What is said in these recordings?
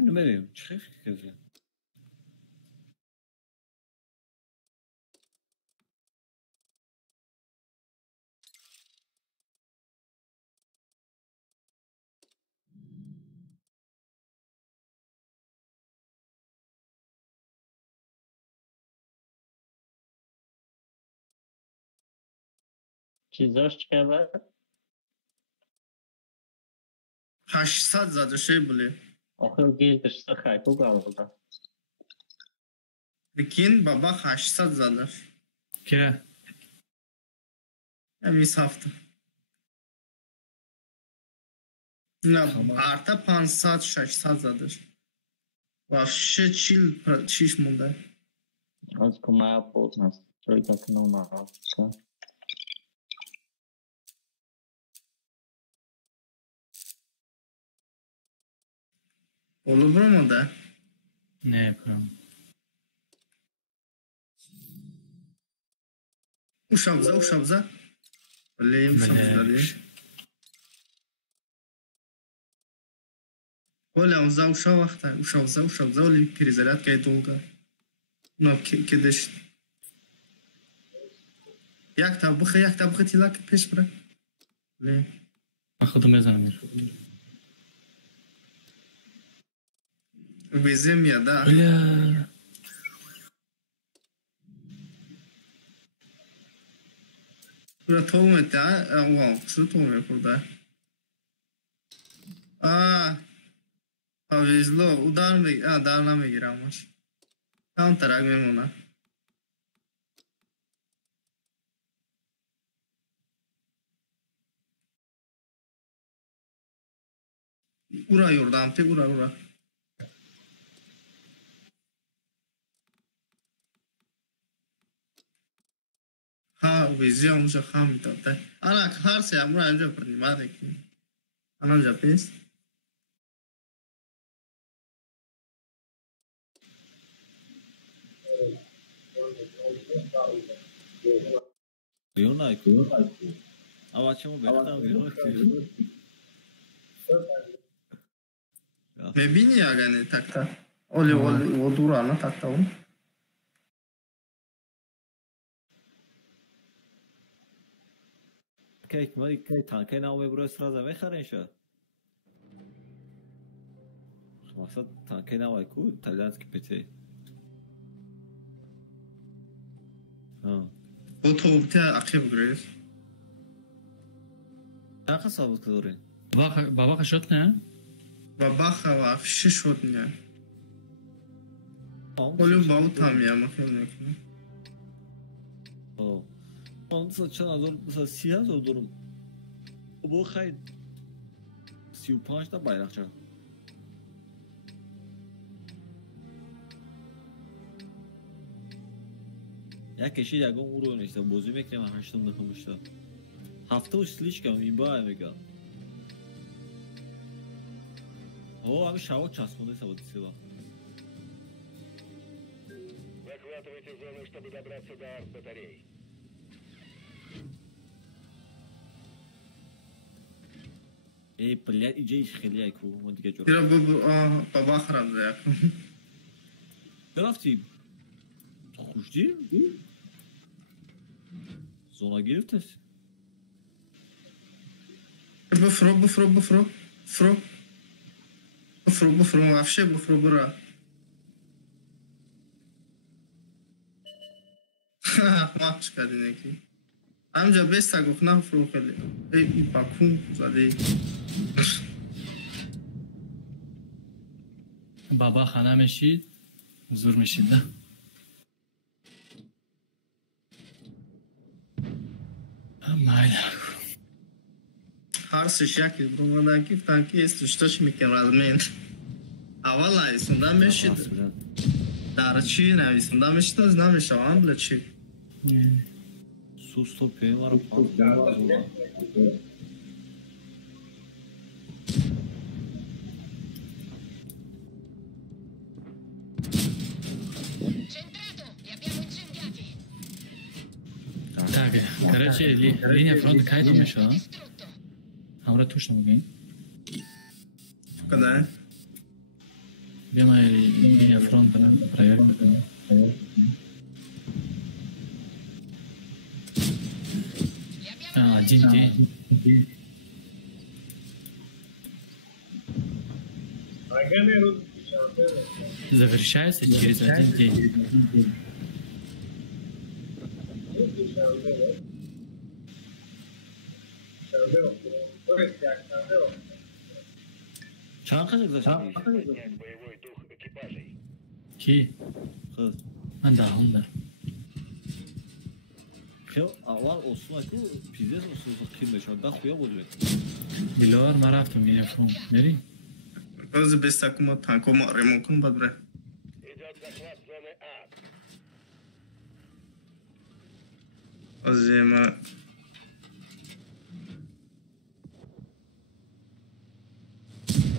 نمیدونم چه فکر چیزاش چقدر؟ 800 زده şey bile. آخه گیرش خیلی گاوه. Lekin baba 800 زده. که Emis hafta. Ne arta 500 600 زده. Вообще чиш мунда. از کمه بود نست. روی که نومه Olur mu da? نه پرام Uşabza. Öyle uşabza. Оля, он за ушавза, Оля перезарядка и долго. Ну, кидыш. Як табуха тилак пеш бра. Ле. من خودم بزنم میره Bizim ya da. بله Bura tohum etti ha. Wow, kısa tohum yok burada. Повезло. Ударно میگیرم. Tam tarak میمونه. Ura yordam te ura. ها ویزی اونجا خام میداده. الان هر سه امور اینجا پرنیماده که. الان جا پیست. Leonardo. Ama açımı bekliyorum. Мебини агане такта. Оли одурана такта он. Kijk, maar kijk, tanken nou met brood straat weg gaan eens. Maksat tanken nou ik goed, Taylandski PT. Bu tohumta akıp giriyor. Ne kadar sabit kılırın? بابا خشوت نه؟ Baba hava şiş oldu ya. Oğlum bavu tam ya bakıyorum. On saçan azor mesela siyah zor durum. Bu xay 35 ta bayrakçı. Ya kişi yagon uru işte bozu mekrem haştım da kamışta. Hafta usliçkam iba mega. O abi şavo çasmadı sabah silah. Захватывайте зону, чтобы добраться до арт-батарей. Блядь, иди خیلی айку من دیگه جور. Bira baba خراب زد. رفتیم. خوشتی؟ زونا گرفتش. بفرو вообще بفرو برا. ما çıkardın ki. Amca 5 dakika okuna fro khali. Ey bakun zade. بابا خانه میشید زور میشید نه؟ مایلا Her sıcak Roma'daki tanki üstüş mükemmel. Avala isundan meşid. Darçı ne isundan meşid az ne meşavan blaçı. Sus topu var fazla. Так, короче, линия фронта кайда мешала? Амра точно могли? Когда? Bia mai linea fronte la proiect. Agenti. Завершается через один день. چند خیلی گذاشتی؟ Поднять боевой дух экипажей. Ki? خیلی من دهمده. خیلی اول اصلا که پیزه اصلا خیلی بشه ده خویا بود Dilovar ما رفتم لینیا فرونت. میری؟ باز بستکم تانکو ما ریمون کن بعد بره. Идет захват зоны А. باز ما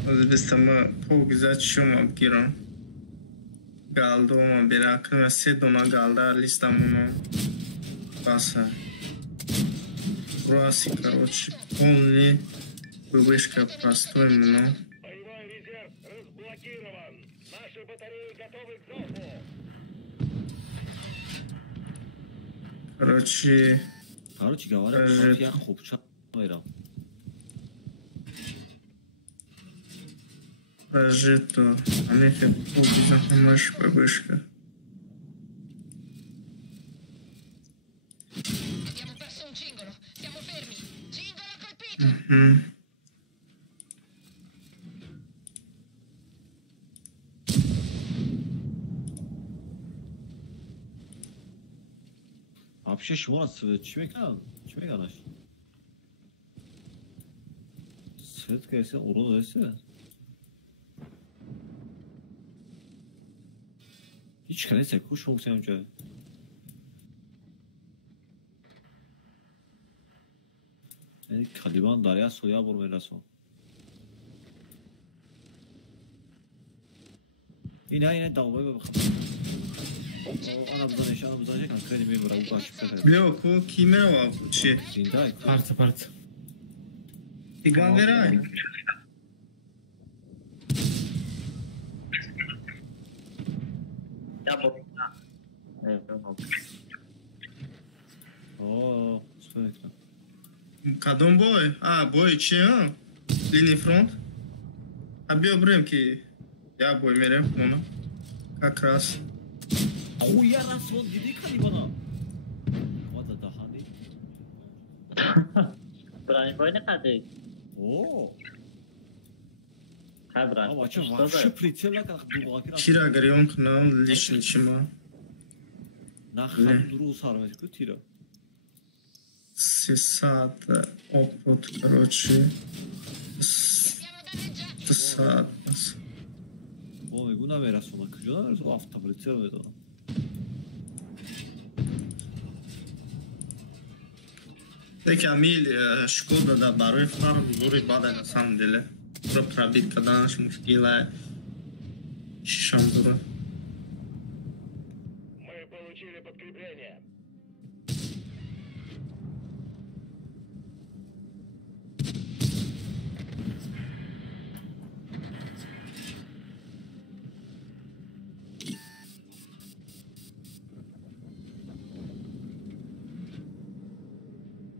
باز بستم پوگزات شما بگیرم. گالدو ما براکنم سه دونا گالدا لیستامونو باسه. راسی کاروچ only вышка простой но Боевой резерв разблокирован. Наши батареи готовы к залпу. короче короче говоря شاید یک خوبچه میرم прожито они как погибнут наш вышка. Abbiamo perso un cingolo. Siamo fermi. Cingolo colpito. вообще شما چی میکنن؟ چی میکننش؟ سویت که ایسه اورو دایسته؟ هیچ کنی سکوش ممکنه اونجا یعنی کلیبان داریا سویا برو میرسون اینه داوای بخوام انا بزن نشانه بزنه کن خیلی میبره او باش بخیر بیا کو کیمه و چی زنده Parti. دیگه برای Ya bu. Evet, yok. اوه سویت کن کدوم بای بای چی ها لینی فرونت بیا بریم که یا بای میرم اونا как раз خویا رسول دیدی کلیبانا وادا دهانی Brian boy ne kadar? اوه Ha Brian. ama çok vahşi pritsel ne kadar duvağa kiraz چی را گریون کنم لیشن چیما نخل درو سارمت کو تیرا 300 опыт короче Abbiamo danneggiati. 300 با میگو نمیرسونه کجا نمیرسونه آفتا پریتسل میدونه Камил Шкода да барои фарм зури бадай на самом деле. Про пробит каданаш мушкила шишам дура. Мы получили подкрепление.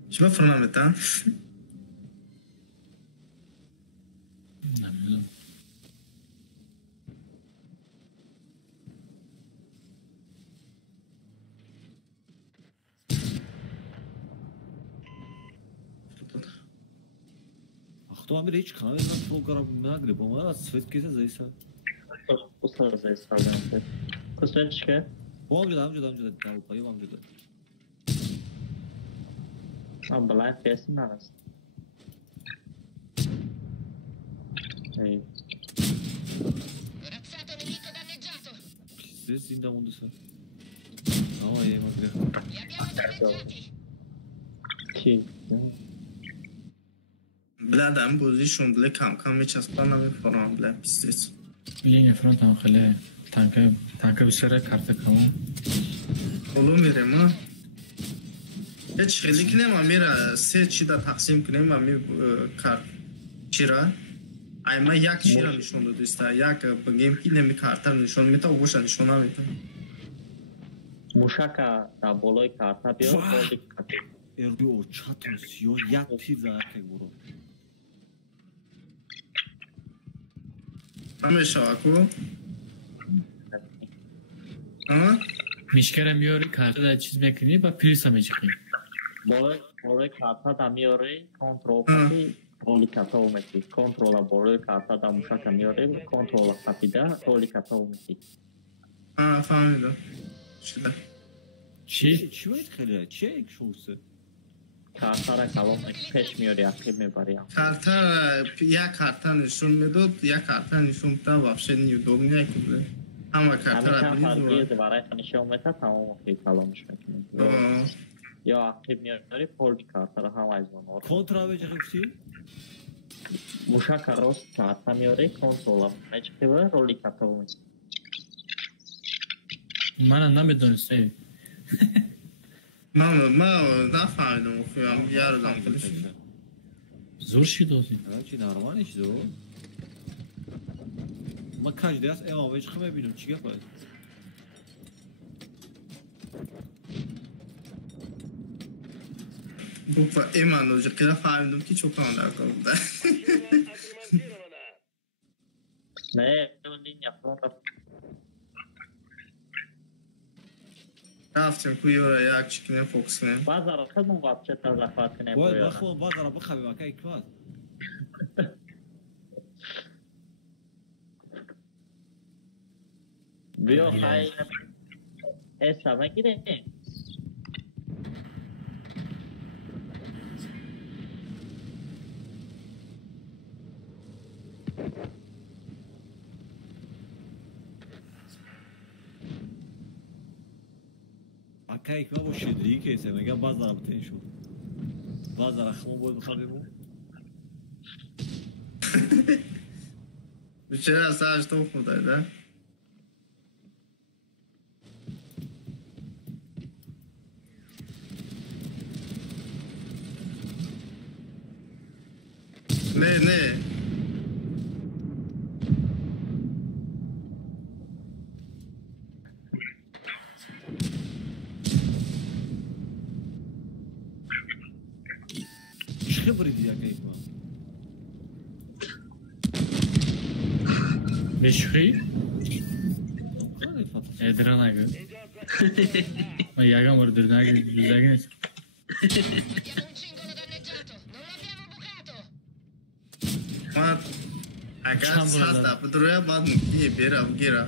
Чего фармамет, а? نمیدونم. Ахто амир hiç kanal izlen program nagri bu ama svet kese zayısa. Bu sırada sağlam. Kusura çıkıyor. Bu amca da tabi payı amca da. Ama Brian kesin arası. Evet. Corazzato nemico danneggiato. Siz zinde mundu sen. Ama iyi bak. Li abbiamo danneggiati. Ki. Bля, да, позишон, бля, кам мечаспана мефарам, бля, пиздец. لینیا فرونت هم خیلی تانکه بسیاره کارت کامون. Kolu میرم ها. هیچ خیلی کنیم امیر سه چی دا تقسیم کنیم امیر کار چی را айма як чира нишон дод иста як бигем ки неми картар нишон мета обоша нишон намета мушака да болои карта биёр болди карта РБО чатун сиё як тиза акай буро намешава ку а мишкара миёри картада чиз мекунӣ ба плюса мечиқӣ болои карта да миёри контрол паси роли карта умеси контрола болои карта да мушака миёри контрола пасида роли карта умеси фаҳмидам шуда чӣ бояд хеле чӣ як шоусе картара калом пеш миёри ақиб мебарӣ карта як карта нишон медод як карта нишон мета вообще неудобно як ҳама картара ҳамин барои нишон мета тамом каломиш мекунӣ ё ақиб миёри полди картара ҳама изонор контра веҷақибси мушака рост карта миёри контрола мечиқива роли карта умеси манам намедонистем ман нафаҳмидам охирам ярдам килиш зур шидозӣ чи нормально шидо ма каждый раз эма веҷқа мебинам чӣ гап аст буква эма ноҷиқира фаҳмидам ки чӯкам даркор буда не линия фронта рафтем ку ёра як чӣ кинем фокус кинем баъзара худмон вапча тазафат кинем бояд бахлон баъзара бихабем акай кимаст биё хай эса мегирем акай кима бо шедрии кесе мега баъзара битен шуд баъзара химон бояд бихабему чера сараш тоқ мудай да не чӣ бриди акай кима бешухӣ эдранагу ма ягон бор дурнаги нест Abbiamo un cingolo danneggiato, non l'abbiamo bucato. ман агар саста бдуроя баъд муки берам гира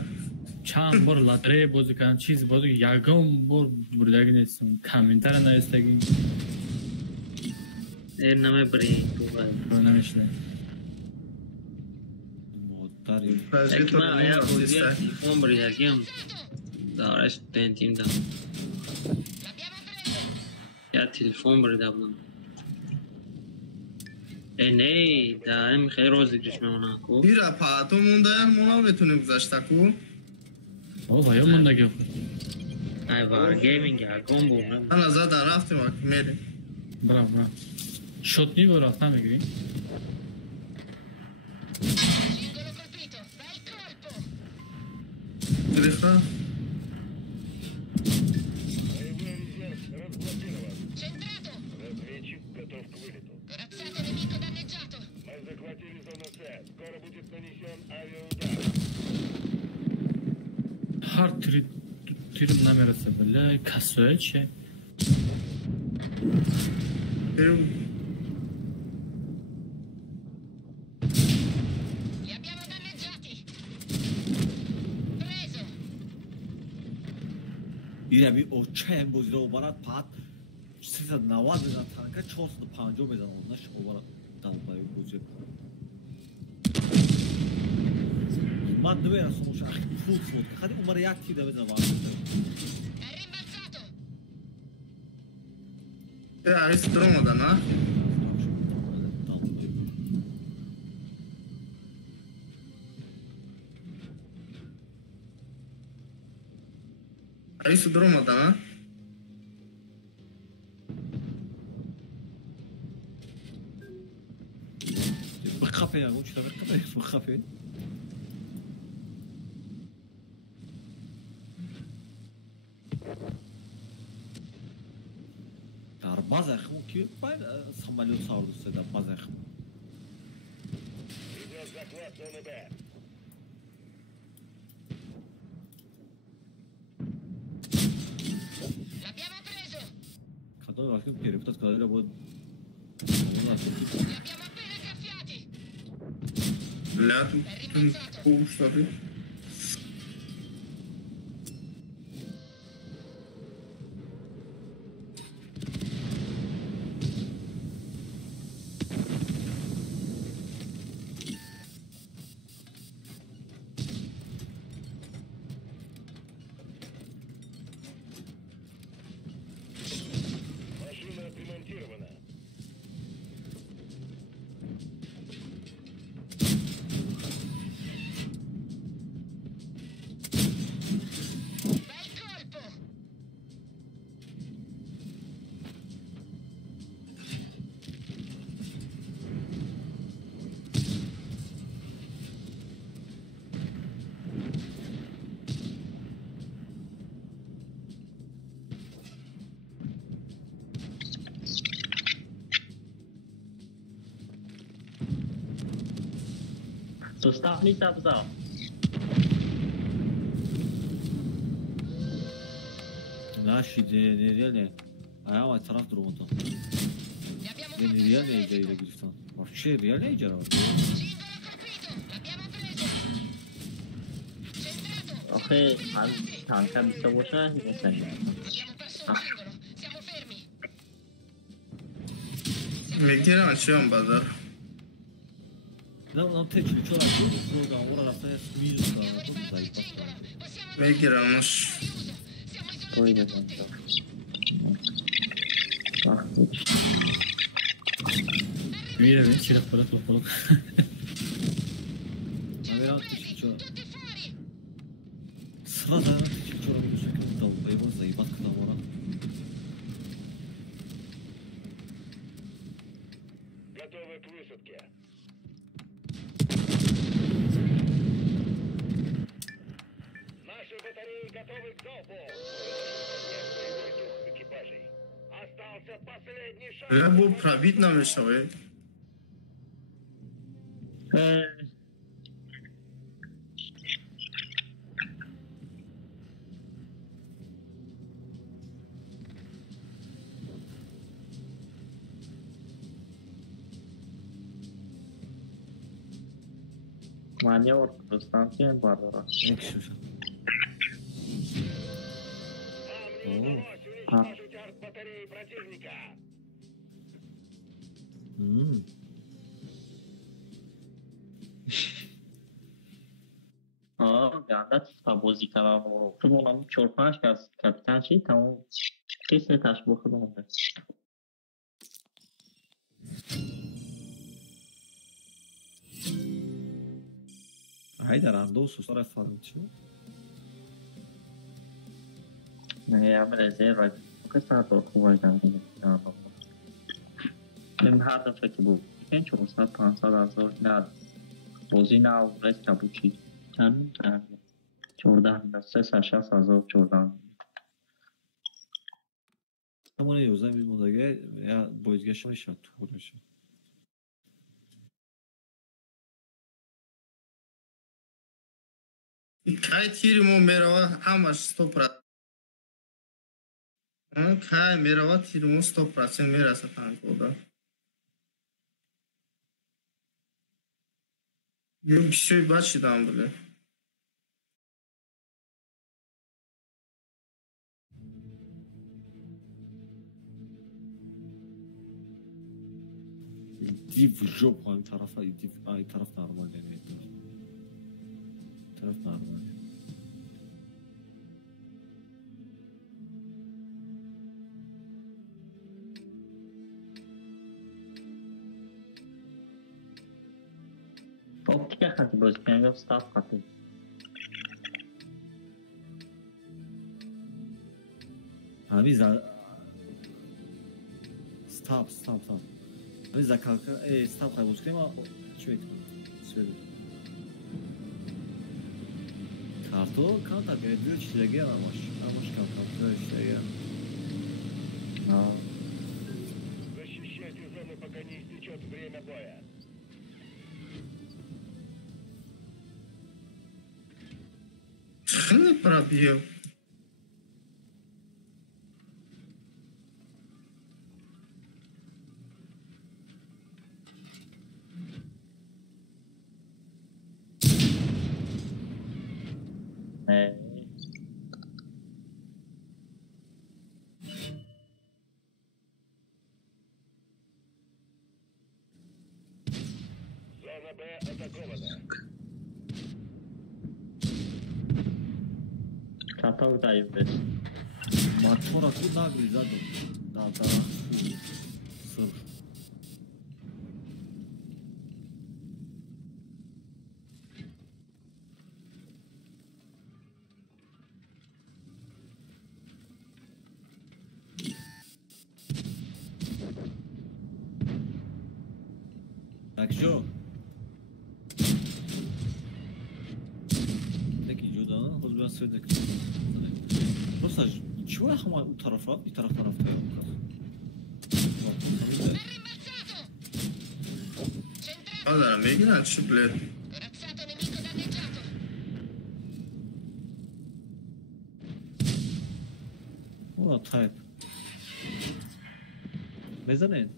чанд бор лотерея бозӣ кардам чиз бозӣ ягон бор бурдаги нестам комментара навистагӣ намебарӣ намешуда модари телефон биридагим давраи студентим да L'abbiamo preso. я телефон бирида будам не да ин хеле рози гириш мемонам ку гира паъто мондаян мо наметунем гузашта ку баба ё мондаги ай варгейминг ягон буд ман азадан рафтем аки мерем браво шотни бо рафта мегирӣ Cingolo colpito. Bel colpo. гирифта Боевой резерв разблокирован. Centrato. Разведчик готов к вылету. Corazzato nemico danneggiato. Мы захватили зону С. Скоро будет нанесен авиаудар. ҳар тирм намераса била касоя чи Li abbiamo danneggiati. Preso. ираби очаям бозиро обарад паат 390 мезан танка 450 мезан наш обарад далбаи бози ман дуверасо моша ахи фул сотка хади умара як тида мезан вақт È rimbalzato. авис дромада на авис дромада на خفه یا اون چرا خفه در базахму ки байд самолет саудусе дар базахму Идет захват зоны Б. L'abbiamo preso! кадом вақти гирифтад кадом бод Li abbiamo appena graffiati! لا تو خوب شدی Машина отремонтирована. Bel colpo! So start me thumbs up. наши нереальные аяма тарaf durumunda Li abbiamo fatto нереальные solletico! icra гирифтан вообще реальная icra var Singolo colpito! L'abbiamo preso! Centrato! آخه من تانکم بیسته باشه میسنیم Abbiamo perso un singolo! Siamo fermi! میگیرم چیام بازار нам tek çora burada ora rafta minus da Abbiamo тут riparato da il singolo! Possiamo میگیرمش riuso! Siamo isolati! توی بزن وقتی میره به چیره خلق خلق наверное tek çora Tutti fuori! sırada tek çora bir dalbayı var zayıf atkıdan ora Готовы к высадке. Наши батареи готовы к залпу. Нет боевой дух экипажей. Остался последний шанс. bu probit نمیشه маневр констанция бардара ekşi Вам не удалось уничтожить артбатареи противника. گردت تا بازی کردم و خودمونم 4-5 که از کپیتن شید تمام کسی تشبه خودمون ده Haydar andousu sonra falan için. نه عمل زیر را که ساعت رو خوبه کردیم نمی هر دفعه که بود این 400-500 هزار نه بازی نه و رس که بود چی چند کردیم 14-60 هزار 14 Ama ne yazan bir modaya ya boyutgaşma şart kuruşu. کای تیرمو میروا همش 100% کای میروا تیرمو 100% میرسه تانک بوده یه بیشوی بچیدم بله Div job hangi tarafa div ay taraf normal yani. Taraf normal. optika خطی بازی کنیم یا ستاف خطی Abi stop. Abi za kalka stop kaybolmuş ama Çek. Söyle. Karto kanka bir işlege amaş. Amaş kanka işlege. Защищайте зону, пока не истечет время боя. Çıkın pробил. Зона Б атакована. Çatavdayım ben. Martora tu nagri zaten. Da sırf. Так что? Такие чудо, хоть бы осветок. Просто чего я хама у тарафа и тарафа рафтаю? Ben rimbalzato! Centrato! Allora, mi ghiaccio, bled. Corazzato nemico danneggiato! O type. Mezanin.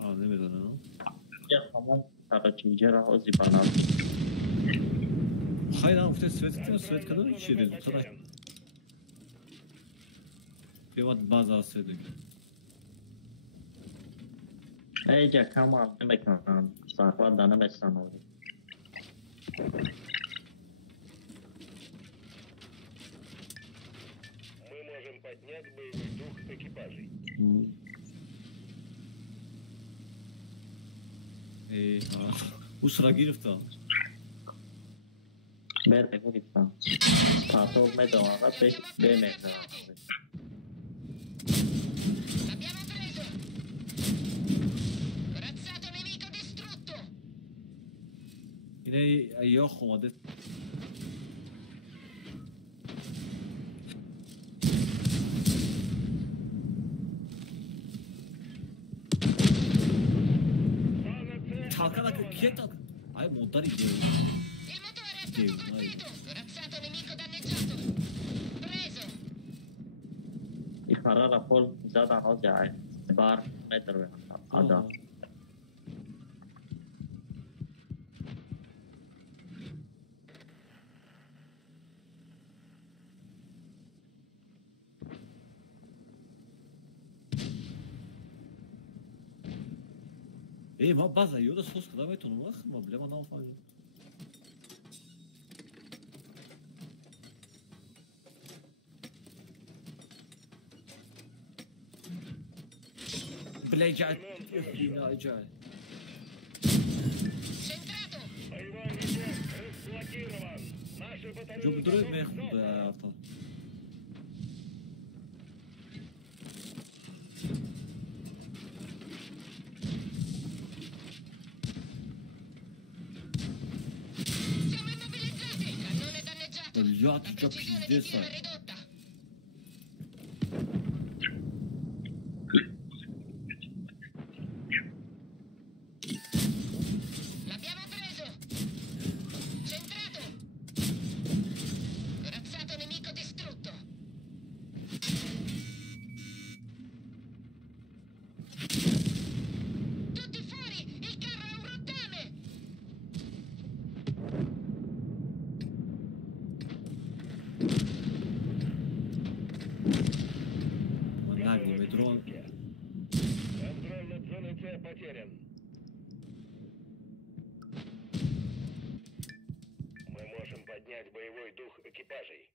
Aa ne mezanin o? Ya tamam. Sarıcıcıra o zibana. Hayır abi işte Svet kadar bir şey dedim. Taray. Bir bazı Svet'e. Ece kamal demek lan. Sarfa danımezsen olur. Мы можем поднять боевой дух экипажей. Usra girifta. Berde bu gitsen. Pato medona pek demekler. L'abbiamo preso! Corazzato nemico distrutto! Yine yok olmadı. Зона С Kalkarak ikiye kalk. Ay modlar gidiyor. Il motore è stato Dio, colpito! Corazzato nemico danneggiato! Preso! İkara rapor zaten o cahil. Bar metre ve ada. Ma baza io da sos kadar met onu bak ma bile bana falan. Bileceğim. Bileceğim. Centrato! боевой режим разблокирован. Наши батареи Çok duruyor готовы к meh bu залпу. hafta. Siamo immobilizzati! Cannone danneggiato! Ya La çok precisione di pis tiro var. è ridotta! L'abbiamo preso! Centrato! Corazzato nemico distrutto! Tutti fuori! Il carro è un rottame! Nagli metro. Контроль над зоной С потерян. Мы можем поднять боевой дух экипажей.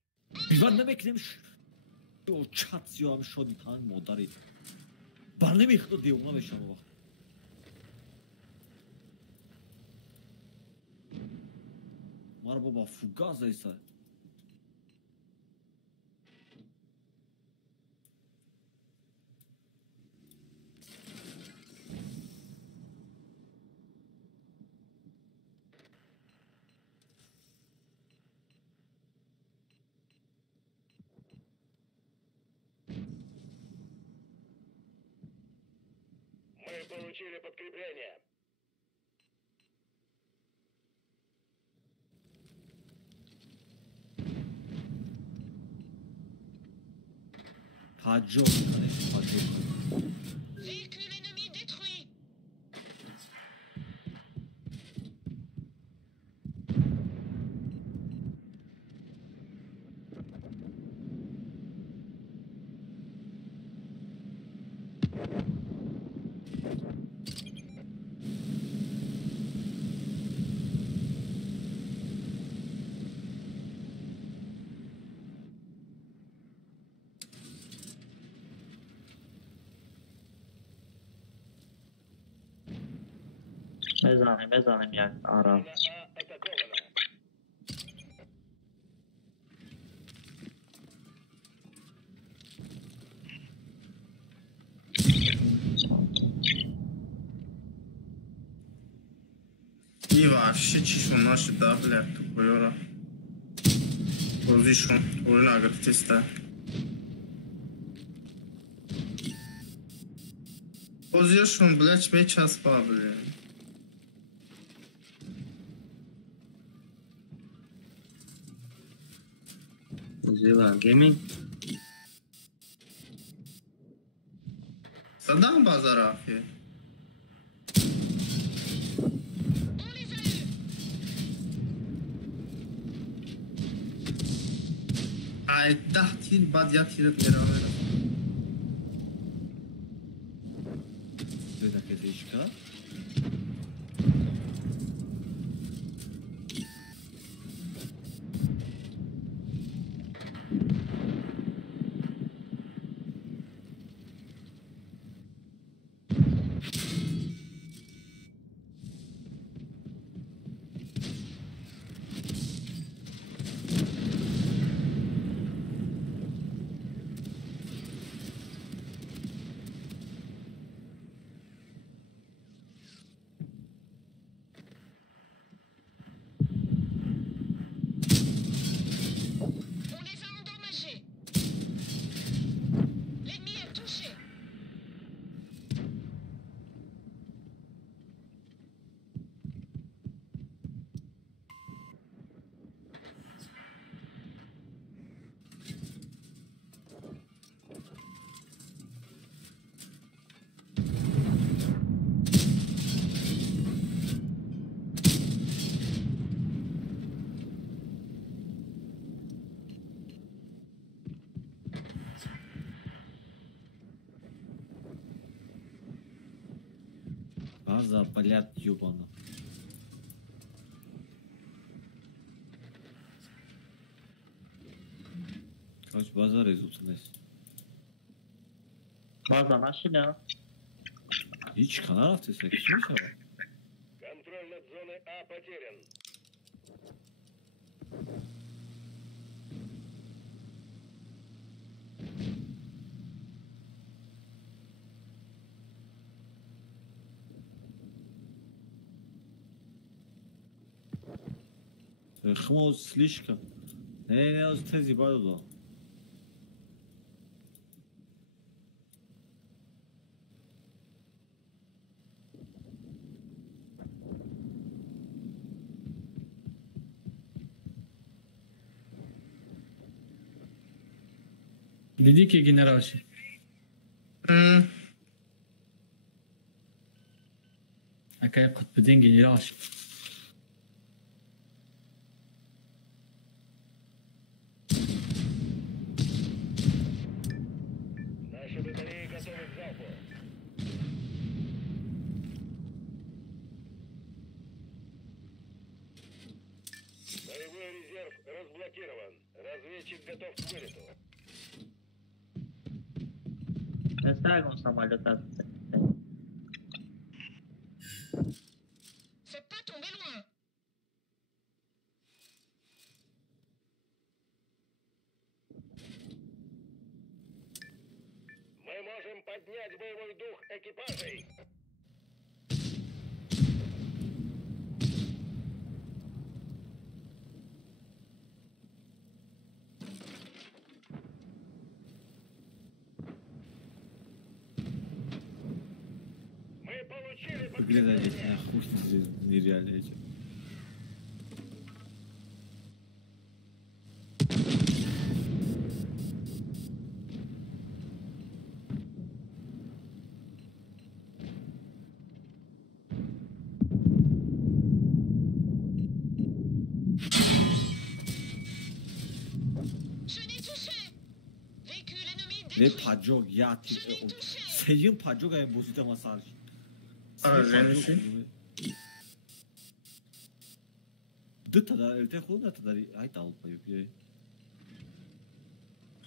Güven ne beklemiş? O çat ya şodi tan modari. Barne mi xdo diye ona beşama bak. Mar baba fugaza ise. получили подкрепление. تعجب میکنه تعجب. Véhicule ennemi détruit. بزنیم یک آرا. Зона А атакована. И вообще чешут наши, да, блядь, тупорера. Позишон, oyun agresista. Позишон, блядь, чме час па, блядь. Zilla Gaming. Задам базар афи. On les a eus. Ай, да, тир, бад я тирет меравера. Bir dakika değişika. On les a endommagés. L'ennemi est touché. База палят ёбана. Короче, базар изутунес. Baza машина. Hiç kanal haftası ekşiymiş ama. Контроль над зоной А потерян. Хмо слишком. Не, аз тези бадо. دیدی که گنرالشی اکای قطبدین گنرالشی Наши батареи готовы к залпу. Боевой резерв разблокирован. Разведчик готов к вылету. Нестагом самолета. C'est pas tombé loin. Мы можем поднять боевой дух экипажей. Мы получили Получили Выглядит подкрепление. хуй нереально эти. Je n'ai touché. Véhicule ennemi Ne détruit. pacok ya Je n'ai touché. Seyin pacok ay bozita masar. Aracı Dıt da elde kolu da da ay dal payıp ya.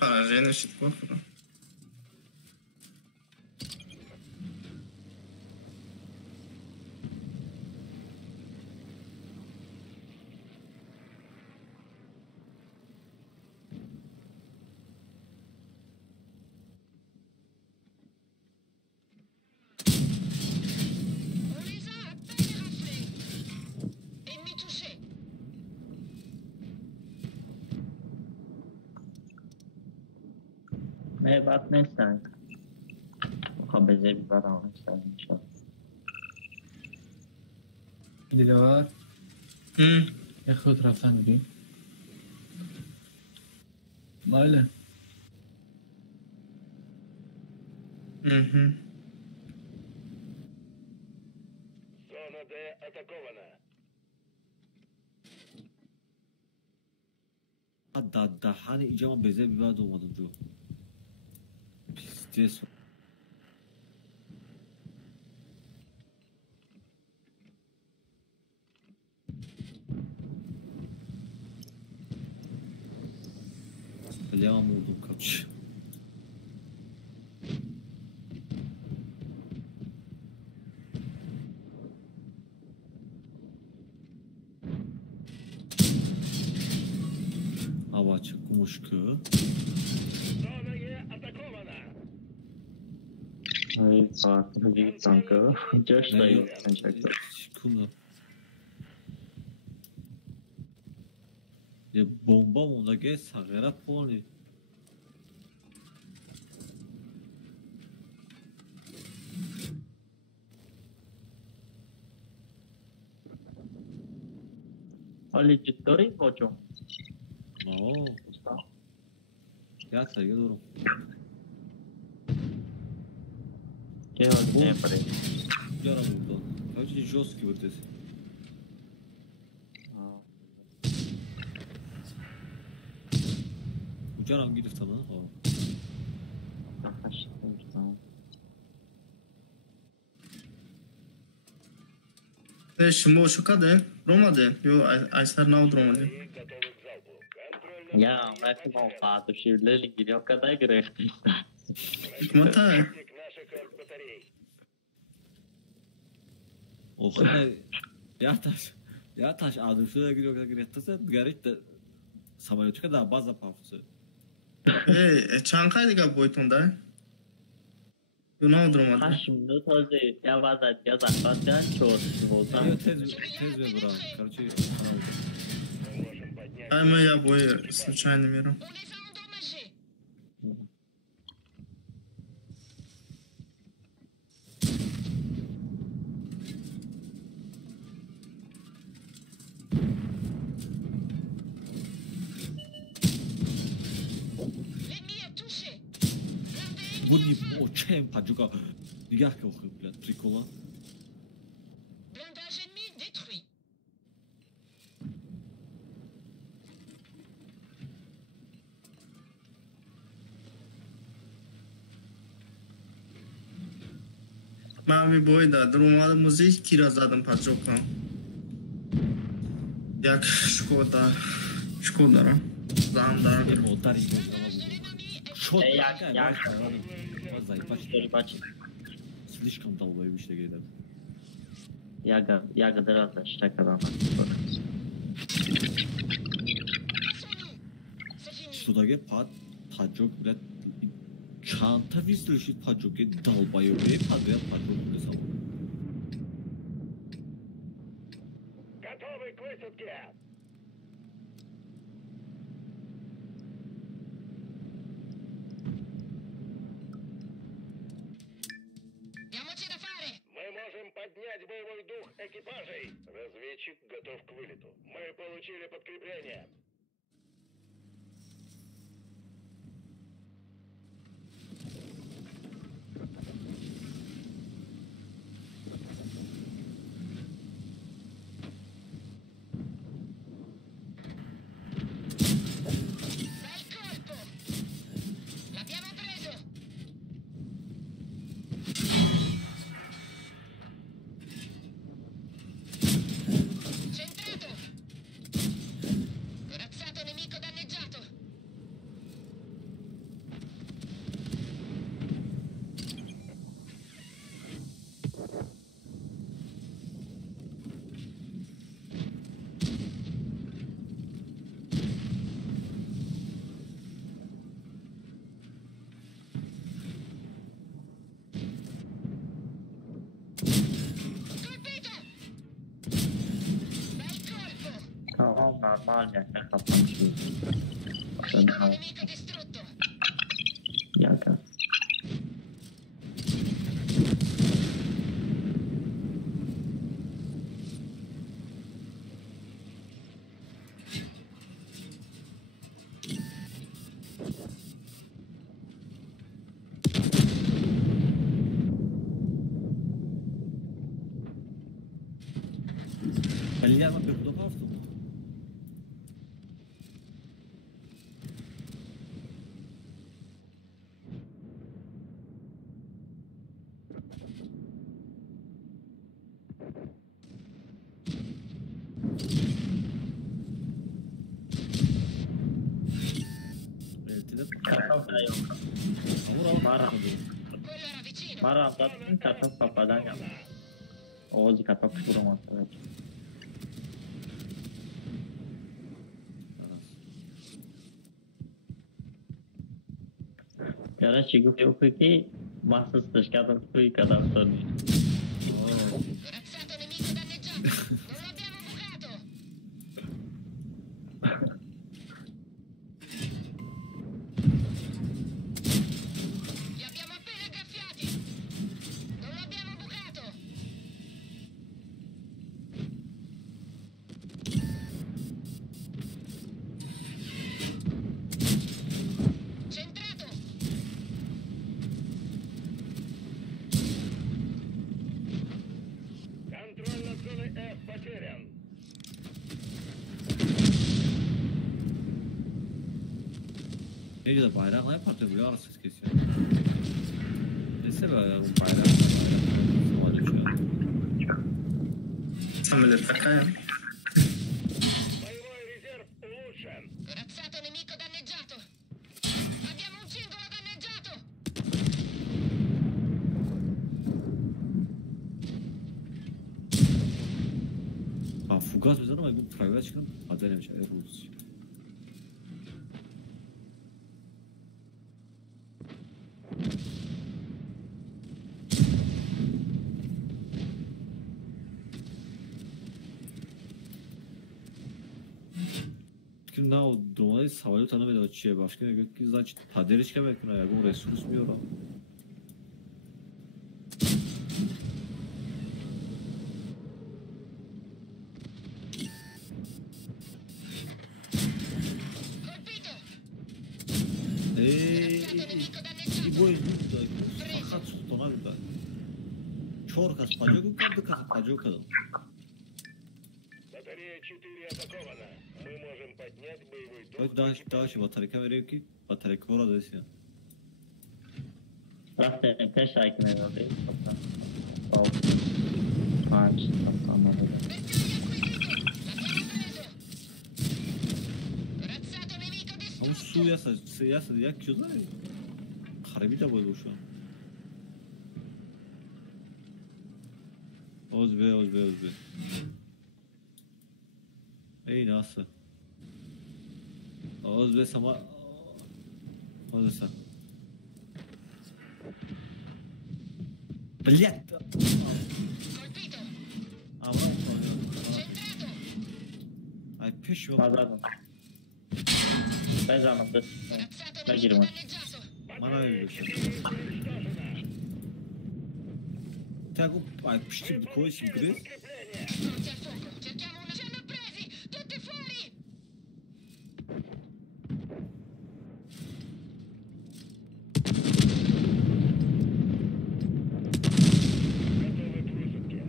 Aracı eşit bakıram. On les a à peine éraflés. Ennemi touché. Meybat neysen. Habeze bir var ama sen inşallah. دلوار Hı. یک خود رفتن بودیم بله Hı hı. Зона Д атакована. Da hani icama beze bir vaat olmadı diyor. Pistes. Levam oldum kaç. Hava açık, kumuşku. Зона Е атакована. Hayır, farklı bir tankı. Josh da yok. Секунда. Ya bomba onda gel sagara poli. Ali ciddi hocam. No. Ya sayı doğru. Che oggi ne faremo? Yaram burada. Kaç jos gibi ötesi. Ucaram gidip sana. Şimdi o şu kadar. Roma'da. Yo, Aysar Naud Roma'da. И готовы к залпу. Контрольный Ya, belki ben fatih şiirleri giriyor kadar gerekti. Hikmet ha. тактик наших артбатарей. O kadar ya taş adım şuraya gidiyor kadar gidiyorsa garip de samolyotu kadar bazı pafısı. Çankaya'da boyutunda. Yo, Naud Ha Roma'da. şimdi taze ya zaten çoğusu olsam. Ya tez ve bura. Короче, kanal. Мы можем поднять. Ай, мы я бой случайным миром. On les a endommagés. L'ennemi est touché. Blindé Bu ni o çem pacuka. Nigah ki okuyor bile. Trikola. blindage ennemi détruit. Mavi boyda. Roma'da müzik kirazladım patrokan. Jak Škoda. Škodara. Zamdar. Benim o dar ilgili. Blindage de l'ennemi est Şot. Jak. Zayıf Şöyle bak. Слишком долбоеб işte geliyor. Ya kadar ata işte kadar. Passons-nous. C'est fini. Sudagi pacok bile çanta vizleşi pacok ki dalbayı ve padre pacok bile sağ. Готовы к высадке. Il y a moitié da fare. Мы можем поднять боевой дух экипажей. Разведчик готов к вылету. Мы получили подкрепление. Bel colpo! L'abbiamo preso! Centrato! Corazzato nemico danneggiato! Colpito! Bel colpo! Tamam normal yani kapatmışız. Başladı ha. Nemico distrutto! Yakın. Tagliamo per tutto posto. Kartal da yok. Mara. Quello era vicino! Mara atlattın kartal kafadan yaptı. Oğuz kapak vuramaz. Evet. Era chegou eu fiquei massas das casas fui cadastro. Corazzato nemico danneggiato! Non l'abbiamo bucato! Li abbiamo appena graffiati! Non l'abbiamo bucato! Centrato! Контроль над зоной F потерян. Ne güzel bayrakla yapardı biliyor musun siz kesiyor. Neyse böyle bu bayrak. Sabah düşüyor. Самолет такая. Боевой резерв улучшен. Corazzato nemico danneggiato! Abbiamo un singolo danneggiato! Ha Fugaz bizden ama bu private çıkan adaylamış. Rus. Kim daha o dolayı savaşı tanımadı o çiğe başka ne gökyüzü значит поддержка belki ya bu resurs mu yorum. Colpito! Eee Corazzato nemico и danneggiato! бой да сахат тонар да. Чорка спаджу карты как спаджу кадал. Батарея 4 атакована. Мы можем поднять боевой дух. Bak daha şu batarika veriyor ki batarika orada desin. Rastlayın peş sakin edildi. Kaptan. Sağ ol. Ağaç. Kaptan. Bersaglio acquisito! L'abbiamo preso! Corazzato nemico Ama distrutto! su yasa ya kyoza harabi de boy bu şu an. Ozbe. Ey nasıl? Ozbe sama Ozbe. Блядь! Colpito! Ama Centrato! ay piş yok. Pazardan. Ben zamanında. Corazzato Ben nemico girmem. danneggiato! Bana öyle bir şey. Уничтожена. Tiago, vai, tipo de coisa, tipo de Pronti al fuoco. Cerchiamo uno. Ci hanno presi! Tutti fuori! Готовы к высадке.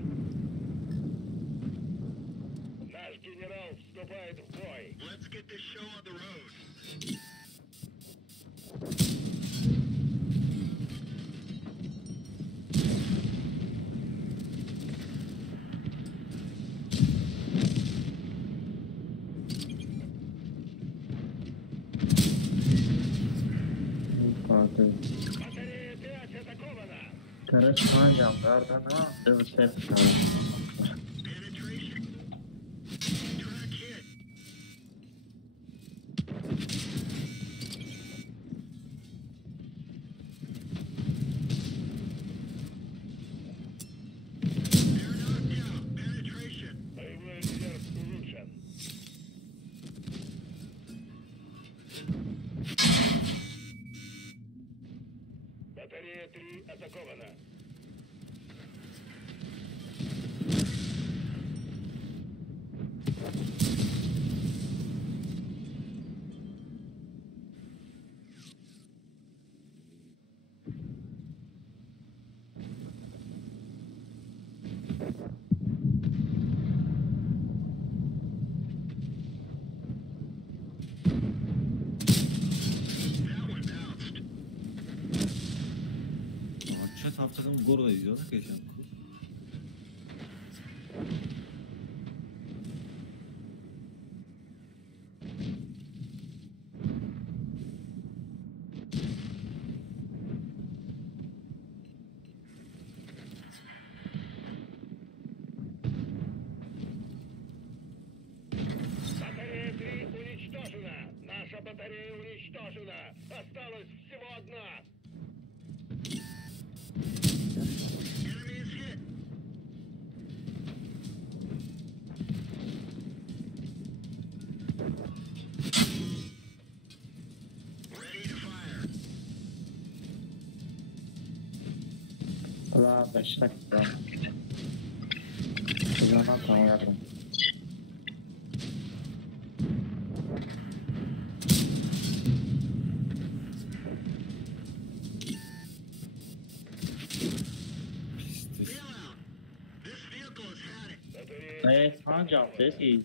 Наш генерал вступает в бой. Let's get this show on the road. Батарея 5 атакована. Karışma camlardan dövüşler çıkarım. Penetration. Track hit. They're knocked out. Penetration. Боевой резерв улучшен. Батарея 3 атакована. That one bounced. Chat haftanın gol izliyorduk geçen. Батарея 3 уничтожена. Наша батарея уничтожена. Осталась всего одна. Enemy is hit. Ready to fire. Ulan 5 dakika. O zaman tamamladım. Pistir. Bailout. This vehicle has had it. Батарея Hancam dedi.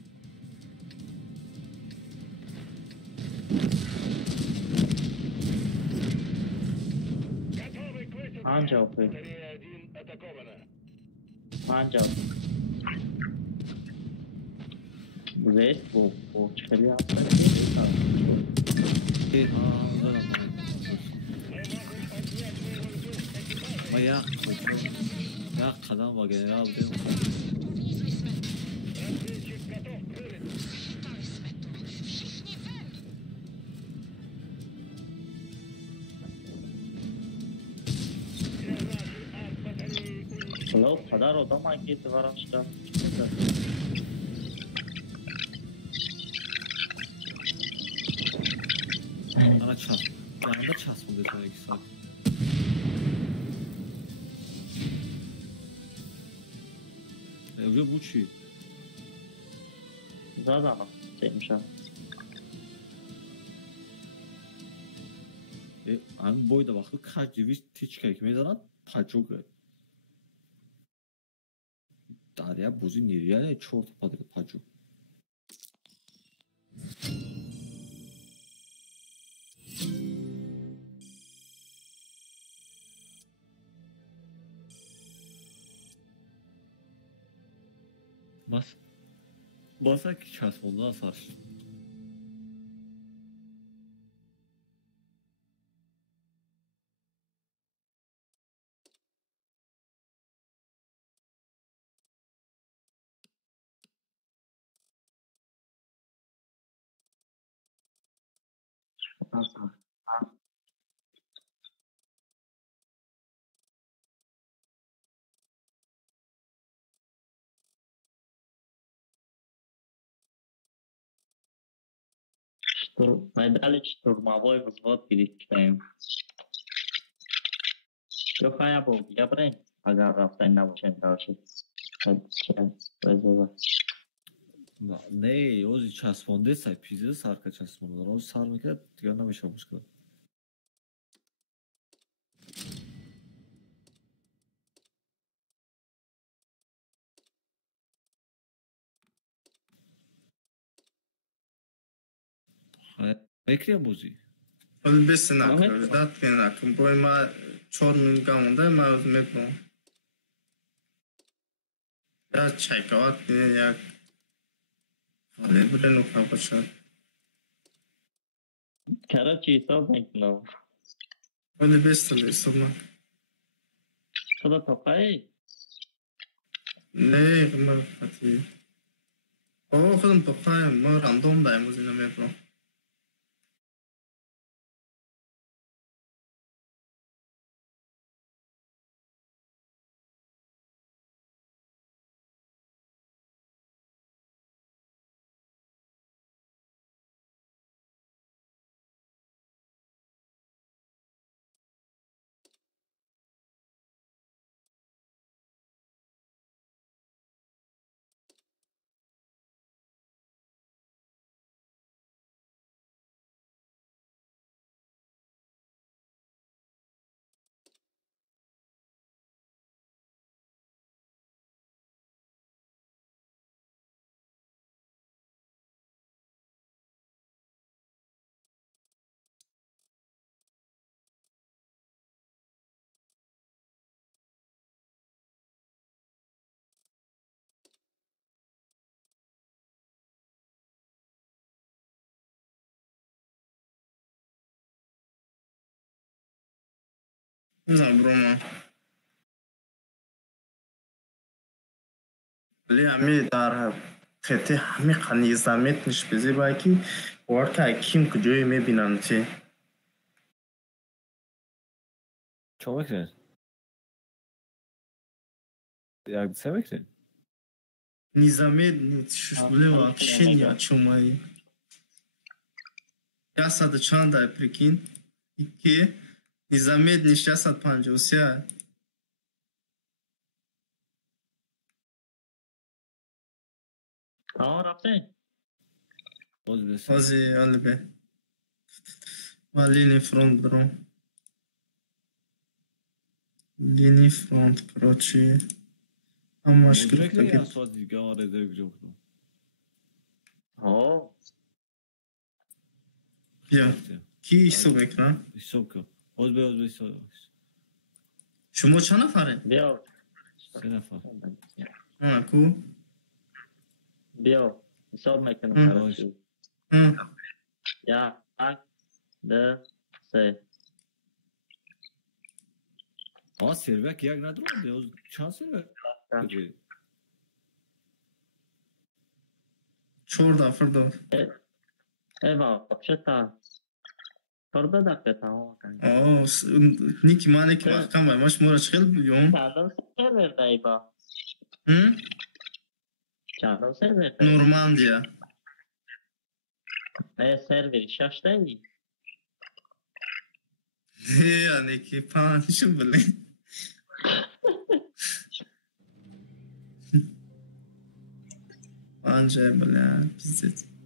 готовы к высадке. Anca okuyun. Батарея 1 атакована. Hancam. West bu çıkarıyor. Bir anda Мы можем поднять выводу экипажей. ama ya ya kadam var general değil mi? Візьми смерть. Разведчик готов к вылету. Та ви смету. Вщихні вен! Все наши артбатареи уничтожены. Ulan o kadar adam anketi var açta. Bana ças. Yanında ças mı desene 2 saat. Evre bu çiğ. Zaten demiş ha. An boyda bakı kaçıvi tiçka ekmeği zaten paçok. Darya buzu nereye çort padı paçok. Bas. Basak ças ondan sarsın. Nasıl? Медали штурмовой взвод перечисляем. Все, Хаябу, я брень. اگر رفتن نباشین داشتید نه اوزی چسبانده سای پیزه سرکه چسبانده اوز سر میکرد دیگر نمیشه مشکل Bekleyen bozi. ولی بس نکنه داد که نکن بای ما 4 minut مونده ما از میکنم یا چکات کنه یا حالی بوده نکنه باشد کرا چی حساب میکنم ولی بس حساب من خدا توقعی نه ما خطی خودم توقعیم ما راندوم دایم از اینا میکنم نه بروما ولی همی در خطه همی قنیزمت نش بزی باکی وارکه اکیم کجایی میبینن چی چه میکنن؟ یک سه میکنن؟ نیزمت نیت شش بله و اکشن یا چومایی یا صد چند های پرکین ایکی نیزمت نیش یا صد 53 تمام رفتین باز بسید بازی البه و لینی فرونت برو لینی فرونت کراچی هم مشکل مدرک یا تاکید ساعت دیگه آن رزرو گرو کنم ها بیا کی ایسو بکنن حساب کن باز به حساب شما چند نفره؟ بیا 3 نفر کو بیا حساب میکنم هم. کرا چی یا 1 2 3 آه سروک یک ندارم اوز چند سروک؟ بگیر 4 نفر داد ایوا вообще-то فردا دقیقه تمام کنیم نیکی ما نیکی وقتا باید ماش مورا چخیل بیوم چندم سرور ده ایوا چندم سرور ده نورماندیا سرور شش ده یا نیکی پانشم بلی پانجای بلی پیزید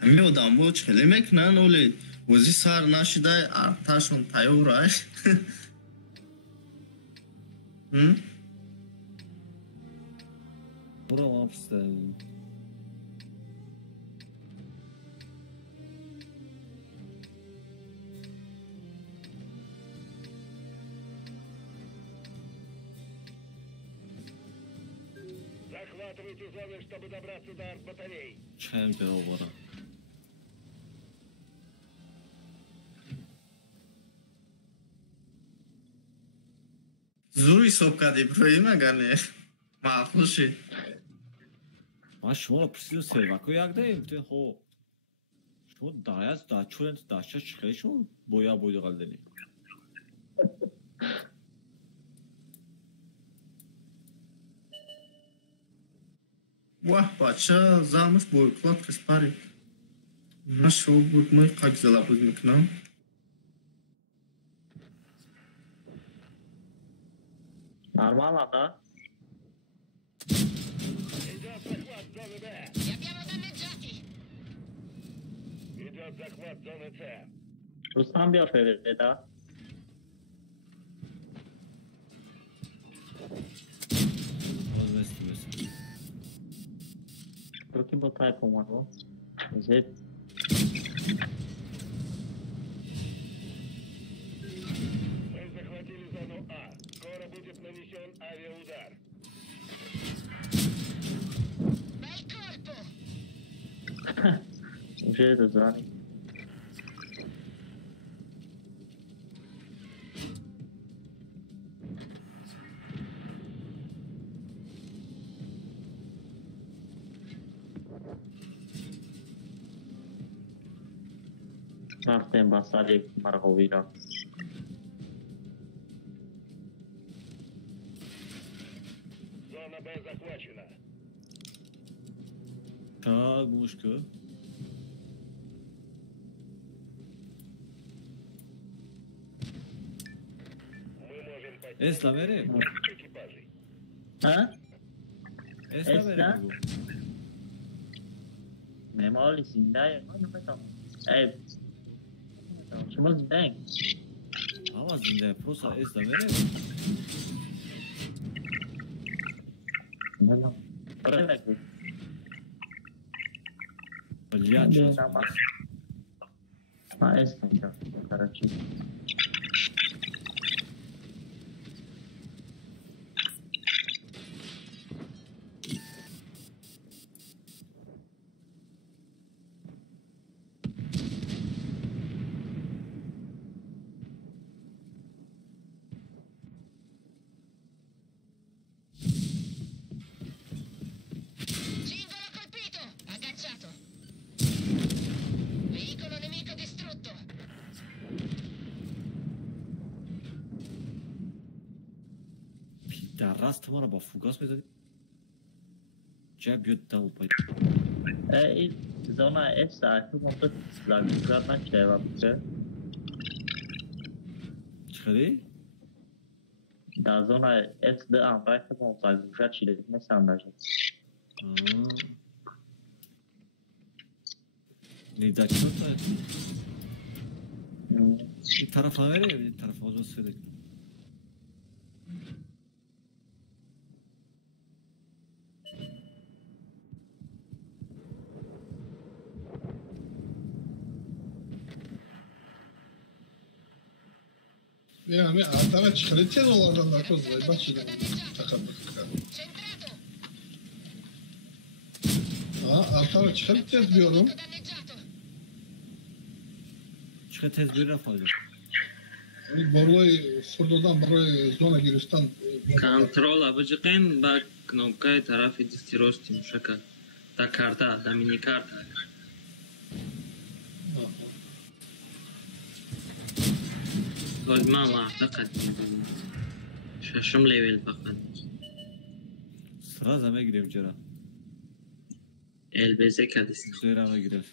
همی آدم با چخیلی میکنن اولی وزی سر نشده ارتشون تیورای برو ما پسته Захватывайте зоны, чтобы добраться до артбатарей. چند کرا برم زوری صبح کردی برویم اگر نه معقول شی ما شما را پرسیدم سروک رو یک داریم خب شما دایز دا چورنت داشته چخیلی شما بویا بویا قلدنی Вах, бача, замыш бойклад каспари. Нашел будет мы как залабудем к нам. Нормально, да? Идет захват зоны Б. Li abbiamo danneggiati. Идет захват зоны С. Ruslan bir öfeli daha. Vazgeçtim mesela. Troque botar aí pra uma rua. Zip. Мы захватили зону А. Скоро будет нанесен авиаудар. Bel colpo. Um jeito, Zani. Raftem basali Margovira. Зона Б захвачена. Ta Gumuşku. Мы можем поднять Esla veri. экипажей. Ha? Esla Esla? veri bu. Memoli zindayım. Hadi bakalım. Ey. Şunu zindayım. Ama zinde prosa esla veri. Ne lan? Oraya bak. Ya çöz. Ha, esnafça. Karachi. Singolo colpito. Agganciato. Veicolo nemico distrutto. در راست ما رو با فوگاس میزدی جب یاد دمو پاید Ej, zona S, a tu mam to zagrzana ciała, czy? چخدی؟ Da zona S de anvaj to mam zagrzać ile ne sandaje. Nida çok da bir tarafa veriyor bir tarafa o zaman söyledik. Yani altına çıkaracağız olardan da kozlayı. Bak şimdi takalım. Centrato. Altına çıkaracağız diyorum. Danneggiato. Çıkı tezbiri yapalım. Boruyu Furdo'dan boruyu zona girişten کنترل ابجقین با کنوکای طرف دستی راستی مشکل تا کارتا دا مینی کارتا ما اعتقد ششم لیول فقط Sıra zeme gireyim cera. البزه کدیسن Söyleme girer.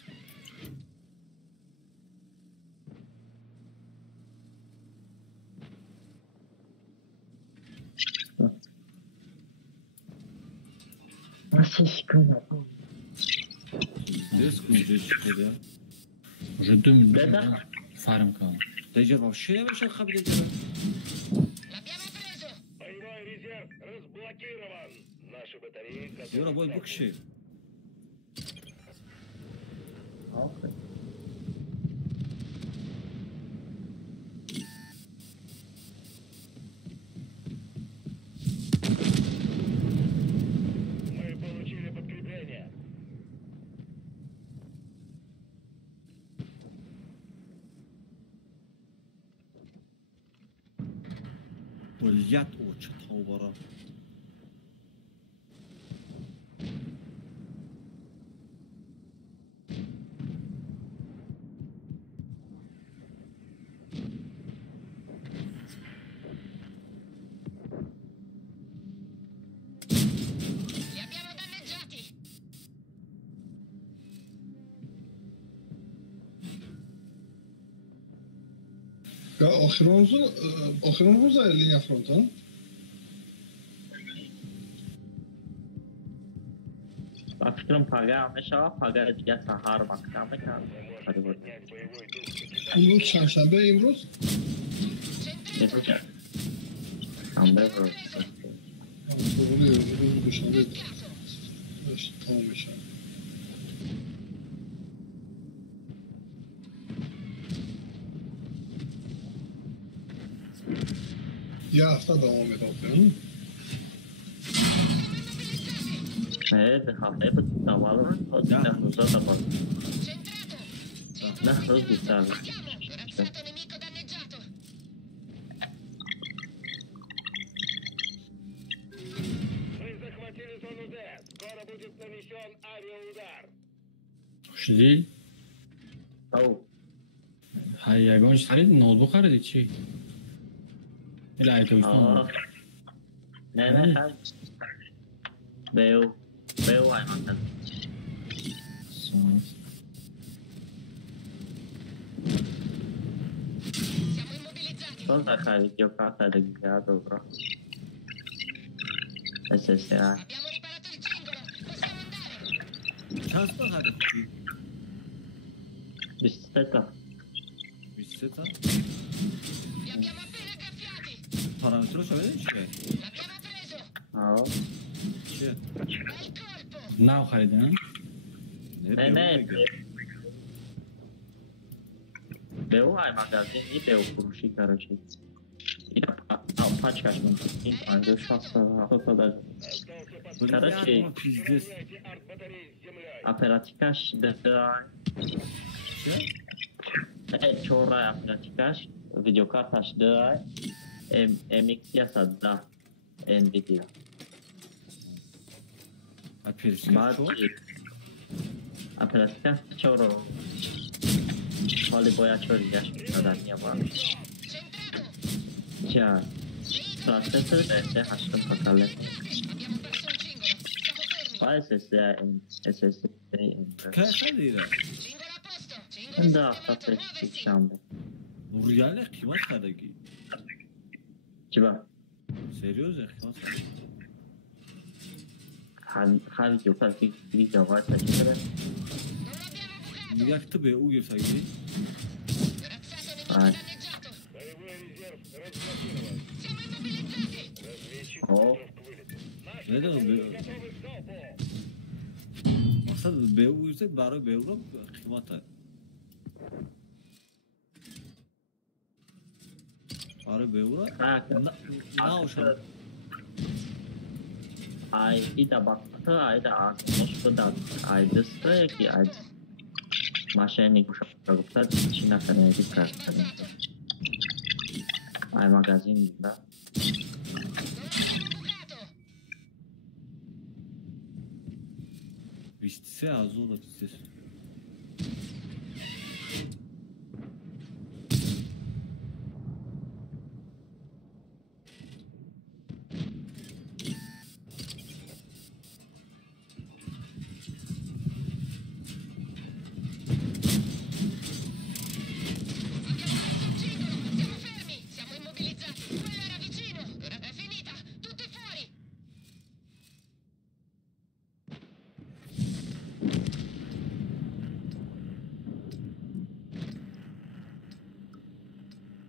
Nasıl şıkkın? Здесь куда çıkıyor ya? Уже 2 minut Neden? farm kaldı. Decer вообще не мешал хабить децера. L'abbiamo preso. Боевой резерв разблокирован. Наши батареи Yora boy готовы. bu kişi. Okay. Мы получили подкрепление. وليات او çatav bara. Li abbiamo danneggiati. Ya oxirimiz da liniya frontu. Bak fikrim paga hmeşa paga diye sahar makam kan. Hadi bak. Снять боевой дух капитана. İmruz Şanşanbe İmruz. Ne yapacak? Şambe bu. Doğru İmruz Duşanbe. Tamam inşallah. Ya hafta devam edelim. Evet, hamle bu tavalar. O da hızlı da bak. Ne hızlı da. Razziato nemico danneggiato. Мы захватили зону Д. Скоро будет нанесен авиаудар. Şu değil. Oh. Hay yagon xarid notebook xarid chi. Ila ayta Aa. ustan. Ne hay. Beo hayvanlar. Siamo immobilizzati. Cosa fai giocata del grado, bro? SSA. Abbiamo riparato il cingolo. Possiamo andare. Şans mı hadi? Bisteta. Bisteta. Li abbiamo appena graffiati. Parametre şöyle mi şey? L'abbiamo preso. Aa. Şey. Bel colpo. Nav xarid ha. Ne? Beo hay magazin iyi Beo kuruşu karışık. Yine paçkaş mı? İlk önce şahsa da Bu ne Kardeşim. ya? Pizdes. Управляйте артбатареей с землей. Aperatifkaş da Şey. çorra aperatifkaş video kartaş da MX yasada Nvidia. Ha perişan çok. Bazı aperatifkaş çorra Hali boya çor yaş kadar niye var? Centrato. Ya Transfer de haşkın pakarlı. Abbiamo perso un cingolo. Siamo fermi. Vay SSD. Kaç değil ya? Cingolo a posto. Cingolo Ben de sta hafta per muoversi. perişandı. Nuriye'yle kıymat kadaki. Ciba. Seriyoz ya kıymat kadaki. Her video video var taşıdı. Non l'abbiamo bucato. Yaktı be u girse gibi. Razziato nemico Ah. danneggiato. Боевой резерв разблокирован. Siamo immobilizzati. Разведчик О. готов к вылету. Наши Neden o войны be? готовы к залпу. Maksat be u girse bari be u kıymat da. Bari be u Ha, ne oluşan? Ay ida baktı ay da akmış da ay dışta ki ay maşeni kuşakta Çin'e kadar dikkat edin. Ay magazin da. Non l'abbiamo bucato. Vistise az o da vistise. Siamo fermi. Siamo immobilizzati. Quello era vicino. È finita. Tutti fuori.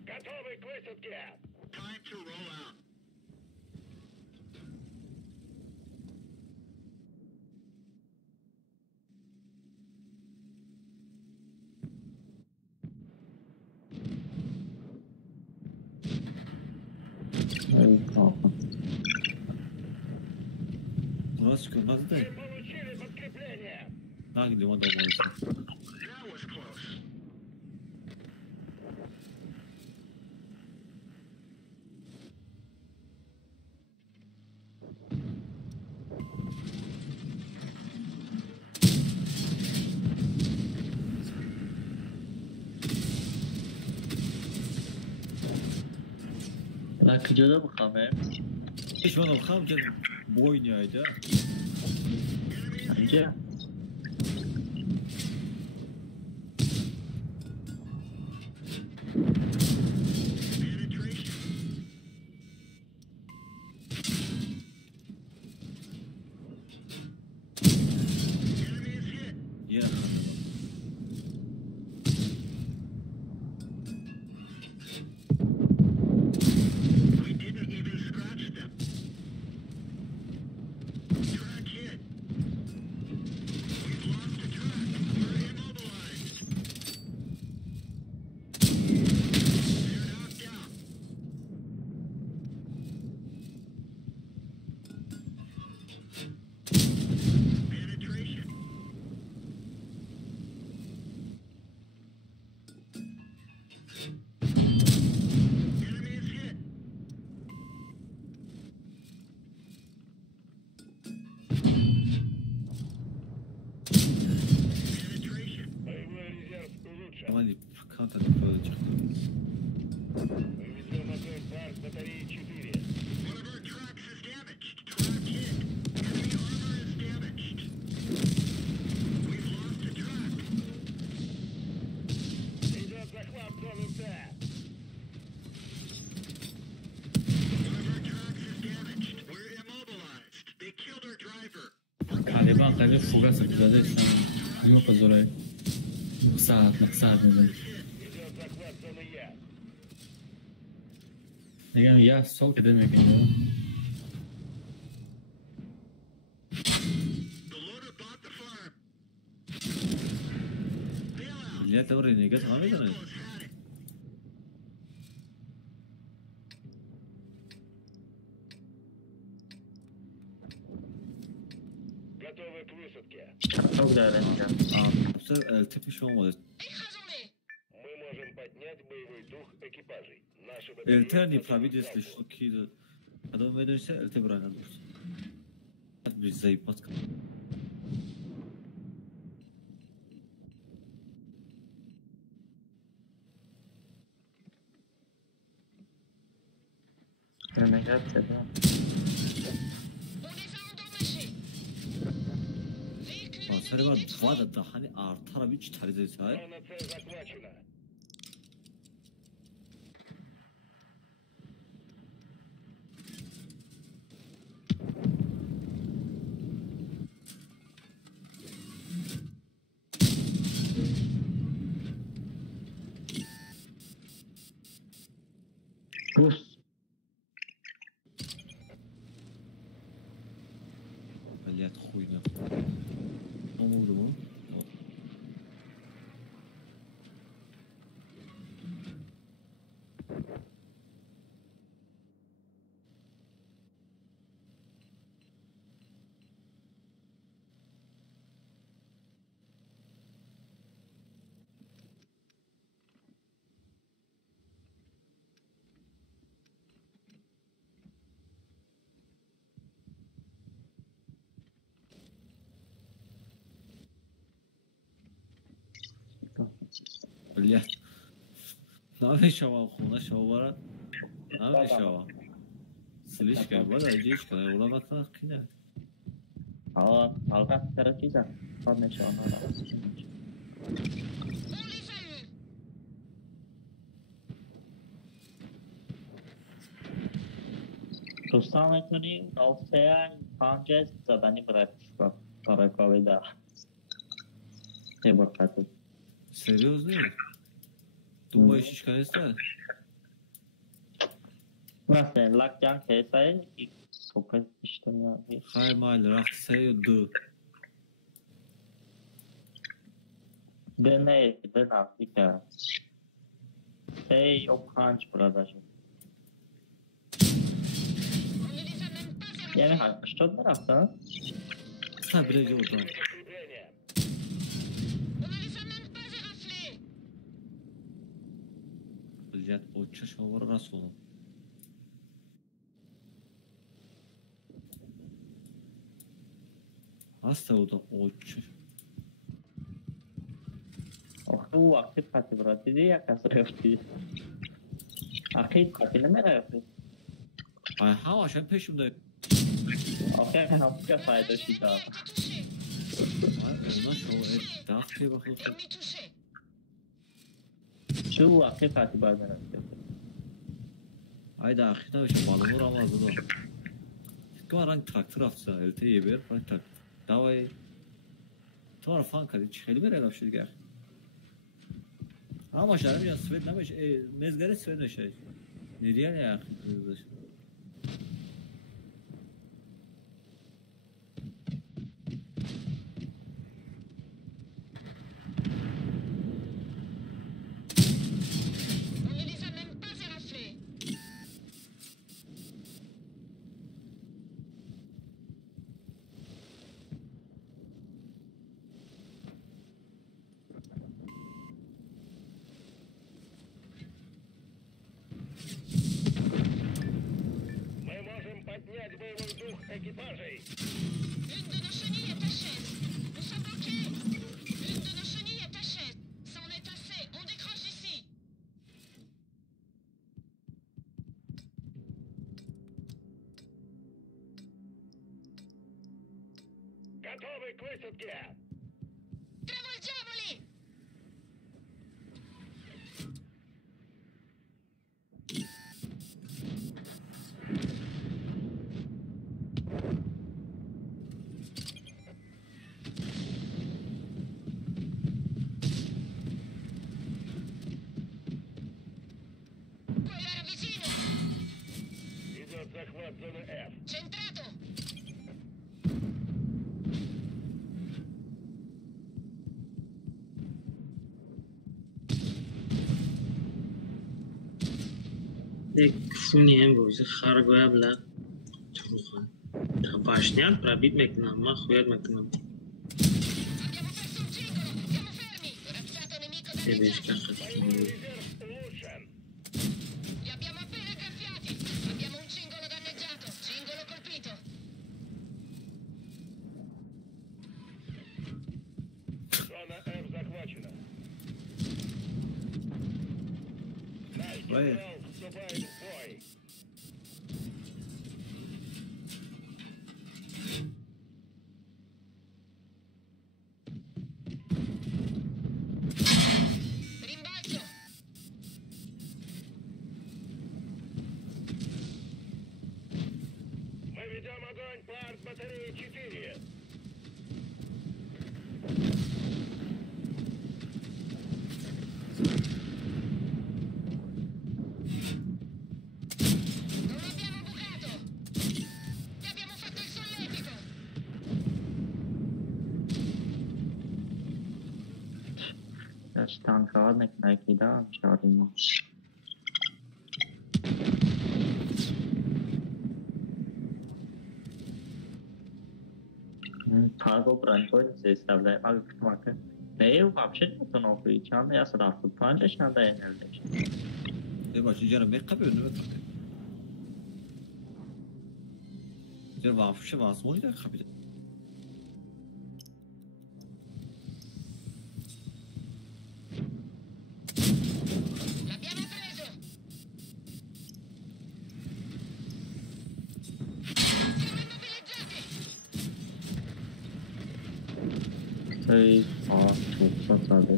Готовы к высадке. Burası çıkıyor nasıl da? Мы получили подкрепление. Ne gidiyorum adam olursa. Ben kıcada bakalım. Hiç bana bakalım ki bu oynayaydı. Bence Bakan tabii böyle çıktı. Выведем огонь парк батареи 4. Идет захват зоны Д. Taliban tabii fuga satıldı işte. Hamı kızılay. Saat Идет dedim. захват зоны Я. Negen ya sol ki demek ya. Millet de oraya ne tamam mı? Готовы к высадке. Çok da öğreneceğim. Bu sefer tepe şey olmadı. Écrasons-les. Мы можем поднять боевой дух экипажей. Наши Elter батареи nie prawie готовы к jest залпу. leśno kiedy. Adam dönse elte bırakır dursun. Hadi biz zayıf pat. Öğreneceğim tabii. On les a endommagés. Véhicule Basarı var ennemi dva détruit. da hani artar bir çıtarız sahip. Зона С захвачена. Rus. Aliyat huyuna. Ne oldu mu? Aliyat. Ne yapıyorsun şavan khuna şavara? Ne yapıyorsun şavan? Слишком, водичка, уламатна qina. Alga tarafıyla. Hadi şu an. On les a eus. Ruslan میتونی نوفه 5 زدنی bırakmışlar. Karakol'da. Ne bakatı. Серьезно? Думаешь, işgalistler? Mesela lakcan kesayı sokak işte ya. Hay mal raxtsayo du. Den Afrika. Şey o punch burada. On ne les a même pas éraflés. Yani что tarafta? Sabredece oradan. Подкрепление. On ne les a même pas éraflés. Aliyat ocha şavara rast olun. Hasta o da ocha. O vakti pati burada dedi ya kasır yaptı. Akit patini nereye yaptı? Ay havaşan peşimde. Okey hamka fayda şida. L'ennemi a été touché. Ay ona şov et. Dağıtıyor bakılır. Ennemi touché. Şu vakti pati bazen yaptı. Ay da akita bir şey balımı ramazı da. Kıma rank traktör afsa. Elte iyi bir rank traktör. Davay. Sonra fan kadi çıkeli bir elap şirger. Ama şarım ya svet ne beş mezgare svet ne şey. Nereye ne ya? On ne les a même pas éraflés. Мы можем поднять боевой дух экипажей. Une de nos chenilles est HS. Nous sommes bloqués. Une de nos chenilles est HS. Ça en est assez. On décroche ici. Готовы к высадке! Travolgiamoli! Quello era vicino! Идет захват зоны F. Centrato! یک کسونی هم بوزی خرگوه بلا چه میخوان باشنیان پرابید میکنم ما خوید میکنم Abbiamo perso un cingolo! Siamo fermi! Razzato nemico یه بیش که danneggiato! خطی Резерв улучшен. Li abbiamo appena graffiati! Abbiamo un cingolo danneggiato! Cingolo colpito! Зона F захвачена. Наш Ой. генерал вступает в бой. Rimbalzo! Мы ведем огонь по артбатарее 4. Non l'abbiamo bucato! Ti abbiamo fatto il solletico! Tanka nakida çağırayım. Cargo branco se stavляем автоматы. Ne вообще не то причин, я сразу панчешь надо энергия. Başın canım ben kapıyorum değil mi? Canım vafşe vasmı oydu kapıda. L'abbiamo preso! Siamo immobilizzati! Şey, çok saçmadı.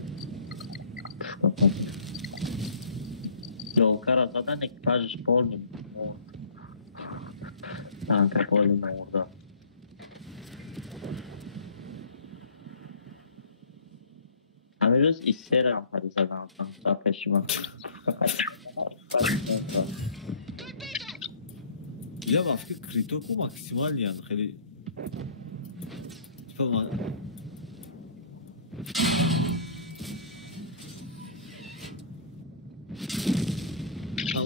Kapat. Yol karasadan ekipaj poldim. Tanka poldim orada. Amigos, isterim harisadan sonra peşime. Colpito! Ya vafşe kritoku maksimal yani. Heli. Tipa bana.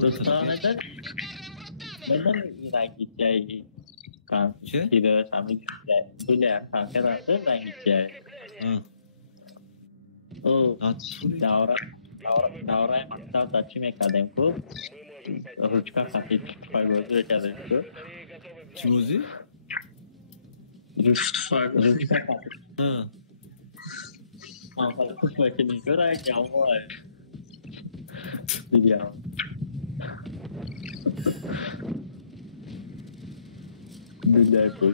Dosta neden? Il carro è un rottame! Neden İran gideceği? Kan, Şey? kira sami gideceği. Böyle kanka nasıl İran gideceği? Ha. O At. Davra maktab dachi mekadem ko. Ruchka khati faygozi mekadem ko. Çivozi? Ruchka khati. Ha. Ama kuch makini ko ra jamu hai. Biliyorum. Bilal ko.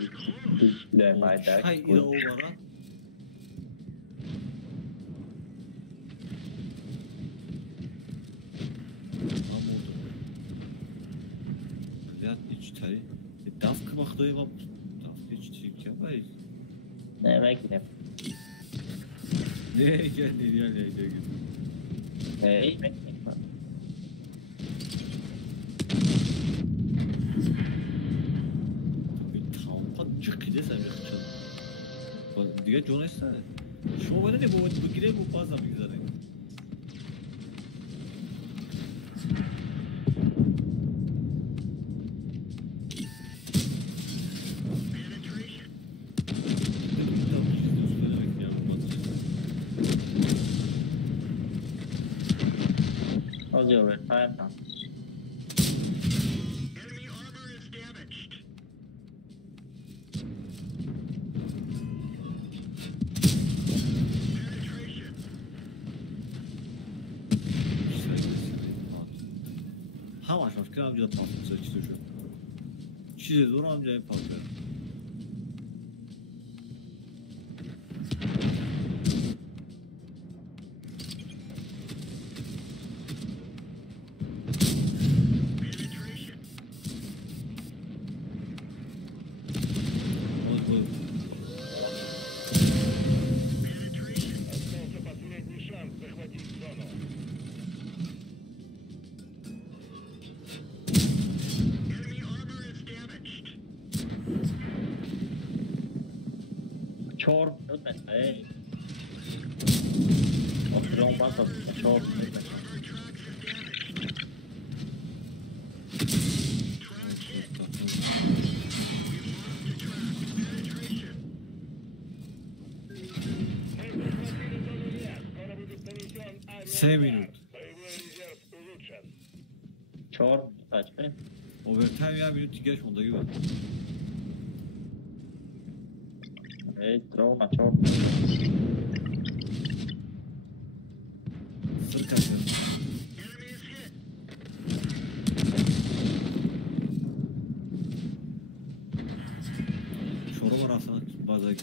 Bilal maydak. Hay ila o bana. Ya hiç tayi. Davka baktığı var. Davka hiç çiğ yapamayız. Ne makine? Ne gel. Hey makine. Tampon çıkıyor desem ya. Diğer Jones'ta. Şu bana ne bu gire bu fazla bir güzel. How's your time now? Hamaş var. Kral amca da patlı saçı şu. Çize doğru amcaya patlı. 4 minut mesela. O drone basa 4 minut. Sen minut. Боевой резерв улучшен. 4 minut açtı. Overtime ya minut geç onda gibi. Drone 4 minut. Sır kaçıyor. Şoru var aslında bazı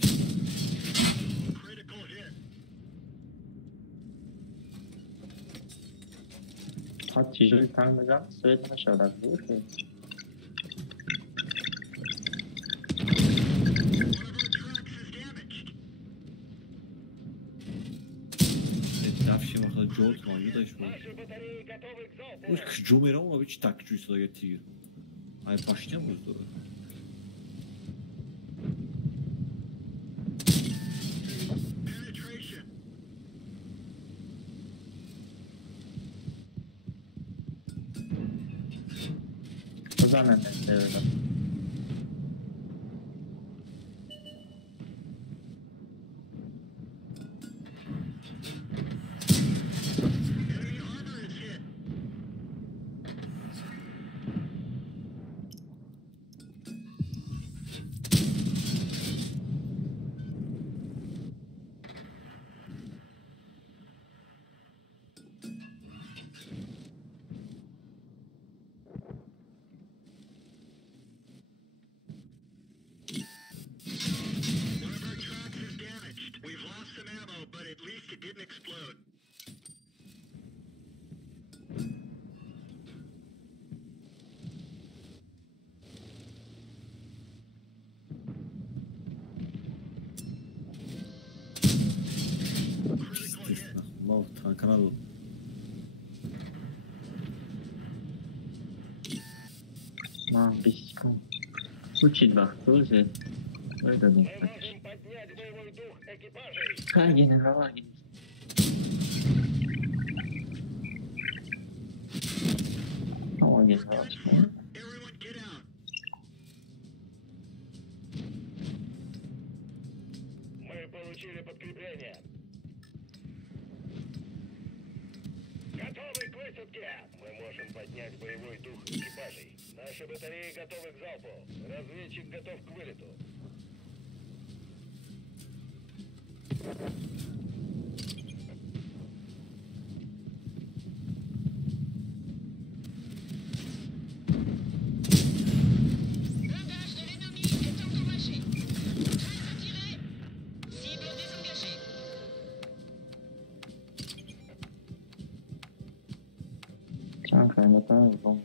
Ha tijoli tanımayacağım. Söyledim aşağıda. Zawsze ma chodzi o to, nie da się. Наши батареи готовы к залпу. Uż kżumiera ma być tak, czuć sobie tir. Ale paśnie mu to. Uzanın mesela. Mal tankana da. Ma бесиком. Учить вахтузе. Öyle Мы değil. можем поднять боевой дух экипажей. Ha generala git. Ama general çıkmıyor. Мы получили подкрепление. Готовы к высадке. Мы можем поднять боевой дух экипажей. Наши батареи готовы к залпу. Разведчик готов к вылету. Blindage de l'ennemi est endommagé. Train retiré. Cible désengagée. Can kaynatan zon.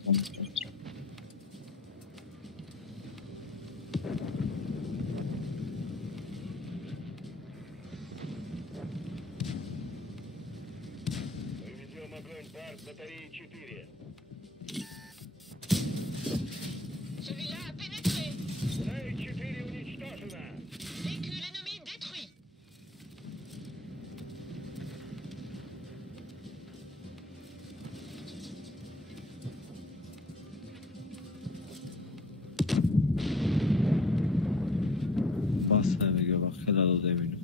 Мы ведем огонь по батареи 4. Celui-là a pénétré. Цель 4 уничтожена. Véhicule ennemi détruit. Bas eve gör bak helal olsun eminim.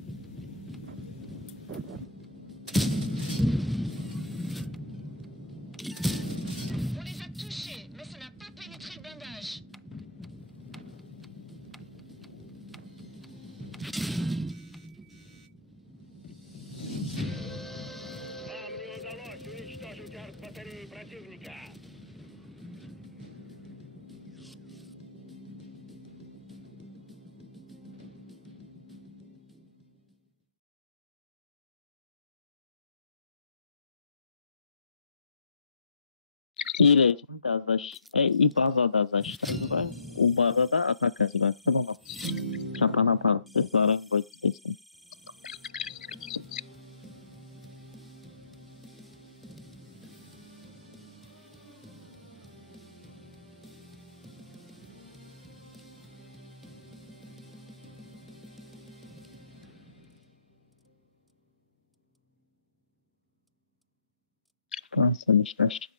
On les a touchés, mais ça n'a pas pénétré le blindage. Нам не удалось уничтожить арт-батареи противника. İyileşim dazaş. İyi baza dazaşları var. O bazada atak var. Tamam. Çapana parçası var. Boyutlusun. Nasıl işler?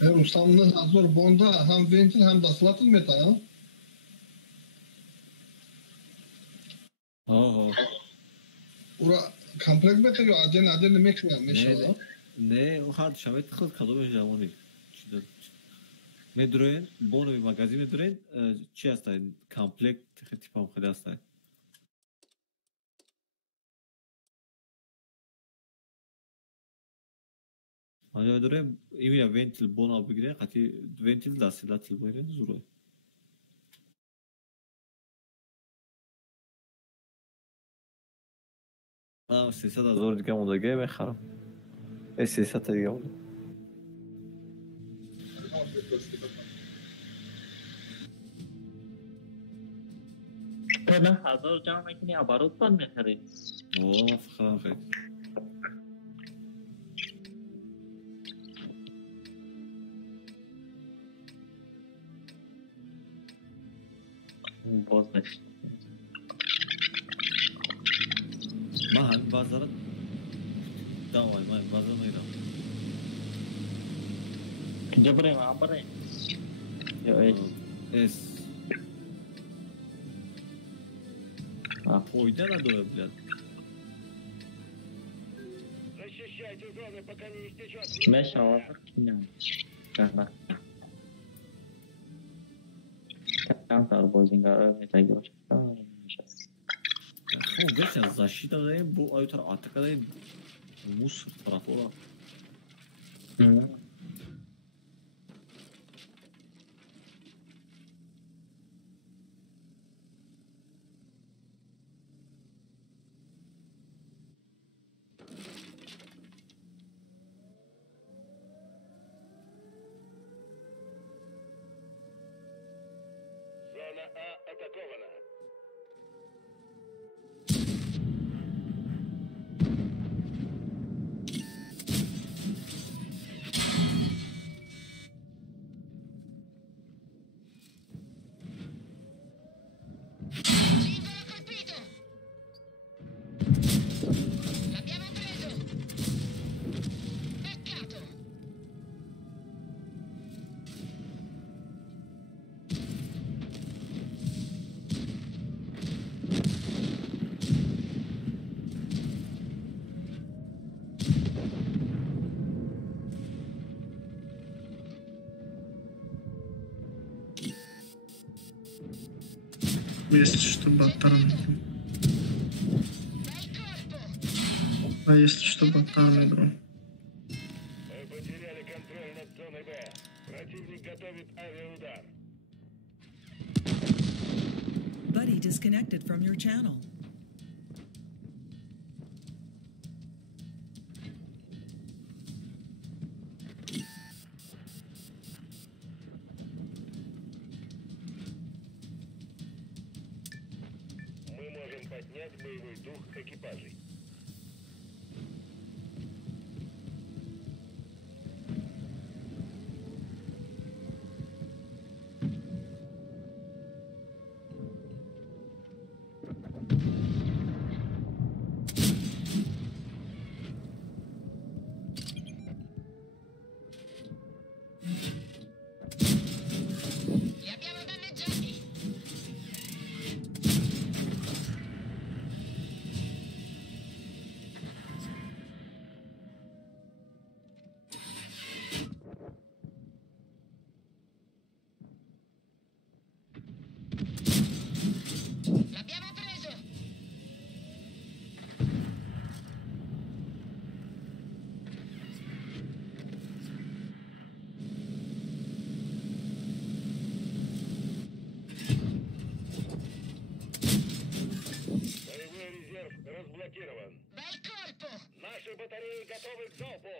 Rustamda hazır bonda hem ventil hem basılatıl meta ha. Ha. Ura komplekt meta yo acele mekne Ne? meşa. Ne? O hard şamet kıl kadro jamoni. Medroin, bonovi magazin medroin, çi hastayın? Komplekt tipam khade hastayın. Hani medroin, imya ventil bona bigre, kati ventil dasilatil boyren zuro. سیاست از دور دیگه مونده میخرم ای سیاست دیگه مونده نه 1000 جان میکنی عبارت بند میخری اوه فخرم خیلی باز نشد من همین بازار دامای من بازار میرم اینجا بریم هم بریم یا ایس اس Пойдя на доме, блядь. Защищайте зоны, пока не истечет Mesh hava kinam. Kahla. Там сарбозинга метагор. خب بچن защита داریم bu ayutar атака داریم мусор tarafı Зона А атакована. Singolo colpito! L'abbiamo preso! Peccato! Если что, батаром. Bel colpo! А если что, батаром игру. Мы потеряли контроль над зоной Б. Противник готовит авиаудар. Buddy disconnected from your channel. Мы можем поднять боевой дух экипажей. Li abbiamo danneggiati! L'abbiamo preso! Боевой резерв разблокирован. Bel colpo! Наши батареи готовы к залпу.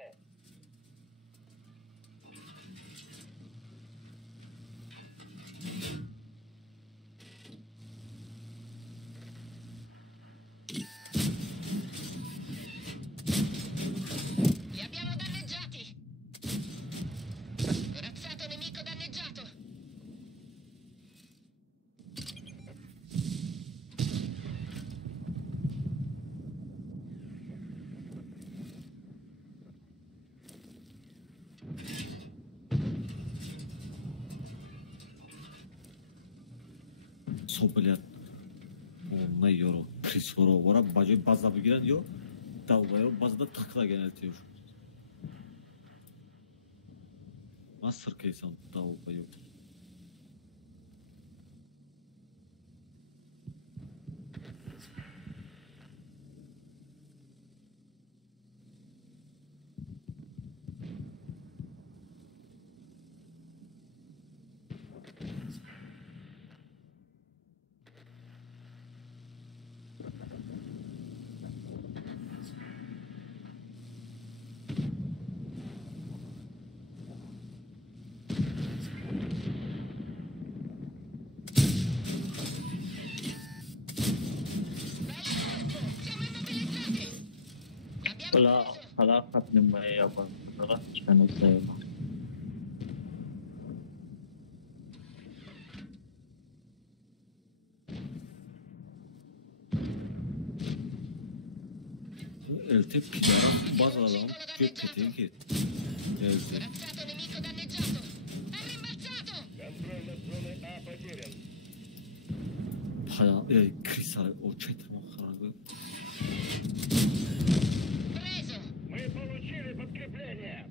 Li abbiamo danneggiati! Corazzato nemico danneggiato! блядь. Onunla yoru. Chris Vora bacı bazda bir giren yok. Dalgaya bazda takla geneltiyor. Nasıl kıysan dalga yok. لا علاقة نمائية بالقدرات كانوا زي ما El tepki yaran bazı adam göt tetiği git. Geldi. Razzato nemico danneggiato! È rimbalzato! Контроль над зоной А потерян. Hala Chris o çetirme harabı. Preso! Мы получили подкрепление.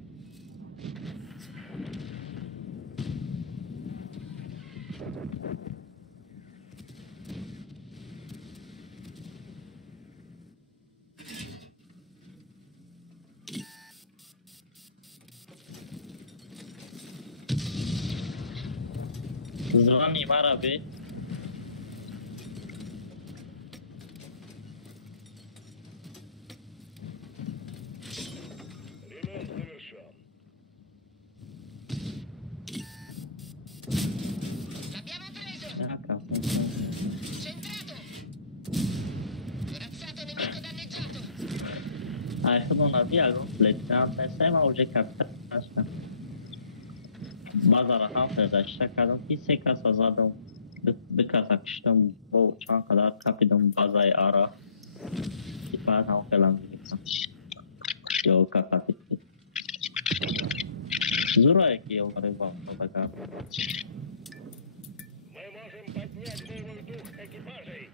Звони Мараби. Ремонт завершен. L'abbiamo preso! Cazzo. Centrato! Razzato nemico danneggiato! Hai fatto una via completamente insieme a oggi capita. Baza rahat edersek adam ki kasa zaten bir kasa kıştım bu uçan kadar kapıdan bazayı ara İfadan falan yok kapatı Зурайки я урывал пока. Мы можем поднять боевой дух экипажей.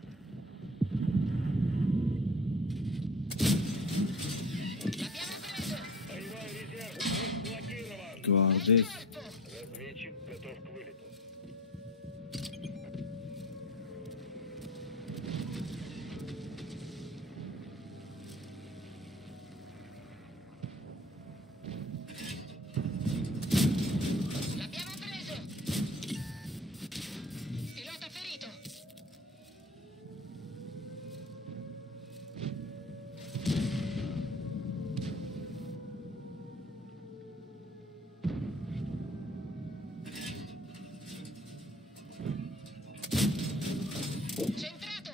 L'abbiamo preso! Боевой резерв разблокирован. Guardes. Разведчик готов к вылету. L'abbiamo preso! Pilota ferito! Centrato!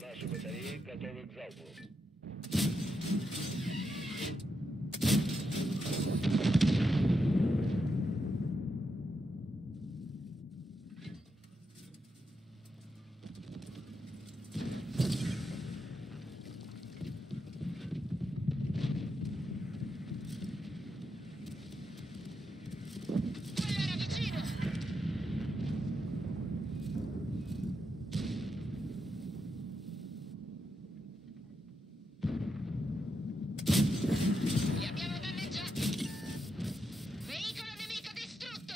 Наши батареи готовы к залпу. Quello era vicino! Li abbiamo danneggiati! Veicolo nemico distrutto!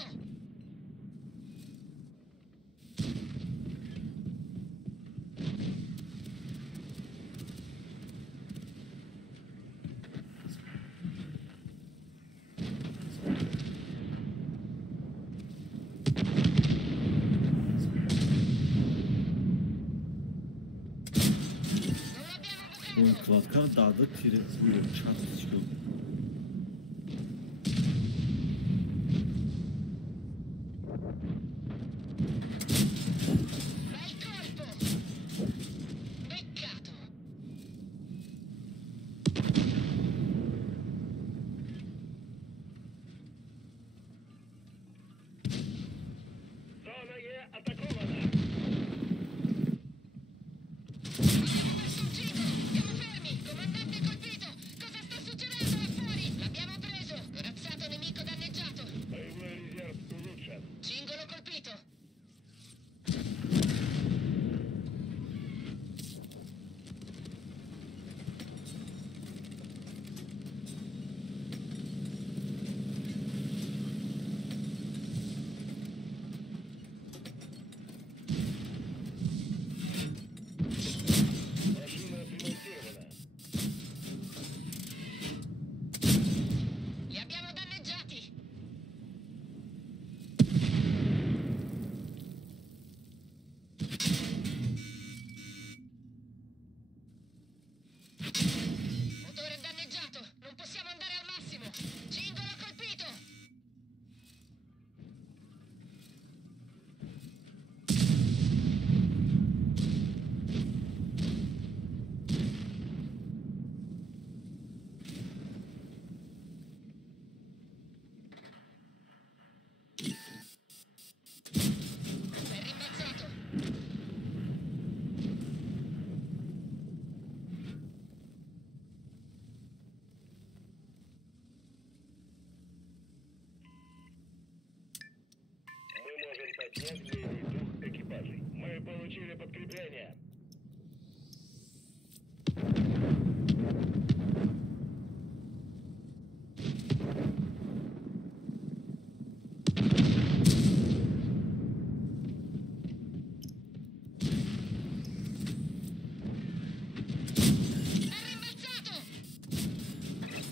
Non l'abbiamo Bu bucato! Klatkar dağda tiri çat çıkıyor. Bel colpo! Beccato! Зона Е атакована. Abbiamo perso un ciclo! Siamo fermi! Comandante colpito! Cosa sta succedendo?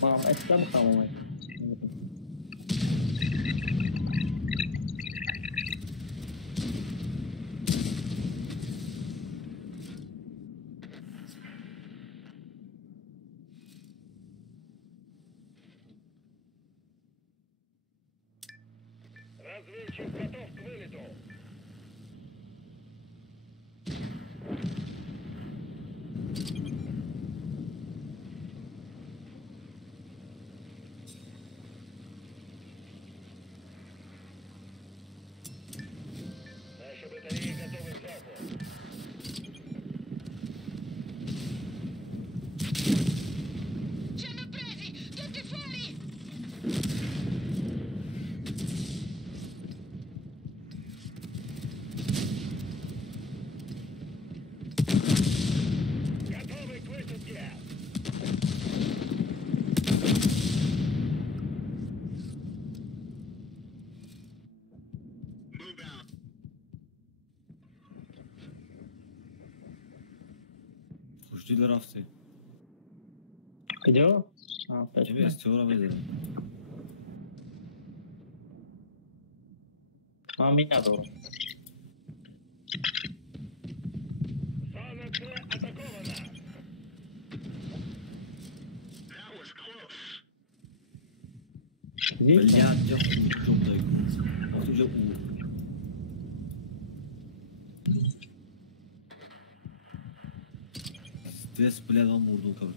Tamam, etkile bakalım. Разведчик готов к вылету. Наши батареи готовы к залпу. Ci hanno presi! Tutti fuori! Готовы к высадке. Kuşçular hafta. Где? А, точно. Değil mi? Istiyor mesela. А, меня было. Зона С атакована. Видишь? Блядь, я художом даю. Вот уже у. Stres bile lan vurdum tabii.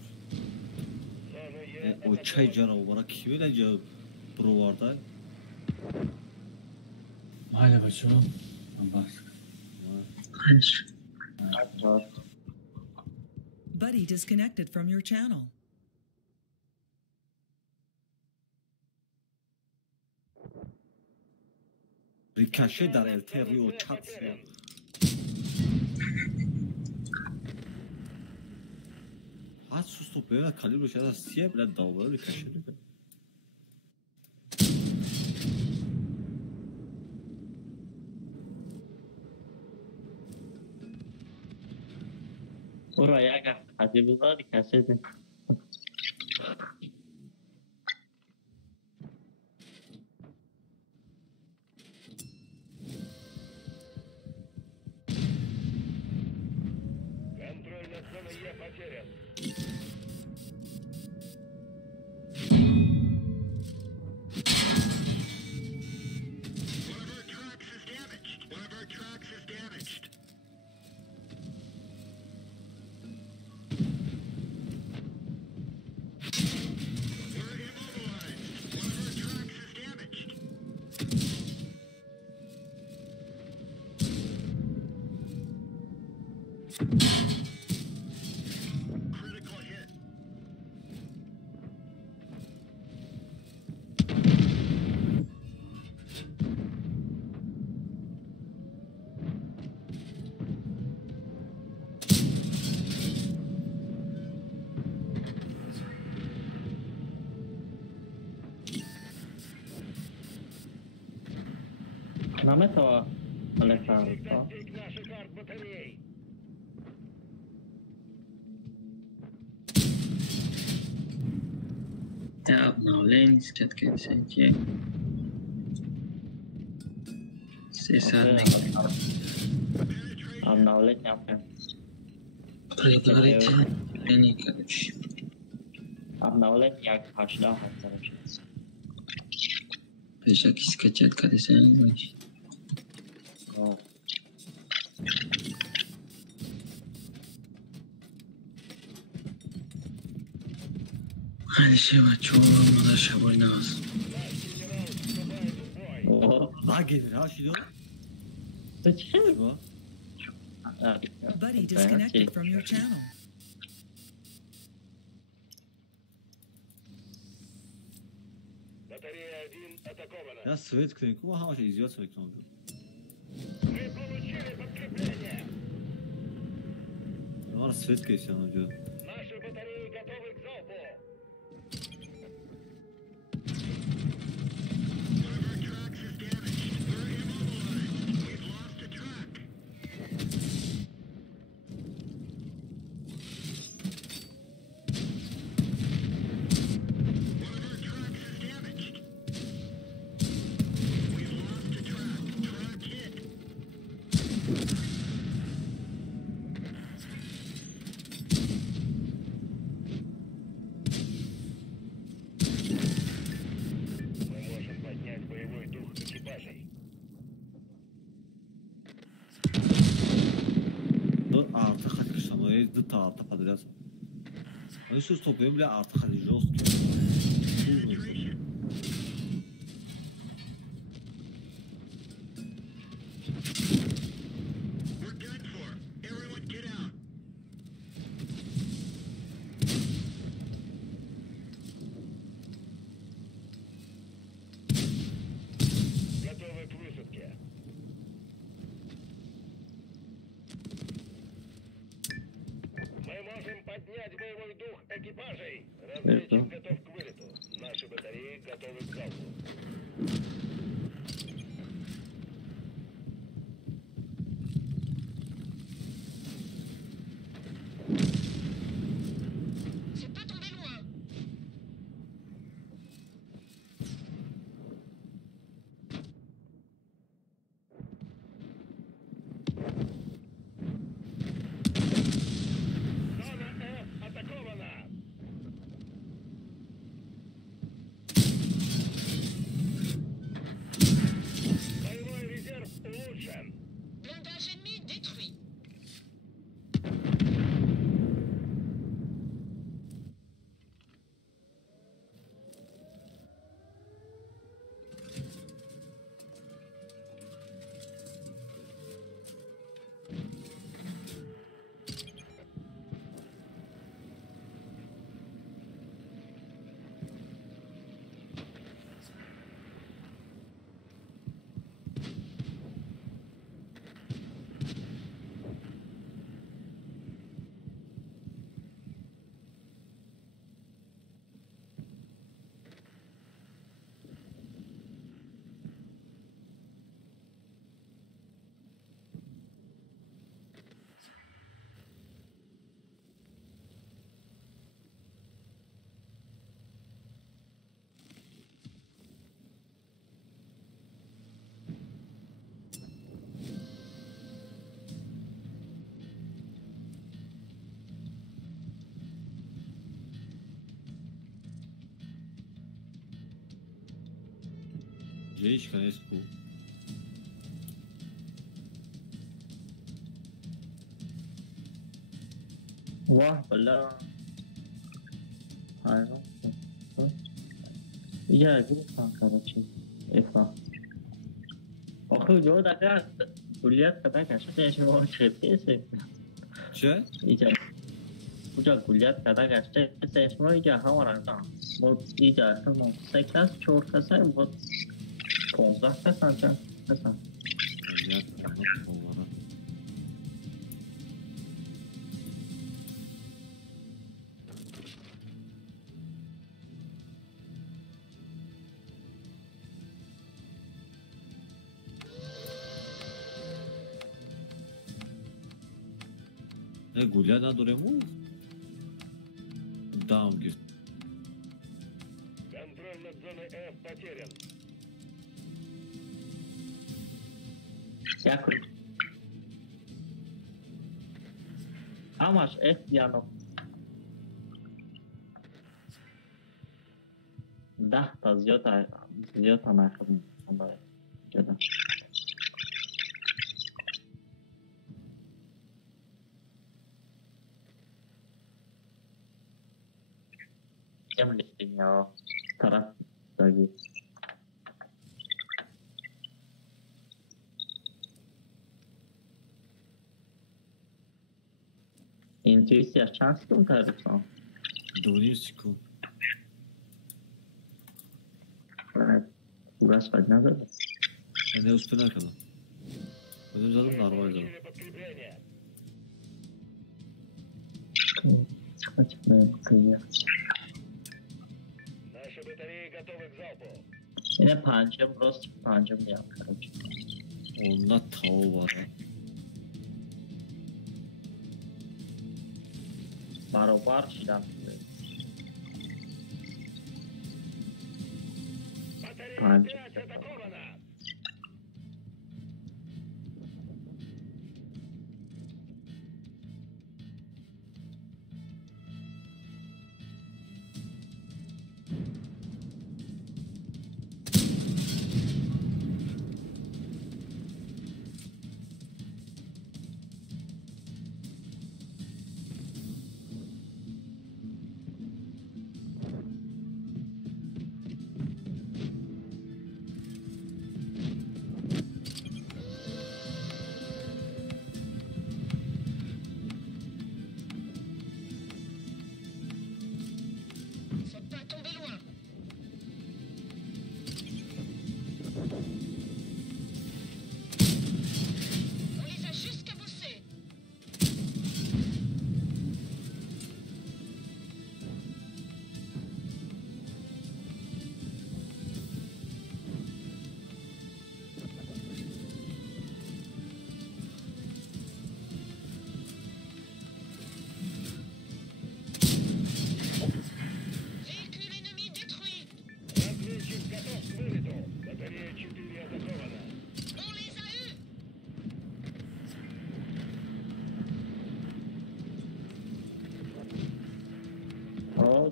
Зона Е O çay canavarı bana kim öyle pro vardı? Hala бачо. Бас. Раньше. Вот. Buddy disconnected from your channel. Ricochet dar el terrio çatsın. Az sus topu ya kalibro şeyler siyah bile dalgalı Ricochet. Oraya gel. Hadi bunlar kesedin. контроль над зоной Е потерян. Нам этого Александра. Достиг наших арт-батарей. Это обновление, скидка всякие. Сесарный. Обновление опять. Предварительное обновление, короче. Обновление я кашлял, короче. Пешаки скачать, когда сами значит. Ну, Альшева, чего малаша больнас? о, Ha gelir ha şimdi. зачем? Şu. А, Buddy да, disconnected окей. from your channel. Батарея 1 атакована. Ya Svet Krenk ama ha şey izliyorsun ekranı. Мы получили подкрепление. Var Svet Krenk diyor. Наши батареи готовы к залпу. Reis'de tahta patates. Hani söz toplayayım bile artık hadi jost ki. Готовы к высадке. Мы можем поднять боевой дух экипажей. Разведчик готов к вылету. Наши батареи готовы к залпу. C'est pas tombé loin. Зона F атакована. Боевой резерв улучшен. Blindage ennemi détruit. Gente, cara, esse cu. واه ولا هاي يا جري كان كذا إفا أخو جو دكا كليات كذا كشته شو شبيسه Çe? إيجا وجا كليات كذا كشته شو إيجا هوا رندا مو إيجا تمام سكاس شور كسر مو 15 كسان كسان Ya, nasıl onlara? Гуля на дурему? Даунги. Контроль над зоной F потерян. Дякую. Amaç F ده تا زیاد تا نخدم جدا کم لیستیم یا طرف داگی Intuicja چند سکون تعریف Doğru çıkıyor. Uğraş bak ne dedi? Ne üstüne kalın. Benim canım normal canım. Получили подкрепление. Çıkma kıyıyor. Наши батареи готовы к залпу. Yine pancım yap kardeşim. Onda tavu var ha. Barobar şidan. Батарея Панч. 5 атакована.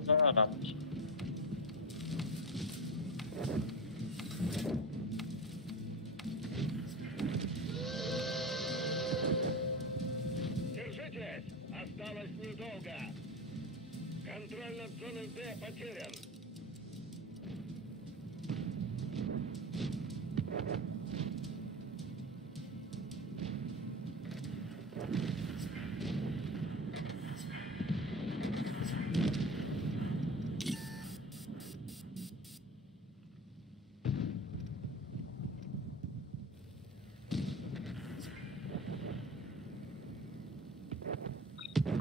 uzun adammış. Держитесь! Осталось недолго. Контроль над зоной Д потерян.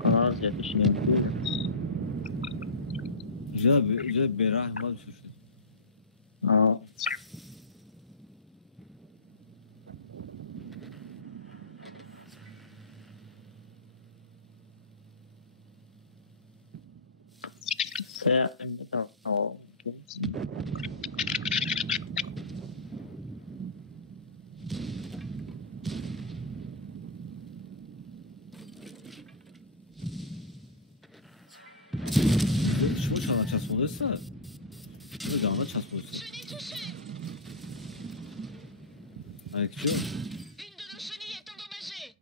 Kanal yetişiyor. Güzel berahmal bir şey. Aa. Xe anh biết đâu. Ồ. Şunu çana çasmalıysa şunu canına çasmalıysa. Je n'ai touché. Ayakçı. Une de nos chenilles est endommagée.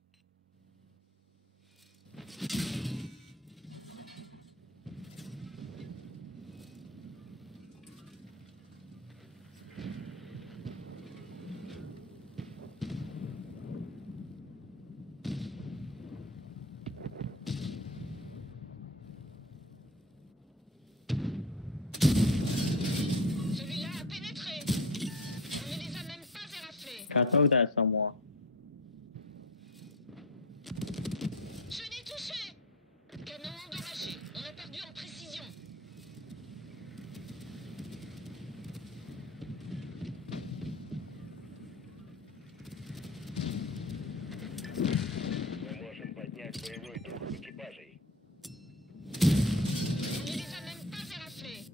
Celui-là a pénétré. On ne les a même pas éraflés. Katalog dersen moi. Je n'ai touché. Canon endommagé. On a perdu en précision. Мы можем поднять боевой дух экипажей. On ne les a même pas éraflés.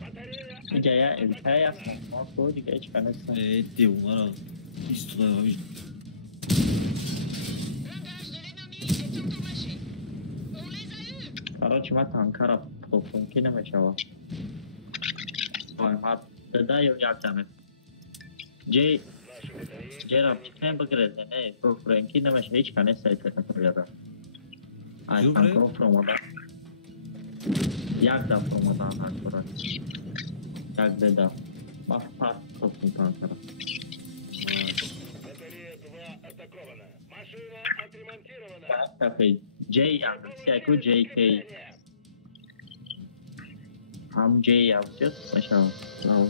Батарея Hikaye, hikaye yazmam. Nasıl oldu geç kanıtsın. Etti bunlara. Hiç tutamamış. Blindage de l'ennemi est endommagé. On les a eus. Короче, мatan kara popun ki ne meşava. Ой, да я yapacağım. J наши батареи J rapçıken bakırız ne? Profren ki ne meşava hiç kanıt sayısı katılıyor. Ay Jubre? kanka promoda. Jak da promoda akkurat. Jak da. Bak pas popun tankara. Батарея 2 атакована. Машина отремонтирована. Tabii J yani Siyako JK. Ham J yapacağız. Meşava. Bravo.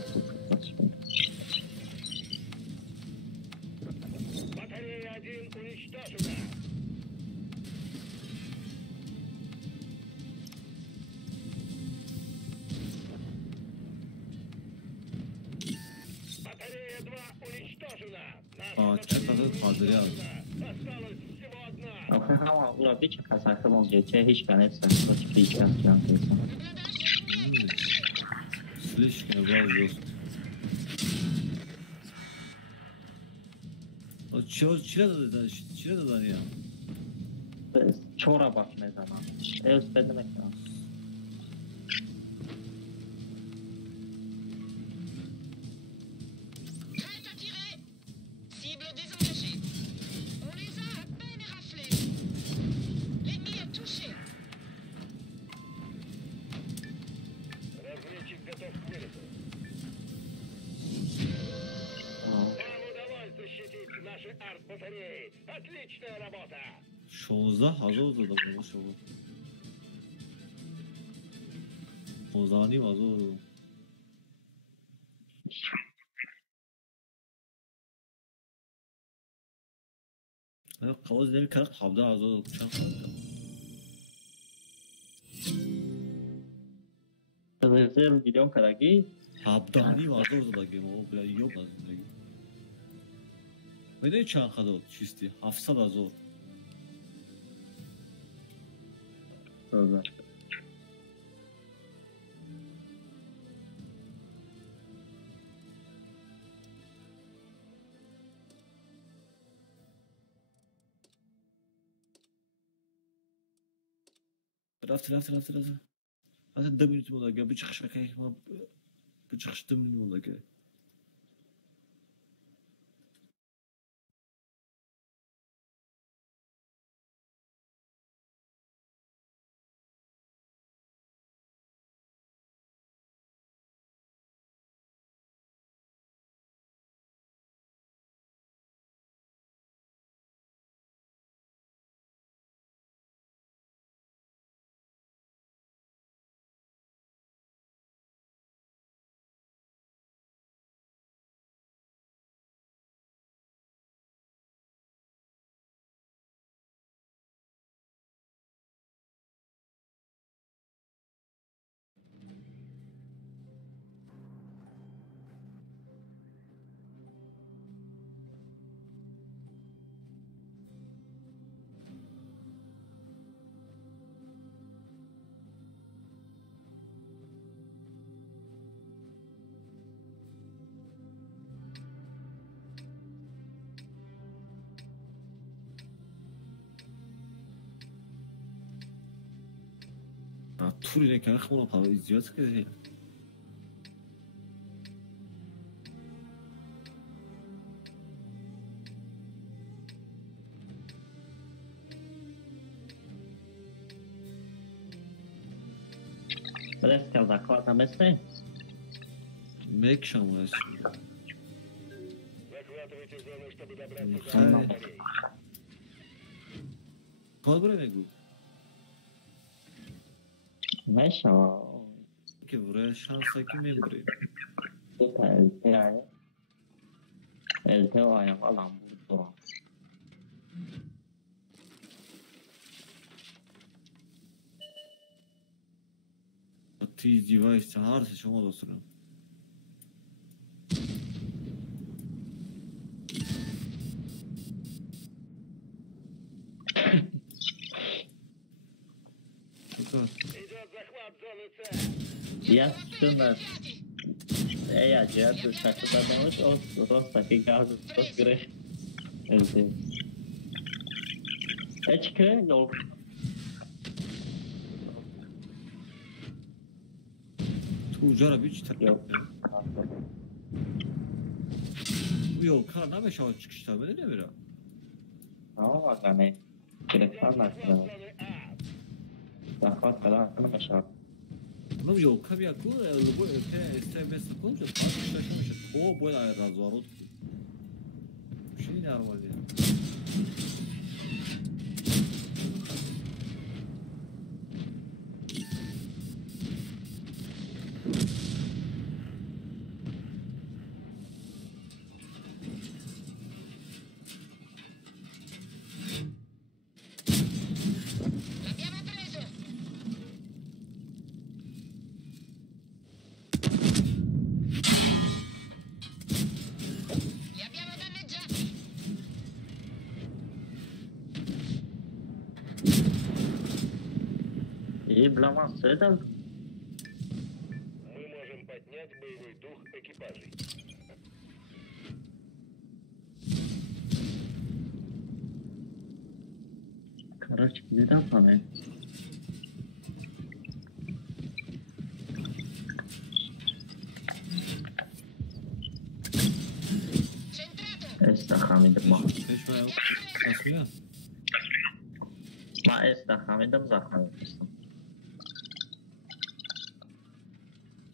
Батарея 1 уничтожена. Батарея 2 уничтожена. Наша Aa, çakalı kaldırıyor. Осталась всего одна. Après, ha, ula bir çaka sayfa geçe hiç kanıt sayısı hiç yapacağım. Le blindage de l'ennemi est touché. Слишком razı O çile de ya. Çora bak ne zaman. Ne demek ya? Prête à tirer. Cible désengagée. On les a à peine éraflés. L'ennemi est touché. Разведчик готов к вылету. Aa, Вам удалось защитить наши арт-батареи. Отличная работа! Şovuzda hazır oldu da bu şovu. Bozani hazır oldu. Evet, kavuz değil kırık havda hazır oldu. Uçan havda. Hızlı gidiyorum kadar ki Havdani hazır oldu da game o biraz yok lazım. Ve de uçan kadar çisti. Hafsa da hazır oldu. Sözler. رفت حتی 10 minut مونده bu chiqishga qaytma bu chiqish 10 minut مونده طول اینه که خونه پاو ایزیات که Parece que ela corta, mas tem. مکشم هست Захватывайте зону, чтобы добраться до Ай. батарей. کار برای نگو Mexe, ó. که برای شانسه که میبریم Fica, ele tem aí. Ele tem o olha, olha lá, um تیز دیوایس هر سه شما دوسترم Идет захват зоны С. E as cenas. É, adianta o chat da noite ou nossa, que gado, tô grande. Meu Deus. É de crânio, ou. تو جارا بیچ Yok. تر bu yol kar ne meşe aç çıkışta böyle ne bira Não, Magane. Direção na Захват зоны А. da foto lá, não me choca. bunun yol kar ya bu te istebes konuşuyor tartışlaşmış o böyle razvarot şey normal ya L'abbiamo preso! Li abbiamo danneggiati! И Бламасседов. Мы можем поднять боевой дух экипажей. Короче, нeden sana? Centrato! Esta Hamid'im bak. peşme yok nasıl ya Ma esta Hamid'im zaten.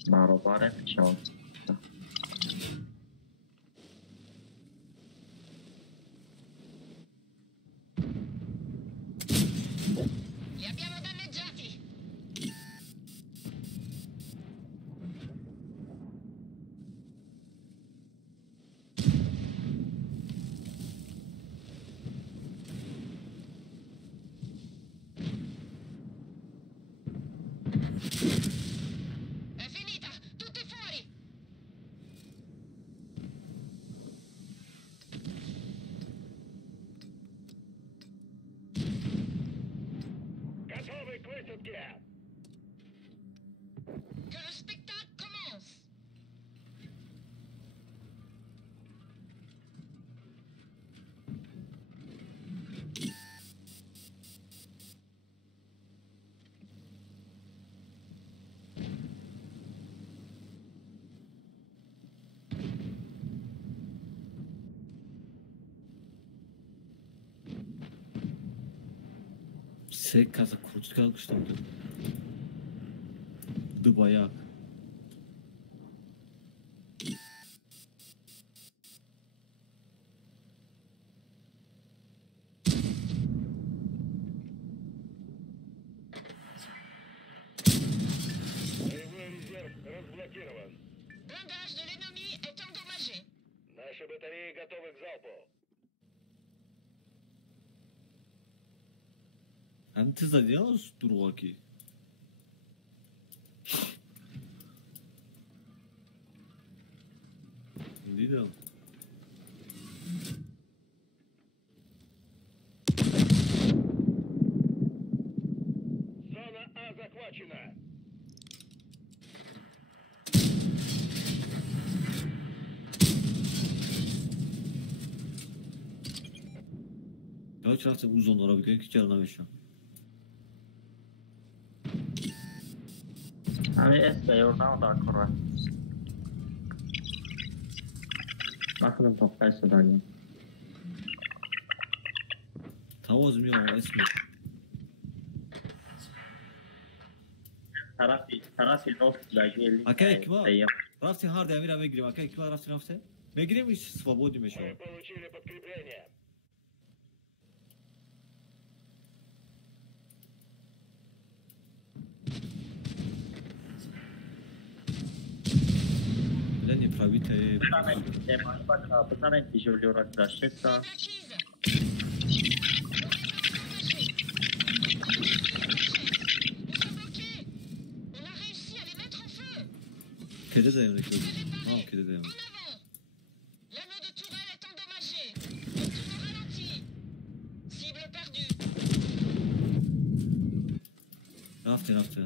Maro pare ciao. Li abbiamo danneggiati! È finita! Tutti fuori! Готовы к высадке! Que le spectacle commence! Секаса крутка что ли? Дубая. Боевой резерв разблокирован. Blindage de l'ennemi est endommagé. Наши батареи готовы к залпу. Hem tez ediyoruz dur ki. Değil. Зона А захвачена. Ya çarptı uzunlara bir gün ki canına همه اسپیور نام کره نخدم تو قیس داریم Tavaz mı ya esmi? طرفی نوست داگیلی Окей, ква. Рафти хард амира мегирим. Окей, ква рафти нафте. Мегирим и свободим еще. Мы получили подкрепление. Да не правите. بزنید دیجولی را داشته سا Acquise. Ils sont bloqués. On a réussi à les mettre en feu. Kede de yemek yok. Tamam kede de En yemek. avant. L'anneau de tourelle est endommagé. Le tour ralenti. Cible perdue. Rafti rafti.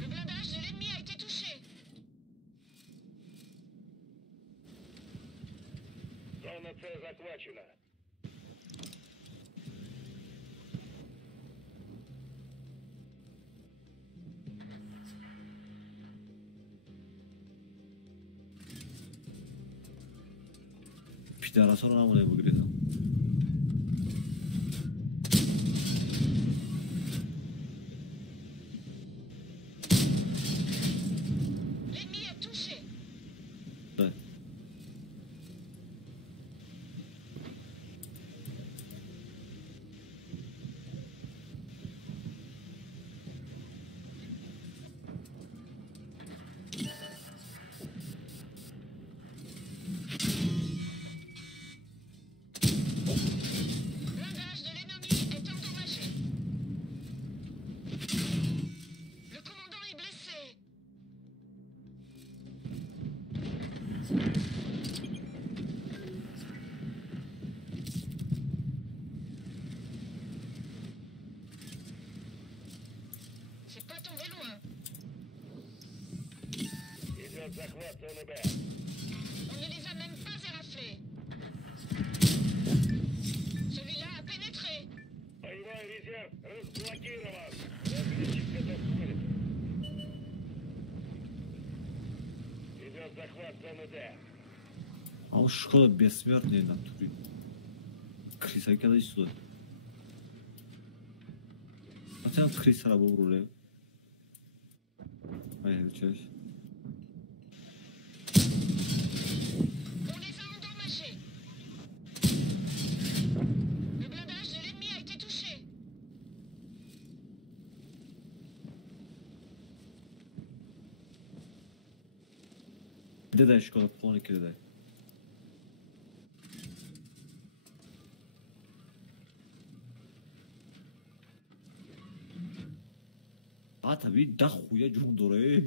Le blindage de l'ennemi a été touché. Зона С захвачена. Pidara sonra namına bu gidiyor. L'ennemi est touché. Да. Blindage de l'ennemi est endommagé. Le commandant est blessé. C'est pas tombé loin. Идет захват зоны Б. On ne les a même pas éraflés. Celui-là a pénétré. Боевой резерв разблокирован. Разведчик готов к вылету. Идет захват зоны Д. Ama şu kadar besmert neden duruyor? Krisa kadar istiyor. Zaten Krisa bu buraya. Hayır çeş. On les a endommagés. Le blindage de l'ennemi a été touché. Bir de şu kadar puan ikili de. Ha tabii da huya cumdore.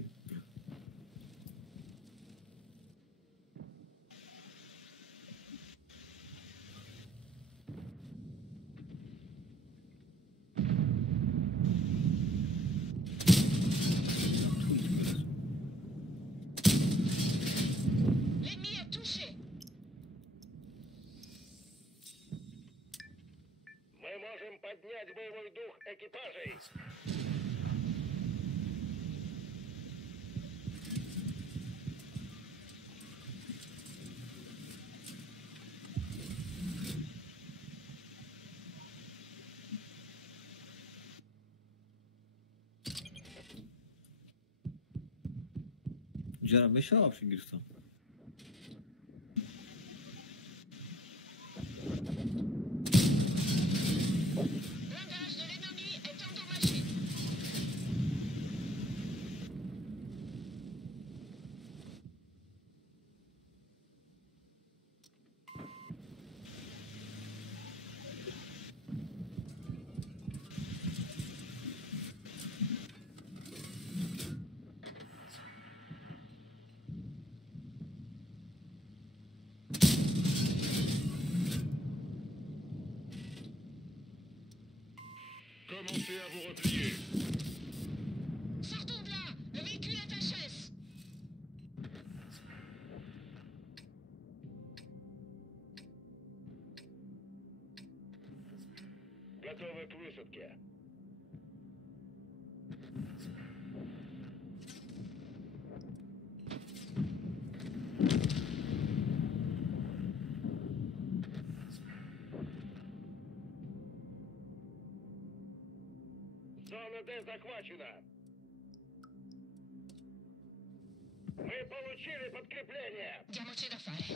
L'ennemi est touché. Мы можем поднять боевой дух экипажей. Widziałem, myślała przy Gifton. Blindage de l'ennemi est endommagé. Commencez à vous replier. Sortons de là. Le véhicule est HS. Готовы к высадке. Зона Д захвачена. Мы получили подкрепление. Diamoci da fare.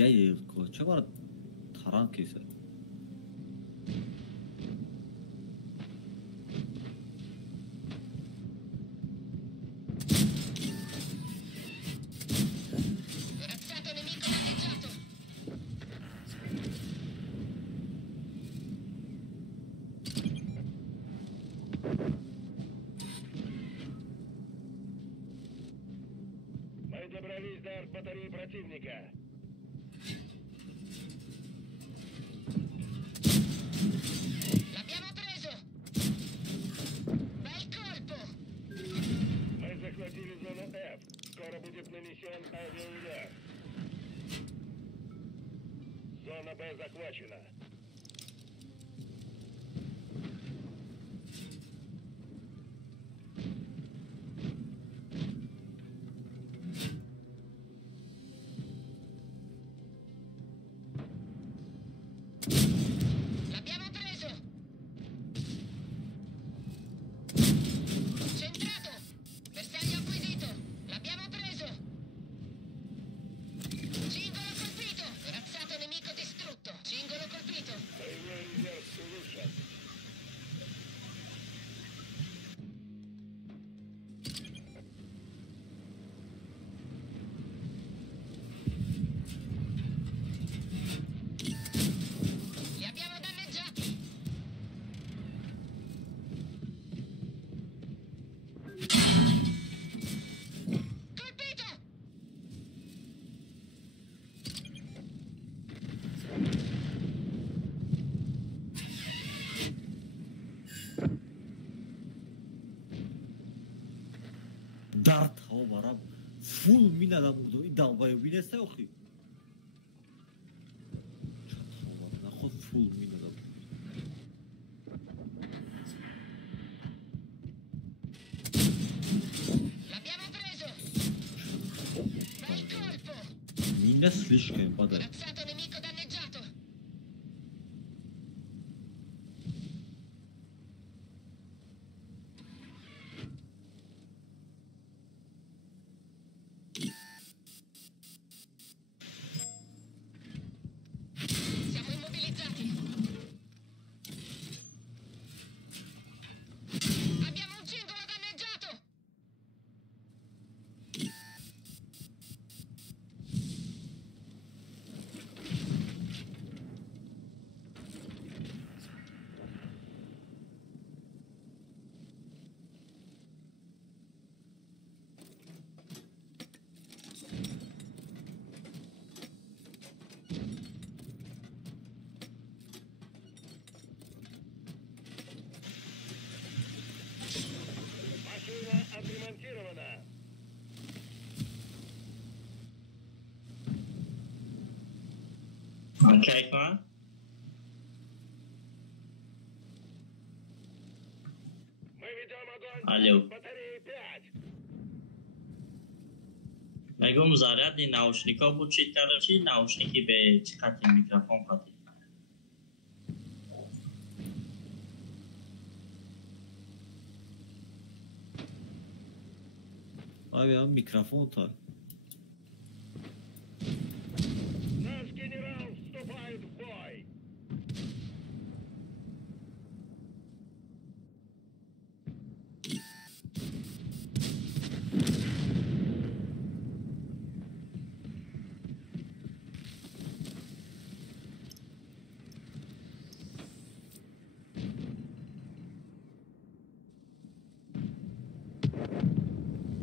Yayılko, çabar taran keser. Corazzato nemico danneggiato. Мы добрались до артбатареи противника. L'abbiamo preso. Bel colpo. Мы захватили зону F. Скоро будет нанесен авиаудар. Зона Б захвачена. L'abbiamo preso. Centrato. Bersaglio acquisito. L'abbiamo preso. Cingolo colpito. Corazzato nemico distrutto. Cingolo colpito. Боевой резерв улучшен. Li abbiamo danneggiati. Colpito. Dart hava var abi. Full min adam vurdu. İddia binese yok ki. Çat hava var. Ne kadar full min adam. L'abbiamo preso. Bel colpo. Minne слишком падает. Corazzato nemico danneggiato. Siamo immobilizzati. Abbiamo un cingolo danneggiato. Машина отремонтирована. Kijk maar. Мы ведем огонь Алло. по батарее 5. Megum зарядный наушника بود چی چی наушники به چی خط میکروفون خطی Abi ya mikrofon ta. Наш генерал вступает в бой.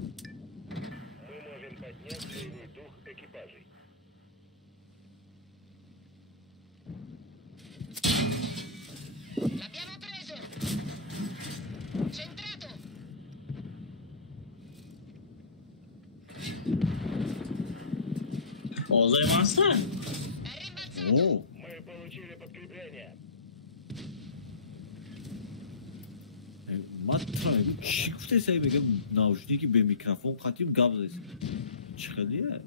Мы можем поднять боевой дух экипажей. L'abbiamo preso! Centrato! اوضاع ماستر È rimbalzato! Oo. Мы получили подкрепление. Matra چی گفته سعی بگم ناوشنی که به میکروفون قطیم قبض است چخلیه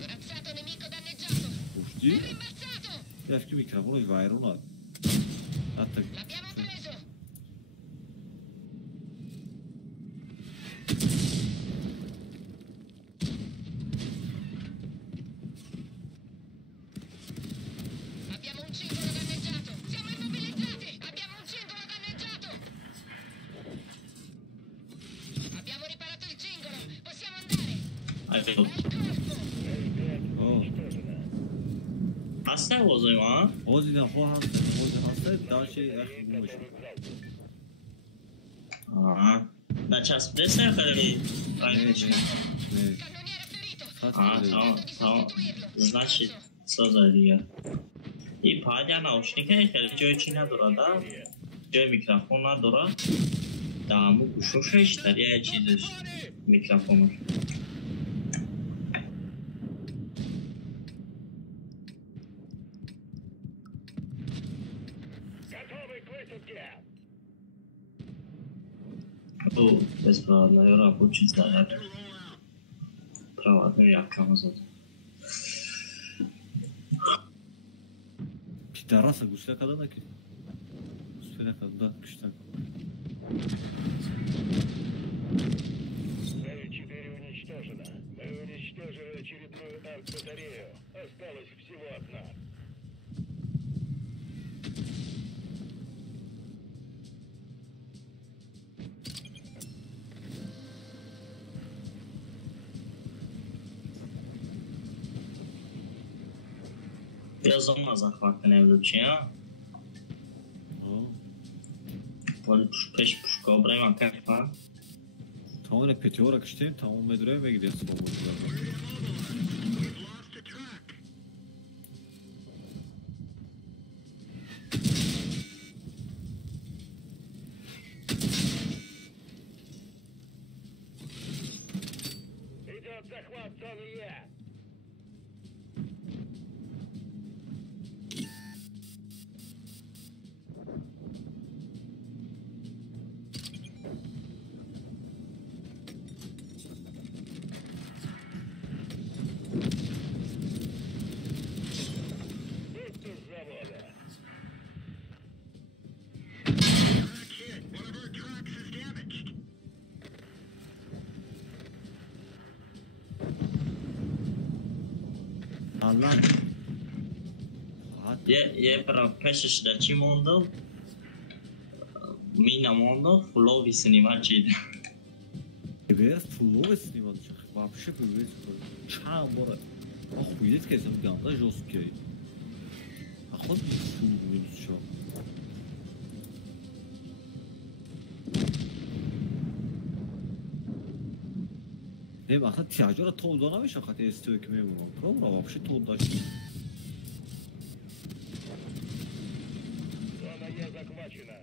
Corazzato nemico danneggiato! گفتی؟ È rimbalzato! یه که میکروفونش وایرون ها حتی L'abbiamo preso! Abbiamo un cingolo danneggiato! Siamo immobilizzati! Abbiamo un cingolo danneggiato! Abbiamo riparato il cingolo! Possiamo andare! Alo. Bel colpo! آه هسته اوضاع ما باز دیدم خواه هسته داشته اخی Готовы بومشون к залпу. آه نچسبیده سه خیلی نه رنگش نه Cannoniere ferito! آه خط تا значит سازه دیگه این پاید یا ناوشنیکه خیلی جای چی نداره دا جای میکروفون نداره دامو گوشوشش در یه چیزش میکروفونش Готовы к высадке. او bezpravda jora počin zadat pravatno jakama zad Пидораса гусля когда накид? Гусля когда кыштак. Цель 4 уничтожена. Мы уничтожили очередную арт-батарею. Осталась всего одна. biraz zaman захватка не влучия О. вали пеш пушка обрема каква Tamam petiora kıştayım tamam medreye mi gidiyorsun babamızla? Идет захват зоны Е. Будто с завода. Allah. Hat یه برا پشش در چی موندم مینا موندم فلووی سنیما چیده Biraz fullov снимал, вообще появляется чам бора. Охуеть, конечно, ганда жесткий. Охот не фул будет что. Hem ахат тяжера толда намеш ахат эстök мему. Пробра вообще толда. Зона Е захвачена.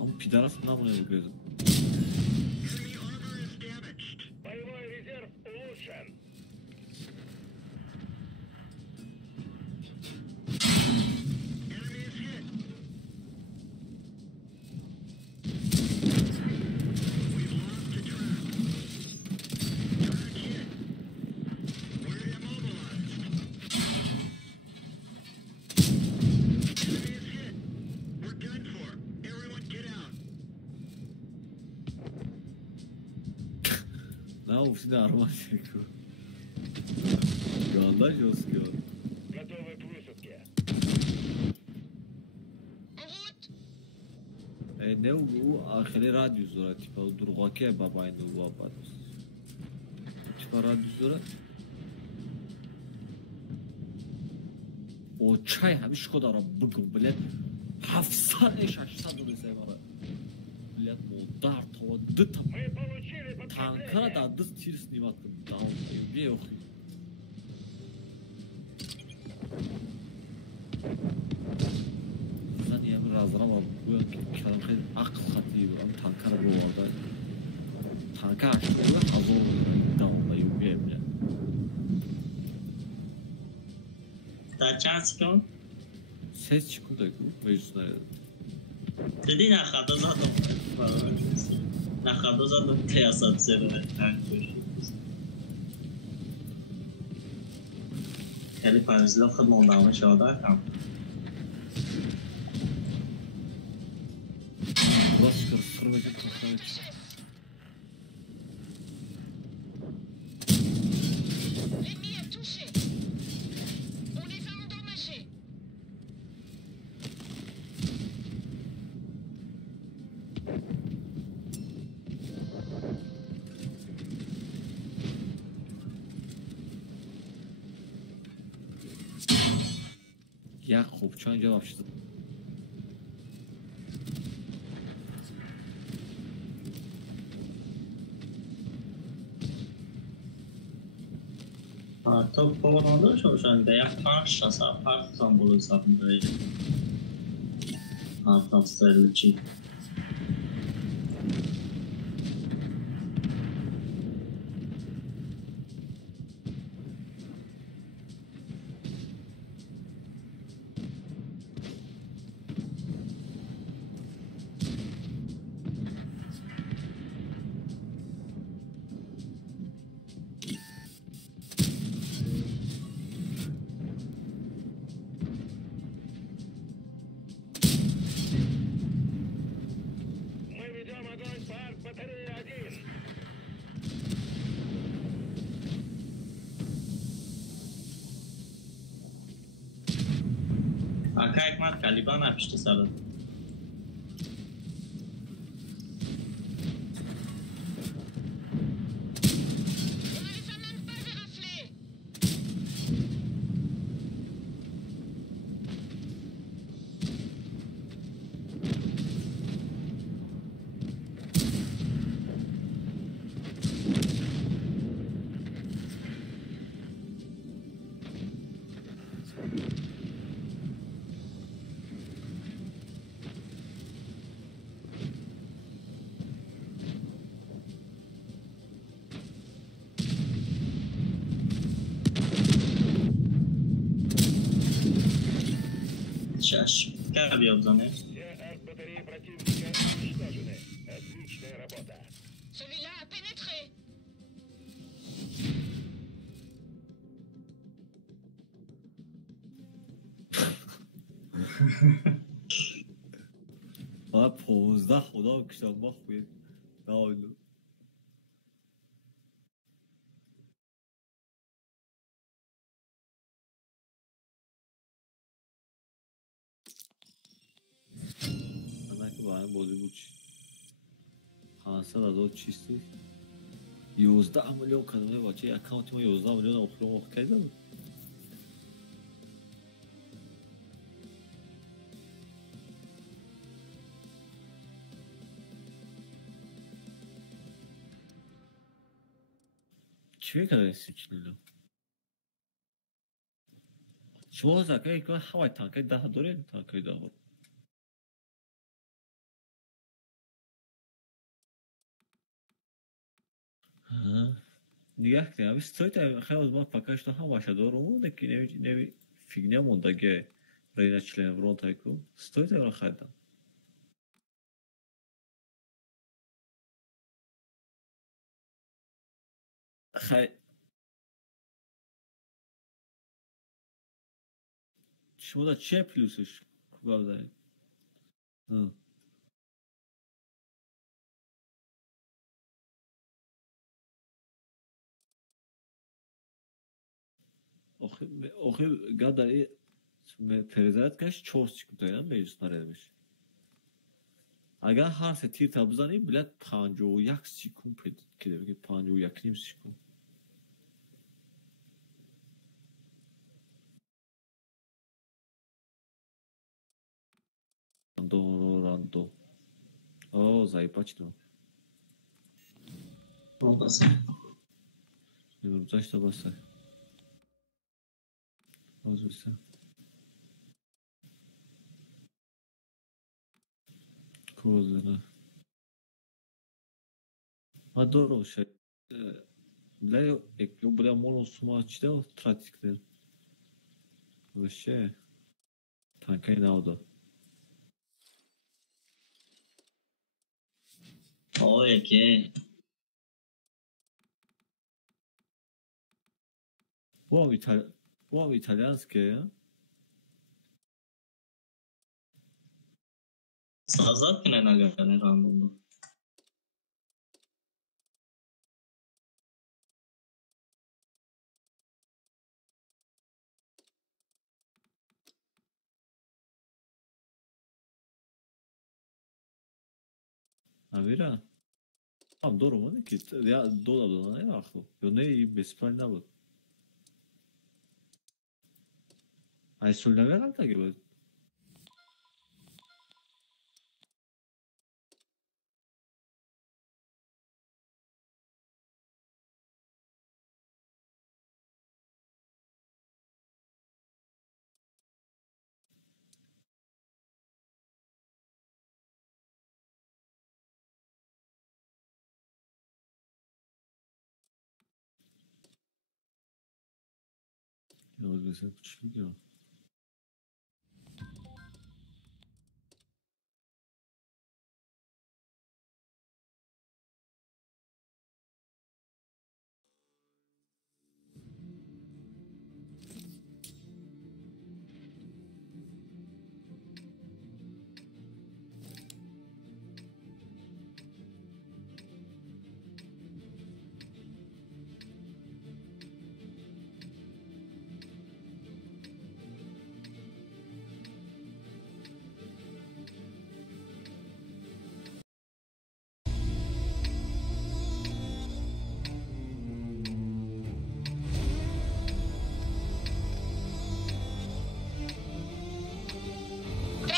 Ama pidaraf namına yapıyordum. Боевой резерв улучшен. Ne olmuş ne arma çekiyor. Yoldaş olsun ki o. Готовы к высадке. En route. Ne o ahire radyo zora tipa o durgaki babayın o babadır. Tipa radyo zora. O çay hamish kadar bugün bile 700-800 dolar. Bilet modar tavdı tam. Мы получили Tankara подкрепление. da dız tir snimatım. Tamam. Bir yok. Zaten yani razına var. Bu kanka akıl katıydı. Ama tankara bu oldu. Tanka açtı ve hazır oldu. Devamlı yürüyeyim ya. Dar چند sekund? Ses çıkıyor da bu meclisine. Dedi نخدا زدم نخدا زدم قیاسات زره خیلی پنجیلا خود مندامه شاده کم Burası çıkar. Sırmacı kurtarmak için. L'ennemi est touché. On les a endommagés. Ya kopçan cevap şıdı. تو پرونده شوشن ده یک 5 تا ساعت بلو ساعت داری آفاستر چی Мы ведем огонь по арт-батарее 1. Aka ekmek kaliban yapıştı sarı. On ne les a même pas éraflés. Şaş. Gel bir obzane. Все арт-батареи противника уничтожены. Отличная работа. Celui-là a pénétré. Bana 15 خدا بکشم ما خوبه نه اولو من که با هم بازی بود حاصل از آن چیستی 11 میلیون کلمه باچه اکانت ما 11 میلیون اخرى مخ کرده بود چه kadar seçiliyor? شما زکای که هوای تانکای ده داره تانکای ده بود دیگه که همیشه توی خیلی از ما پکش تو هم باشه دارم اون که نمی فیگنه موندگه راینا چلن ورون تایکو стоит رو خریدم خیلی شما دا چه پلوسش کجا دارید آخه گادایی перезаряд каш 4 секунд дайдан меҷуснаред меш агар ҳар се тир та бизанӣ билад 51 секунд кида биги 51 ним секунд рандо о заипачдо зашта басай озбиса козера адоро ше бля еклю бля молон сума чида тратиктер вообще танкай навда Ой, окей. Wow, итальянские. Сазат не нагадан рандом. Авира. Там дорого, не ки я доллар не нахло. Yo ne бесплатно было. Ay söylemek alta gibi. Yalnız mesela küçük ya.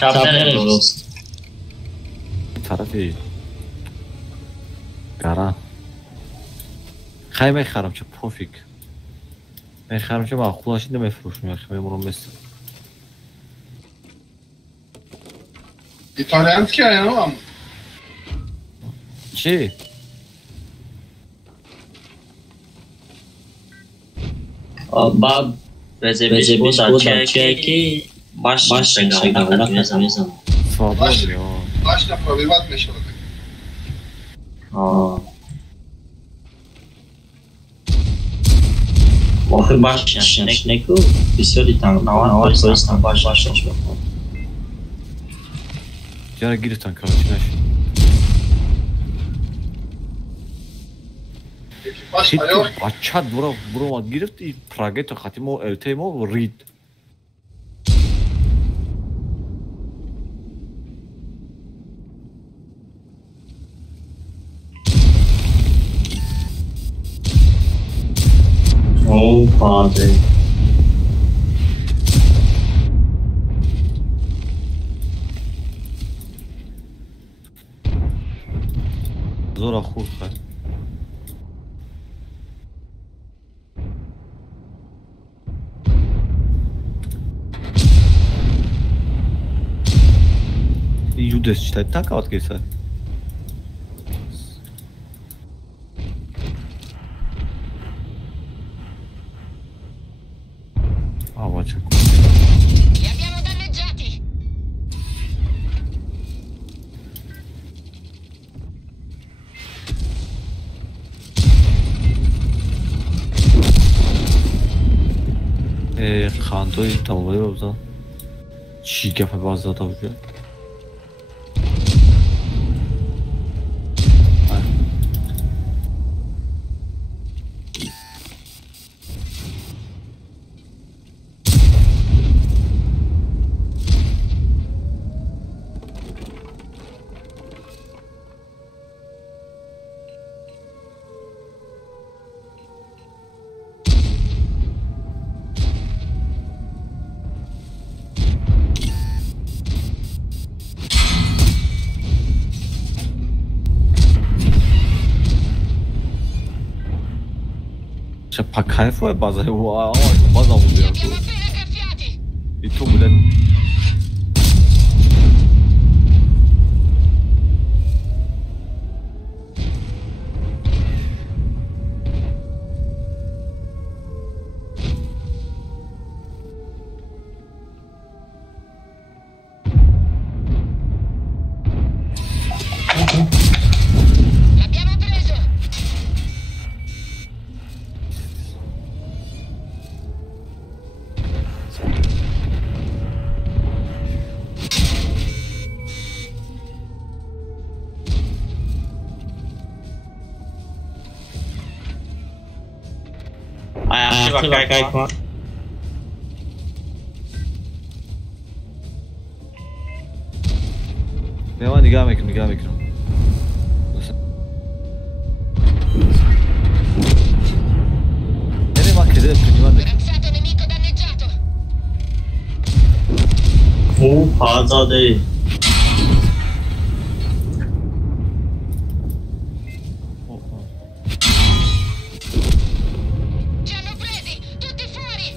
Çap nereye doğrusu? طرفی گرم خیلی میخرم چه پوفیک میخرم چه با خودشی نمیفروشم یا خیلی میمونم مثل İtalyanski ayağım ama. چی؟ بعد رزرویش بود که baş şekilde ne zaman? Свободно. Başla pробивать мешало. Охир baş şekilde бисёри танкҳо истан baş Яра гири танкҳо чӣ нашид? Бача буро гирифт и прагето хатимо элтемо рид. Oh, padre. Zora xurd qad. Ludes читать так вот киса. А вот что. Li abbiamo danneggiati. خاندوی تمامه بازا چی گفه بازا تا بجه 진짜 박하이프의 맞아요. 와, 맞아 보세요. Li abbiamo appena graffiati. 이 통보는 L'abbiamo preso. Ayakçı bak kayma. 내가 니가 맥히노. 얘네 막 걔들 그니만 Corazzato nemico danneggiato. Bu fazla değil. Ci hanno presi. Tutti fuori.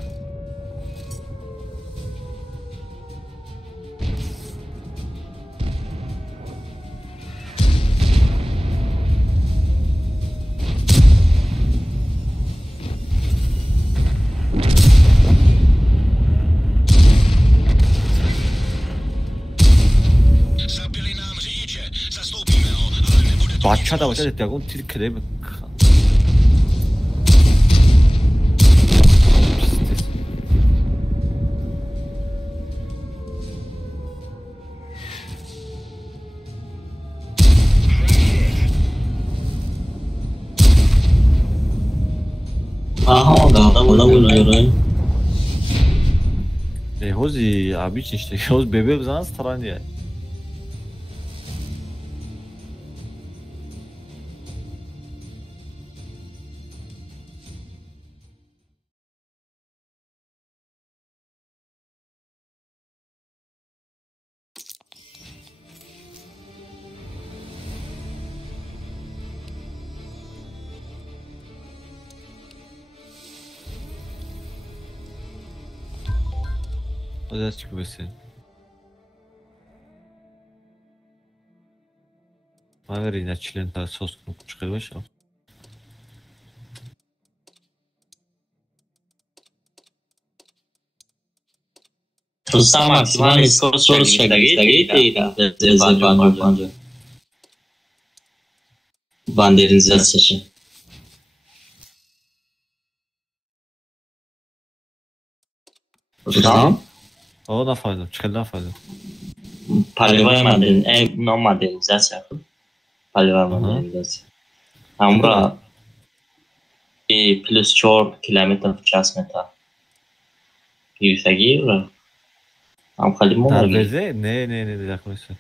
마차다 됐다고 이렇게 되면 Aha ona vuruyor. 호지 아 미친 진짜 호지 베베 부산 스타라니야. 어디서 찍고 있어요? Маверина член та соску çıkarmış o. Rustam maksimum skor şekilde Banderinizacja. Rustam? O na fajną, czekaj na fajną. Paliwowa modernizacja. Paliwowa modernizacja. Amra plus 4 kilometre w czas meta. Yüksek mi? Am kalim mı? Darveze ne dakika.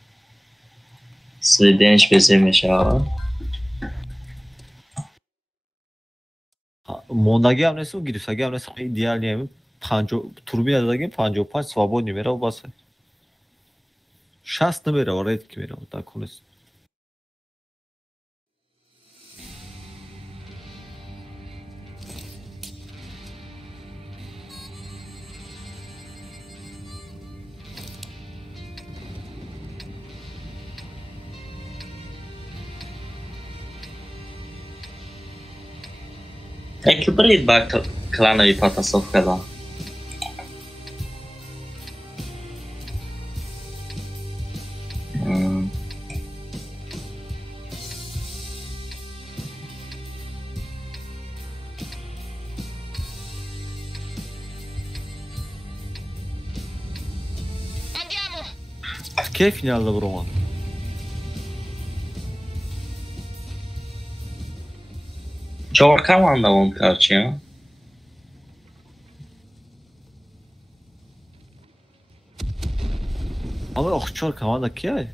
Swedish bezirmiş ya. Mondagi hamlesi o girişagi hamlesi idealniyemi panjo turbinadagi 55 свободный мера баса. 60 номера редки мера так конес. Ecco, برید با کلانوی پاتاسوف کلا. Andiamo! Che finale da Roma? چهار کمان دوام کرد ها؟ Ama okçular kamanda ki.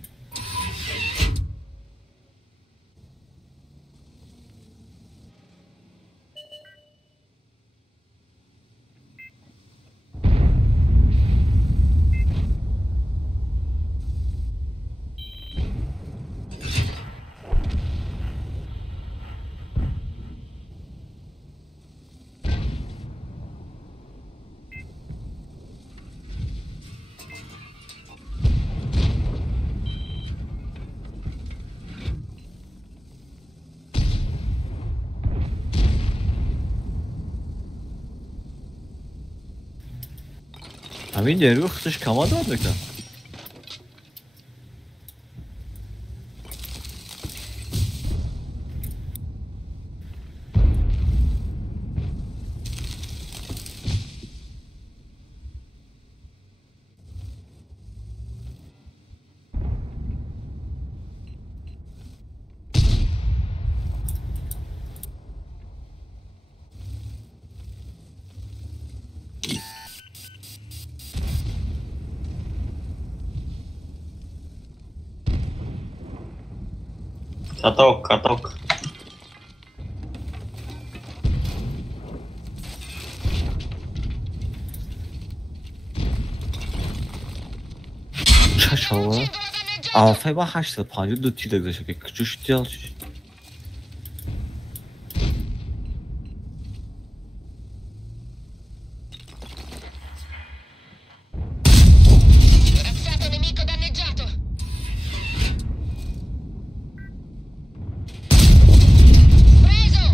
همین نیروی خودش کمال داد بکنم. کاتوک. چشمه آفای با 852 تیر گذاشته که کجوش دیالش. Corazzato nemico danneggiato! Preso!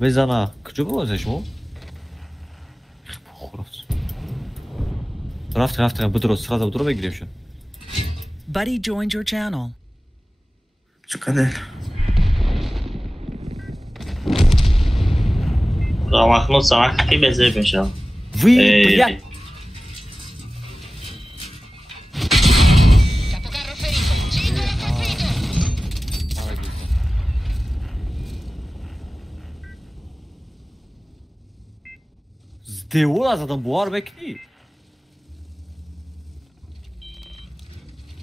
بزنه کجا بازش مو؟ رفت بدرست سرعت بدرو بگیریم شد. Buddy joined your channel. چقدر؟ رامخنود سمک کی بزرگ میشه؟ وی بلیک. Capocarro ferito! Cingolo colpito! دیوال از آدم بوار بکنی.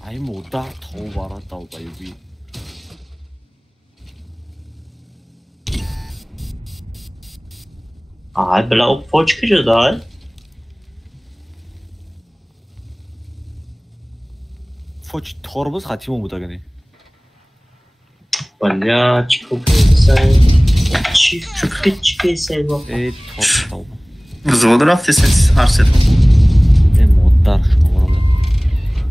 ای مدر تو بارا داو بایوی. بلا او فوج کجا دار؟ فوج توربوز خطیمون بود اگه نی. بلا چیکو بیسای چی بیسای با ای توربوز Взвод رفتی سنس هر سفر. ای مدر شما برام.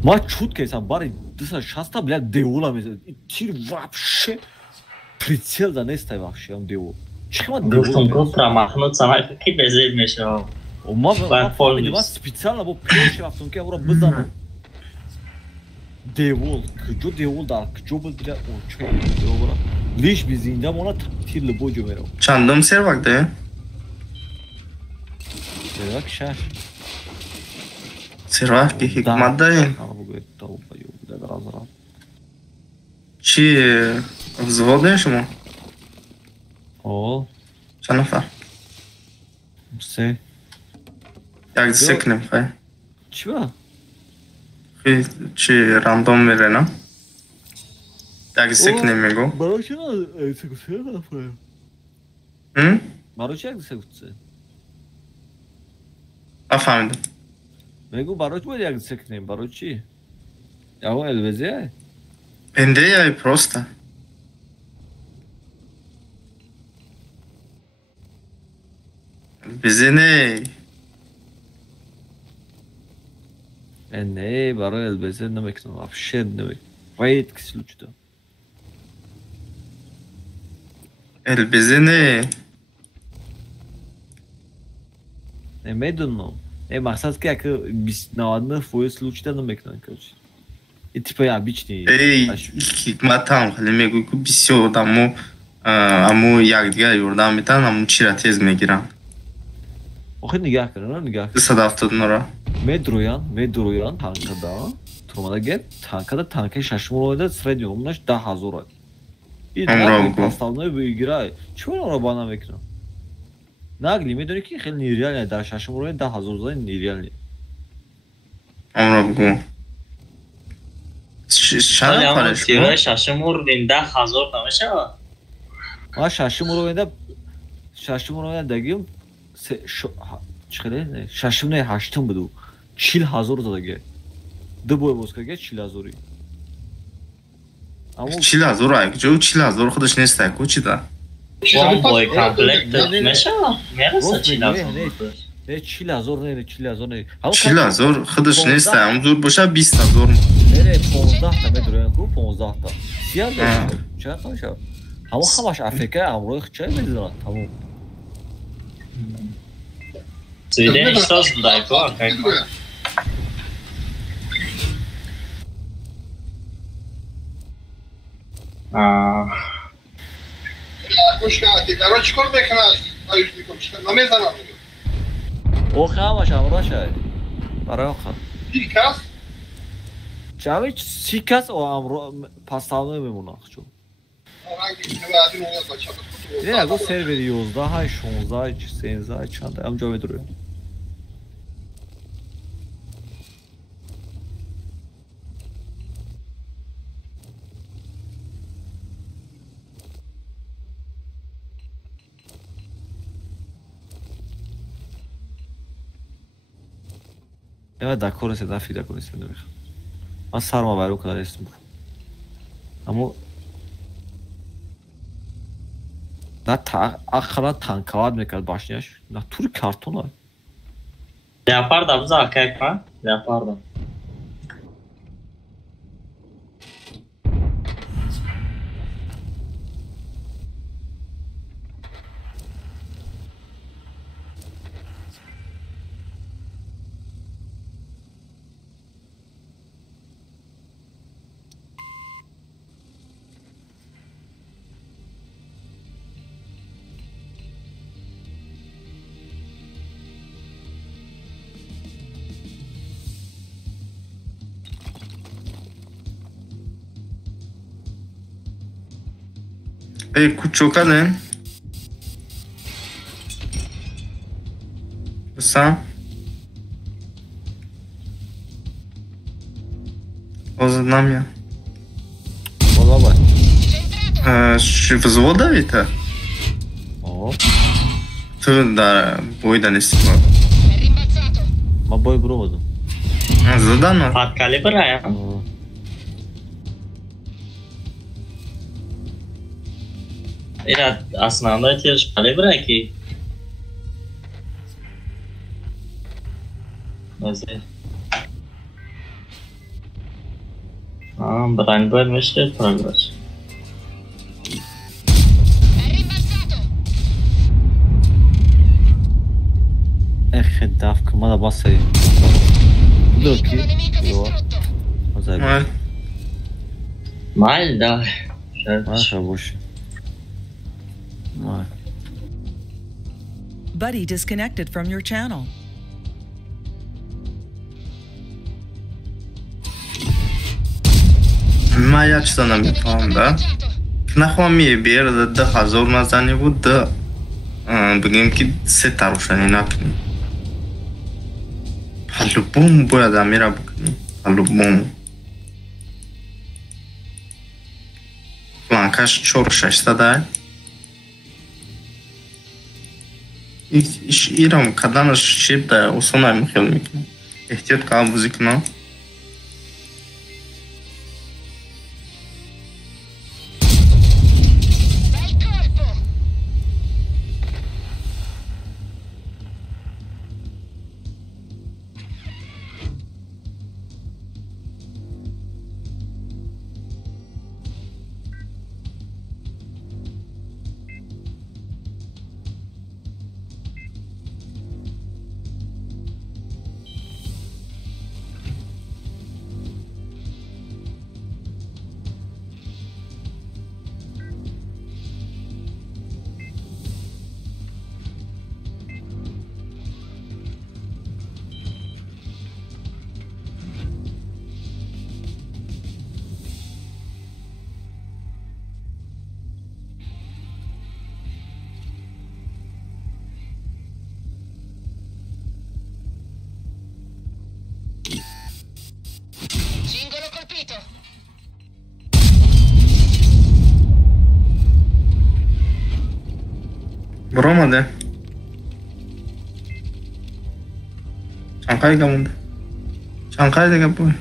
ما چود که ایسان باری دوستا شاستا بلا دیولا میزد. تیر вообще прицел да нестай вообще он دیوال. چقدر گفتم دیوال. گفت رامخنود سمک کی بزرگ میشه؟ ما فول ما специально با پیش رفتم که اون بزنم. دیوال کجا دیوال دار کجا بود بلا اون چه دیوال. لیش بیزینده مونا تیر لبوجو میرم. چندم سر وقته؟ دیوال شهر. سر وقت که حکمت داریم. چی وзвоده شما؟ اوه چند نفر؟ سه یک سک نمیخوای؟ چی با؟ چی راندوم میره نه؟ یک سک نمیگو؟ برای چی نه سکوسه نفره؟ برای چی یک سکوسه؟ افهمیدم. میگو برای چی باید یک سک نیم؟ برای چی؟ یا اون الوزیه؟ پنده یا پروسته؟ بزنه نه برای البزه نمیکنم افشد نمیکنم باید کسی لوچ دارم البزه نه Медленно. Максат как 90% случаев намекнан, короче. И типа обычный. ای حکمت هم خیلی میگوی که بسیار امو یک دیگه یوردن میتن امو چی را تیز میگیرن آخه نگاه کنن نگاه. 270 نورا медруян танкада. Турмадаге танка шашмон ойда средний умнаш 10000. И так поставной выиграй. Чего он рабана мекнан? Нагли میدونی که خیلی نیریاله در ششم روی 10000 زای نیریاله. امرا بگو چند نفرش تیرای ششم رو دین 10000 تمشه ما ششم روی دگیم چخله ششم نه هشتم بدو 40000 داده دو boy boz که 40000 اما 40000 اگه جو 40000 خودش نیست کو چی ده One boy complete meşe neresi 4000 نه 40000 نه 40000 نه 40000 خودش نیست اون زور باشه 20000 نه 15 تا متر کو 15 تا سیاه داشت چه خواهش همش افریقا امروز چه میدونن تمام Sweden istaz dayko kanka خوش کردی برای چیکار بکنه آیوش میکنه نمیزنم او همش امروز شد برای آخر پیکاس جاوی سیکاس او امروز پاسالونه میمونه چون نه اگه سرور 11 های 16 13 چند هم جا میدروه یا دکور است دفعی دکور است نمیخوام من سرما برو کار است اما نه آخرا تانکواد میکرد باشنیش نه توی کارتونه Yapardım zaten ha yapardım ای کوچوکا نه بسام Ознам я. Голова. Взвода это? О. Ты да, бой да не сма. Ma boj проводу. Задано. Pat kalibra ya. Ja, основной те же kalibra ki. Nasıl? Brian bölmüştür progress. خدافك ما بصي دوكي ايوه مال Mal da. ما خبوش ما Buddy disconnected from your channel. ما я что нам میفهم да نخوام بیار ده هزار نزنی بود ده بگیم که سه تا روشنی نکنیم по-любому باید امیره بکنیم по-любому фланкаш 4600 ирам каданаш чип да усонай хел мекунам эҳтиёт калам бузӣ кунам آمده چند قای گمونده چند قای دیگه بوی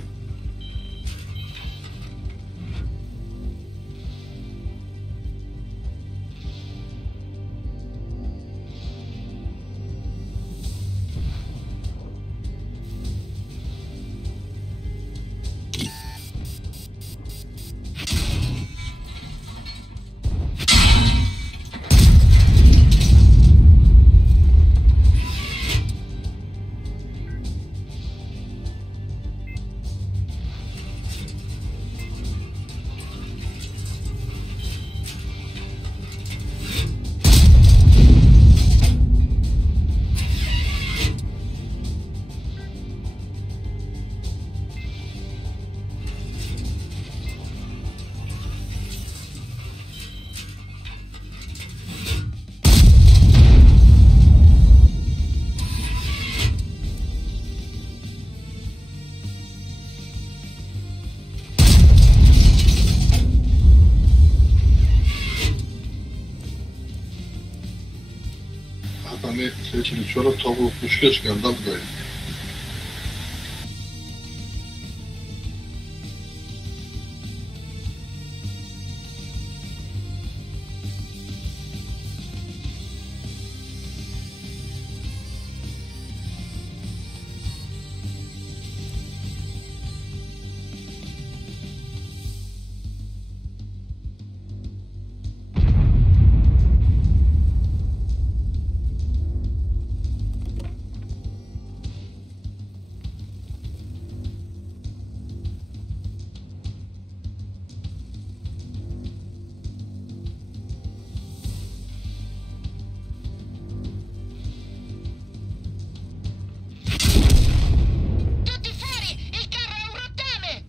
Hani seçili çorap tavuğu kuşkeş geldi buraya. Tutti fuori! Il carro è un rottame!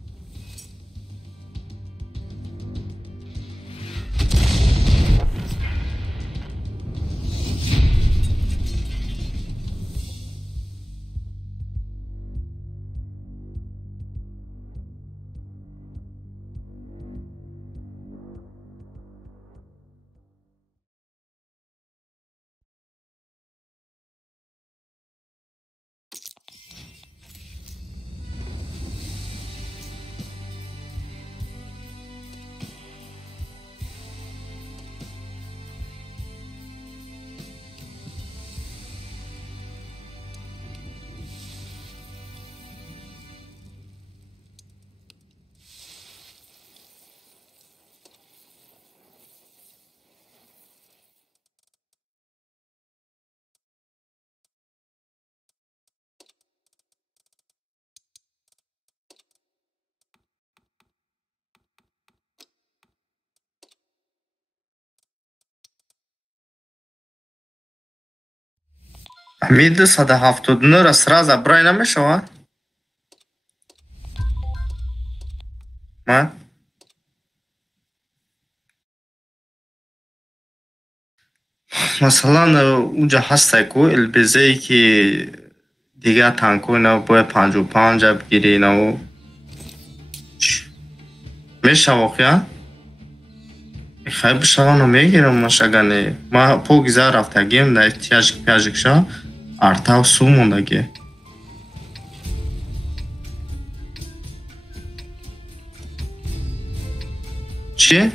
امید 179 را سرا زبرای نمیشود من مثلا اونجا هسته کو البزه ای که دیگه تنکو نه باید 55 بگیری نه میشه واقعا خیلی بشوانو میگیرم مشگنه ما پوگیزه رفتگیم در احتیاج پیاجکشا ارتاو سو موندگی چی؟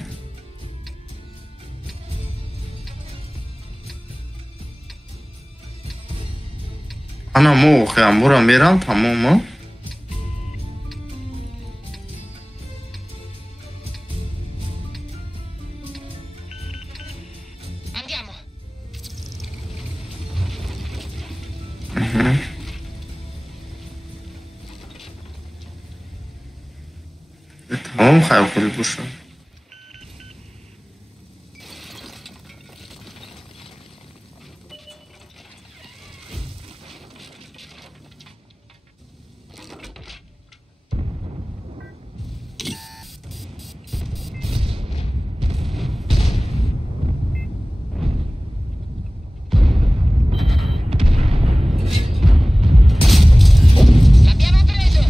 انا مو خیام برا میرم تمام Andiamo! تمام خیلی خوبی باشم L'abbiamo preso!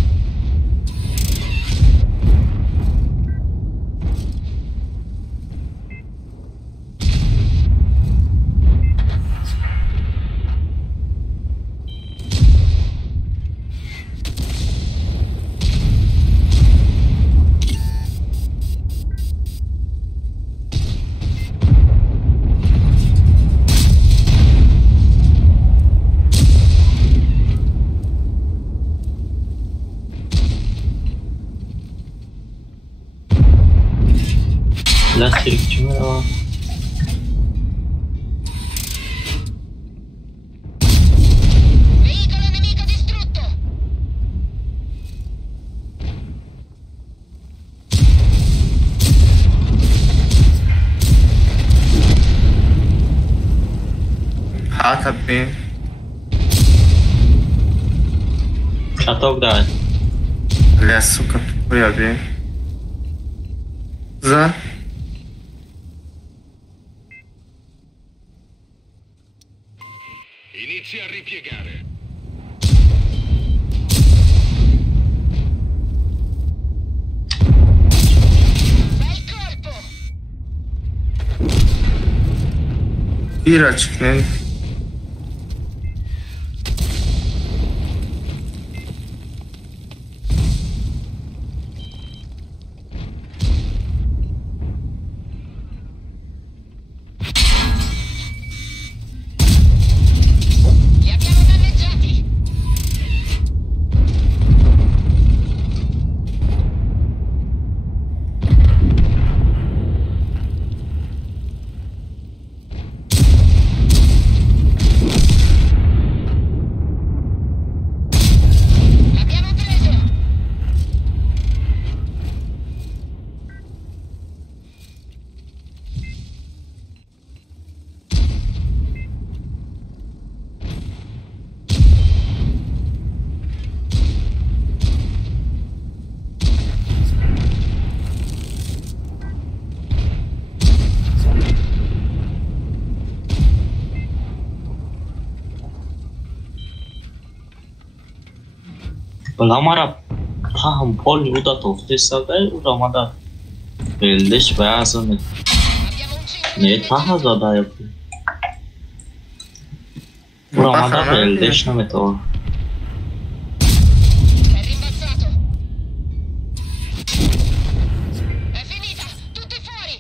Lastikçi mi var? Veicolo nemico distrutto! tabii. Каток давай. Бля, сука, тупой объем. За. Inizia a ripiegare. Bel colpo! Bir açık ne? Li abbiamo danneggiati! L'abbiamo preso! Ламара таҳам поли уда тофтесадай урамада велдеш баазане. Abbiamo ucciso Не таҳа задая. Урамада велдеш наметова. È rimbalzato! È finita! Tutti fuori!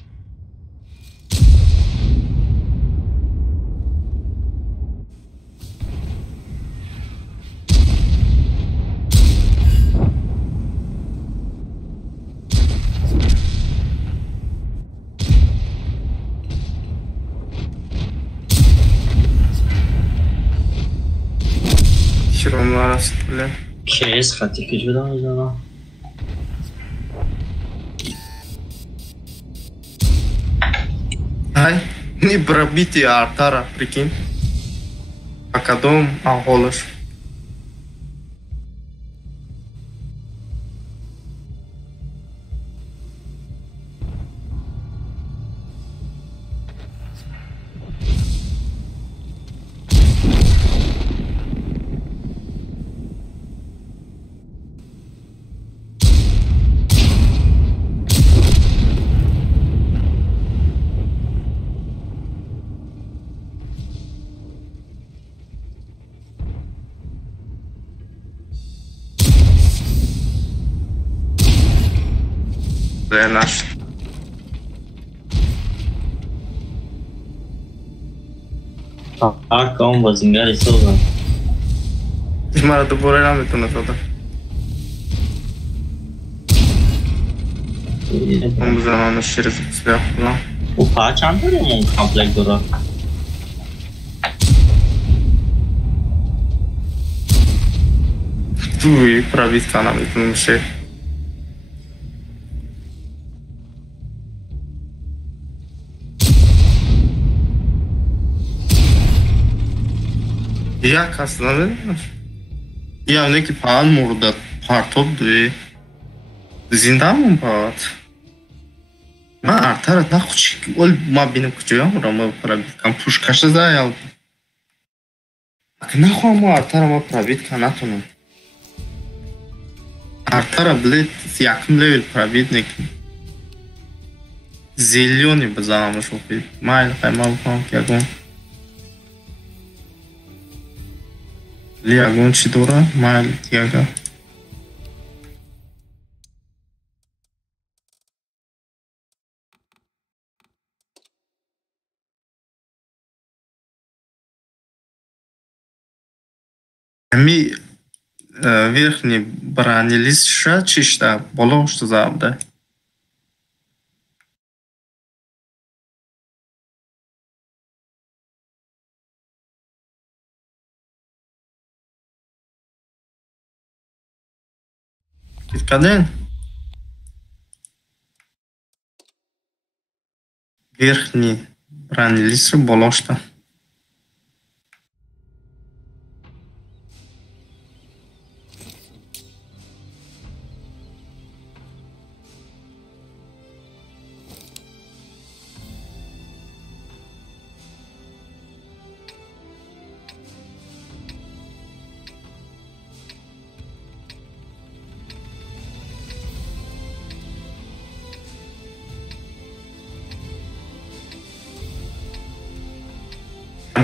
Şurumlar arası bile. Kes хатики ҷуда мезанам. Ай, не пробитие артара, прикинь. Акадом, аголыш. Наш. Акам бозингари созам. Мара добре наметона тода. Он замана через себя. У пачан дорем он комплект дора. Туи правит наметона ше. Jak aslında ya ne ki pan murda partop duy zindan mı pat ma artar na kuch ol ma benim kuchuya ama pravit kan pushkasha zayal na ho ma artar ma pravit kanatunu artar bled yakın level pravit ne ki zillioni bazama shofi mail kaymal kan kyagon Liagon Chidora, Mal Tiaga. Ми верхний бронелист чишта, было что забда. Dikkat edin. Верхний бронелист болошта.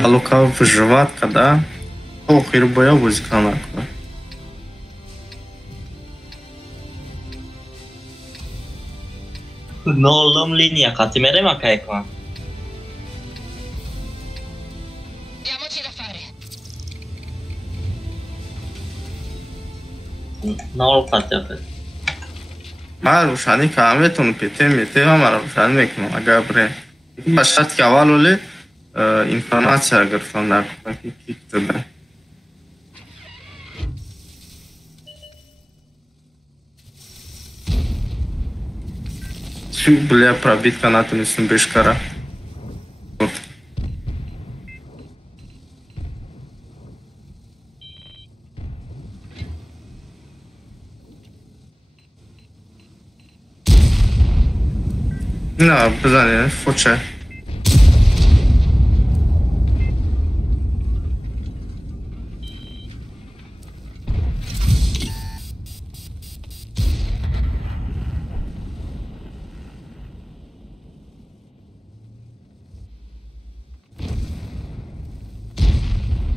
Лука выживает, когда охер боя вузикана. Nollum linea Catimere ma che è qua? Diamoci da fare. Non lo fate. ما روشنی که همه تون پیته همه روشنی میکنم اگر بره باشد که اول ولی اینفورماسیا گرفتم در که کیک داده чуть бля пробить канату не бешкара. Вот. На, бзане, фоче.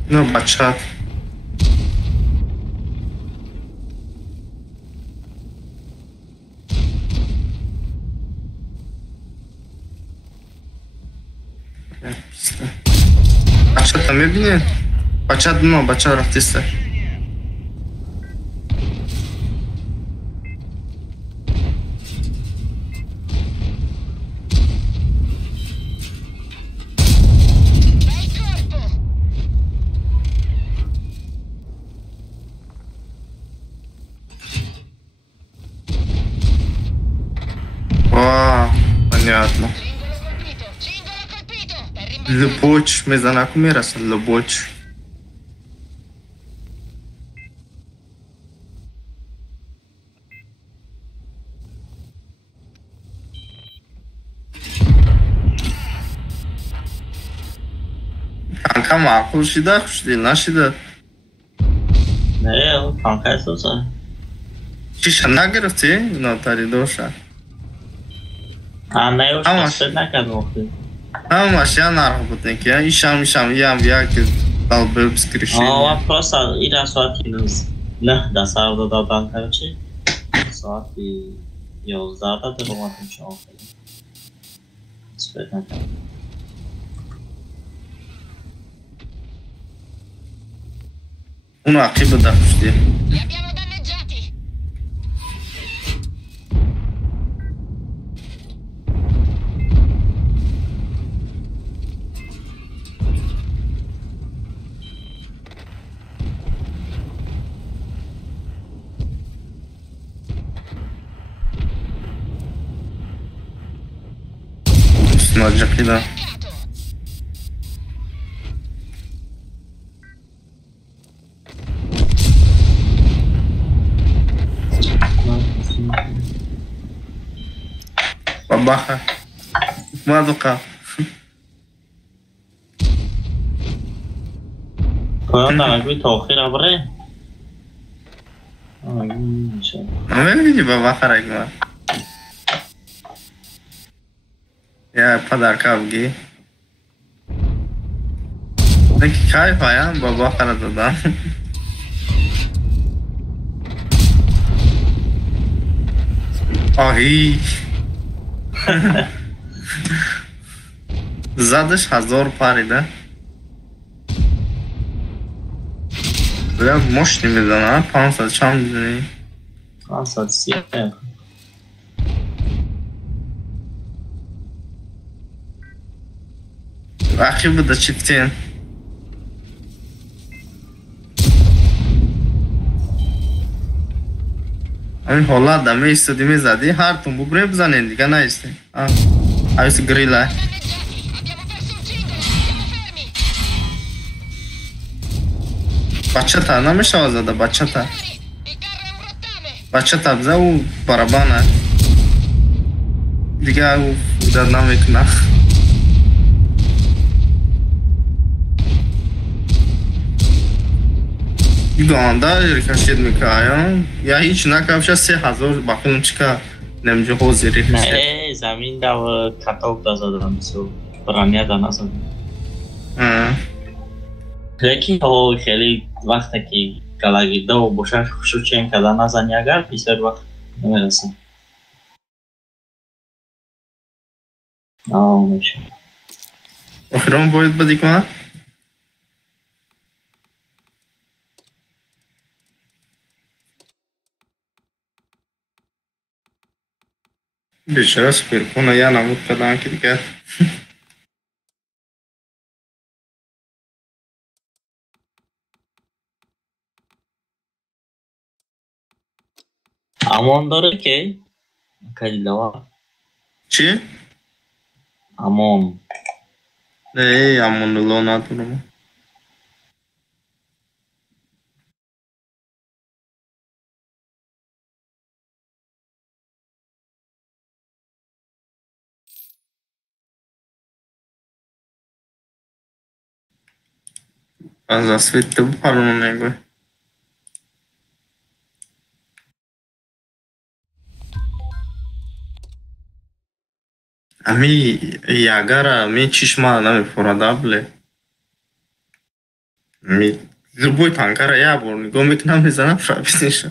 Ну, бачат. Бачат там میبینید؟ بچت نه بچه رفتیسته понятно. Любовь, میزنه که میرسه любовь. Kanka makul şida kuş değil, naşida. Ne o kanka esosa? Şişa ne gerçi? Notari doşa. Ne o şişa ne kadar oldu? Ama ya narkotik ya, işam ya ki dalbıp skrişi. Aa, просто ira saatiniz. Ne da sağda da bankarçı. Saati yozda da romatım şu an. Spetna. Uno akibı da kuş değil. Li abbiamo danneggiati. Olacak bir daha. Babaha. Maduka. Koyan da bir tohir abre. Ay, inşallah. Ama ne gibi babaha rekma? Ya padar kavgi. Peki kayfa ya baba karadadan. Ay. Zadış 1000 parida. Bля, мощный мизан, а? 500 чам дизайни. 500. Rakibi de çiftin. همین حالا دمه ایستادی میزدی هر تون ببره بزنین دیگه نیستی ایست گریله بچه تا نمیشه آزاده بچه تا بزه او برابانه دیگه او در نمیکنه گانده ریکشید میکنه یا هیچ نکفشه 3000 بخون چکه نمیجه حوزی ریکشید نه زمین دو کتاک دا زدم سو برانیه دا نزدم یکی ها خیلی وقتی که گلاگیده و بوشه خوشو چین کده نزنی اگر بیشتر وقت نمیرسم میشه آخران باید بدی کنه؟ بیشتر سپیر کنه یا نمود کدن که دیگه امان داره که کلیلوا چی؟ امان نه امون لو ندارم از اسویت تو بپرونم نگوی امی یاگره می چشمه نمیپورده بله می любой танкара я бор нигоҳ мекунам мезанам шабисниша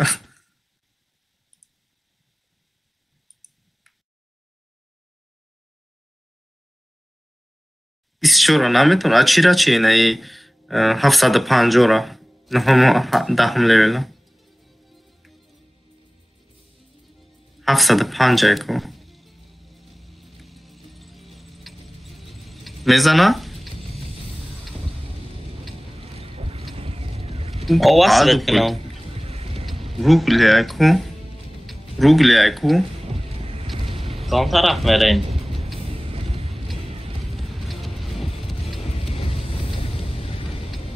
бисчора наметавонад чира чи наи 750-ра даҳум левела 705 айко мезана وصلت کنم روگلی ایکو کام طرف میرین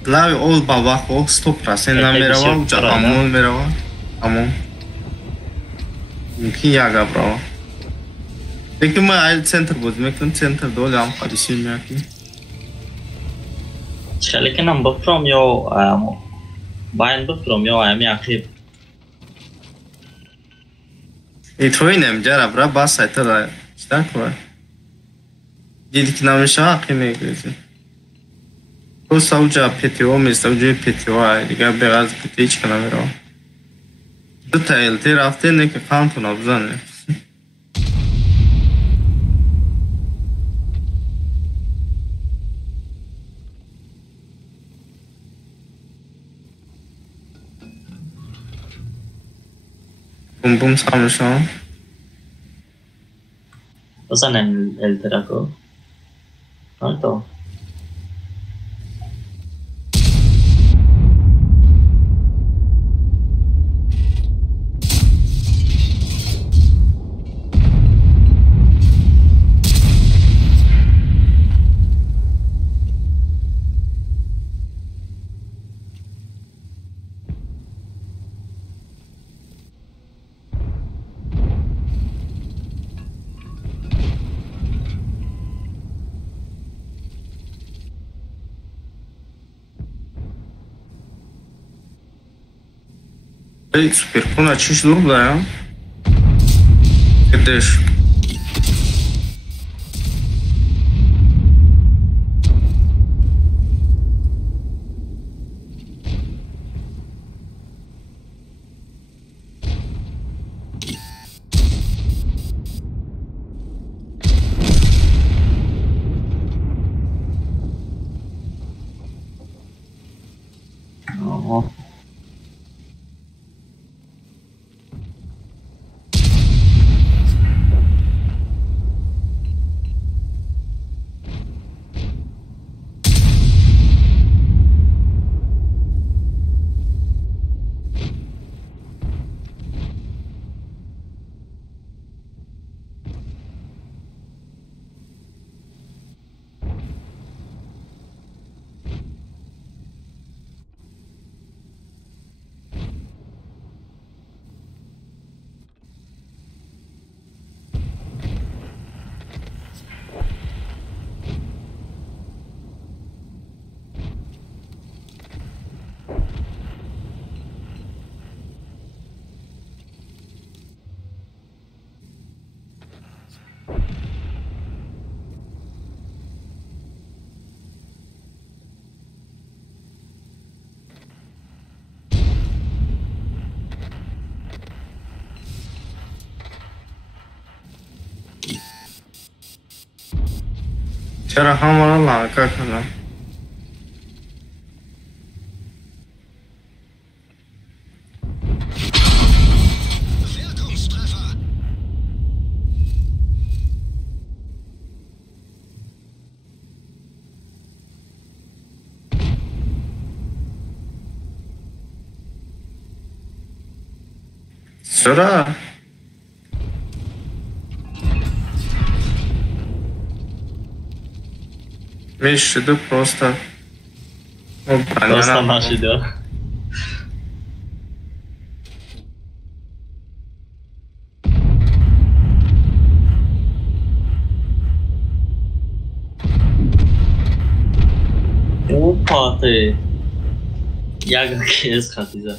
لای اول بابا خو 100% نمیروه جا همون میروه همون یکی یاگا براوه لیکن من ایل سنتر بود میکنم سنتر دوله هم خریشی میاکی خیلی کنم بفرم یا باید بفرم یا همی اخیب ایتوی نمیجره برا باز سایتا داره چطور کنه دیدی که نمیشه حقی میگریزی تو سوجا پیتیو میستوجوی پیتیو های دیگه بغاز پیتی هیچ کنه میرو دو تا ایلتی رفته نه که خانتون ابزنه بوم بوم سامشون بزنن التراکو تو Суперкона чиш дурда я кедеш چرا همه رو لانکا کنم چرا؟ Мешиду просто. Просто машиду. Опа ты. Я как из хатиза.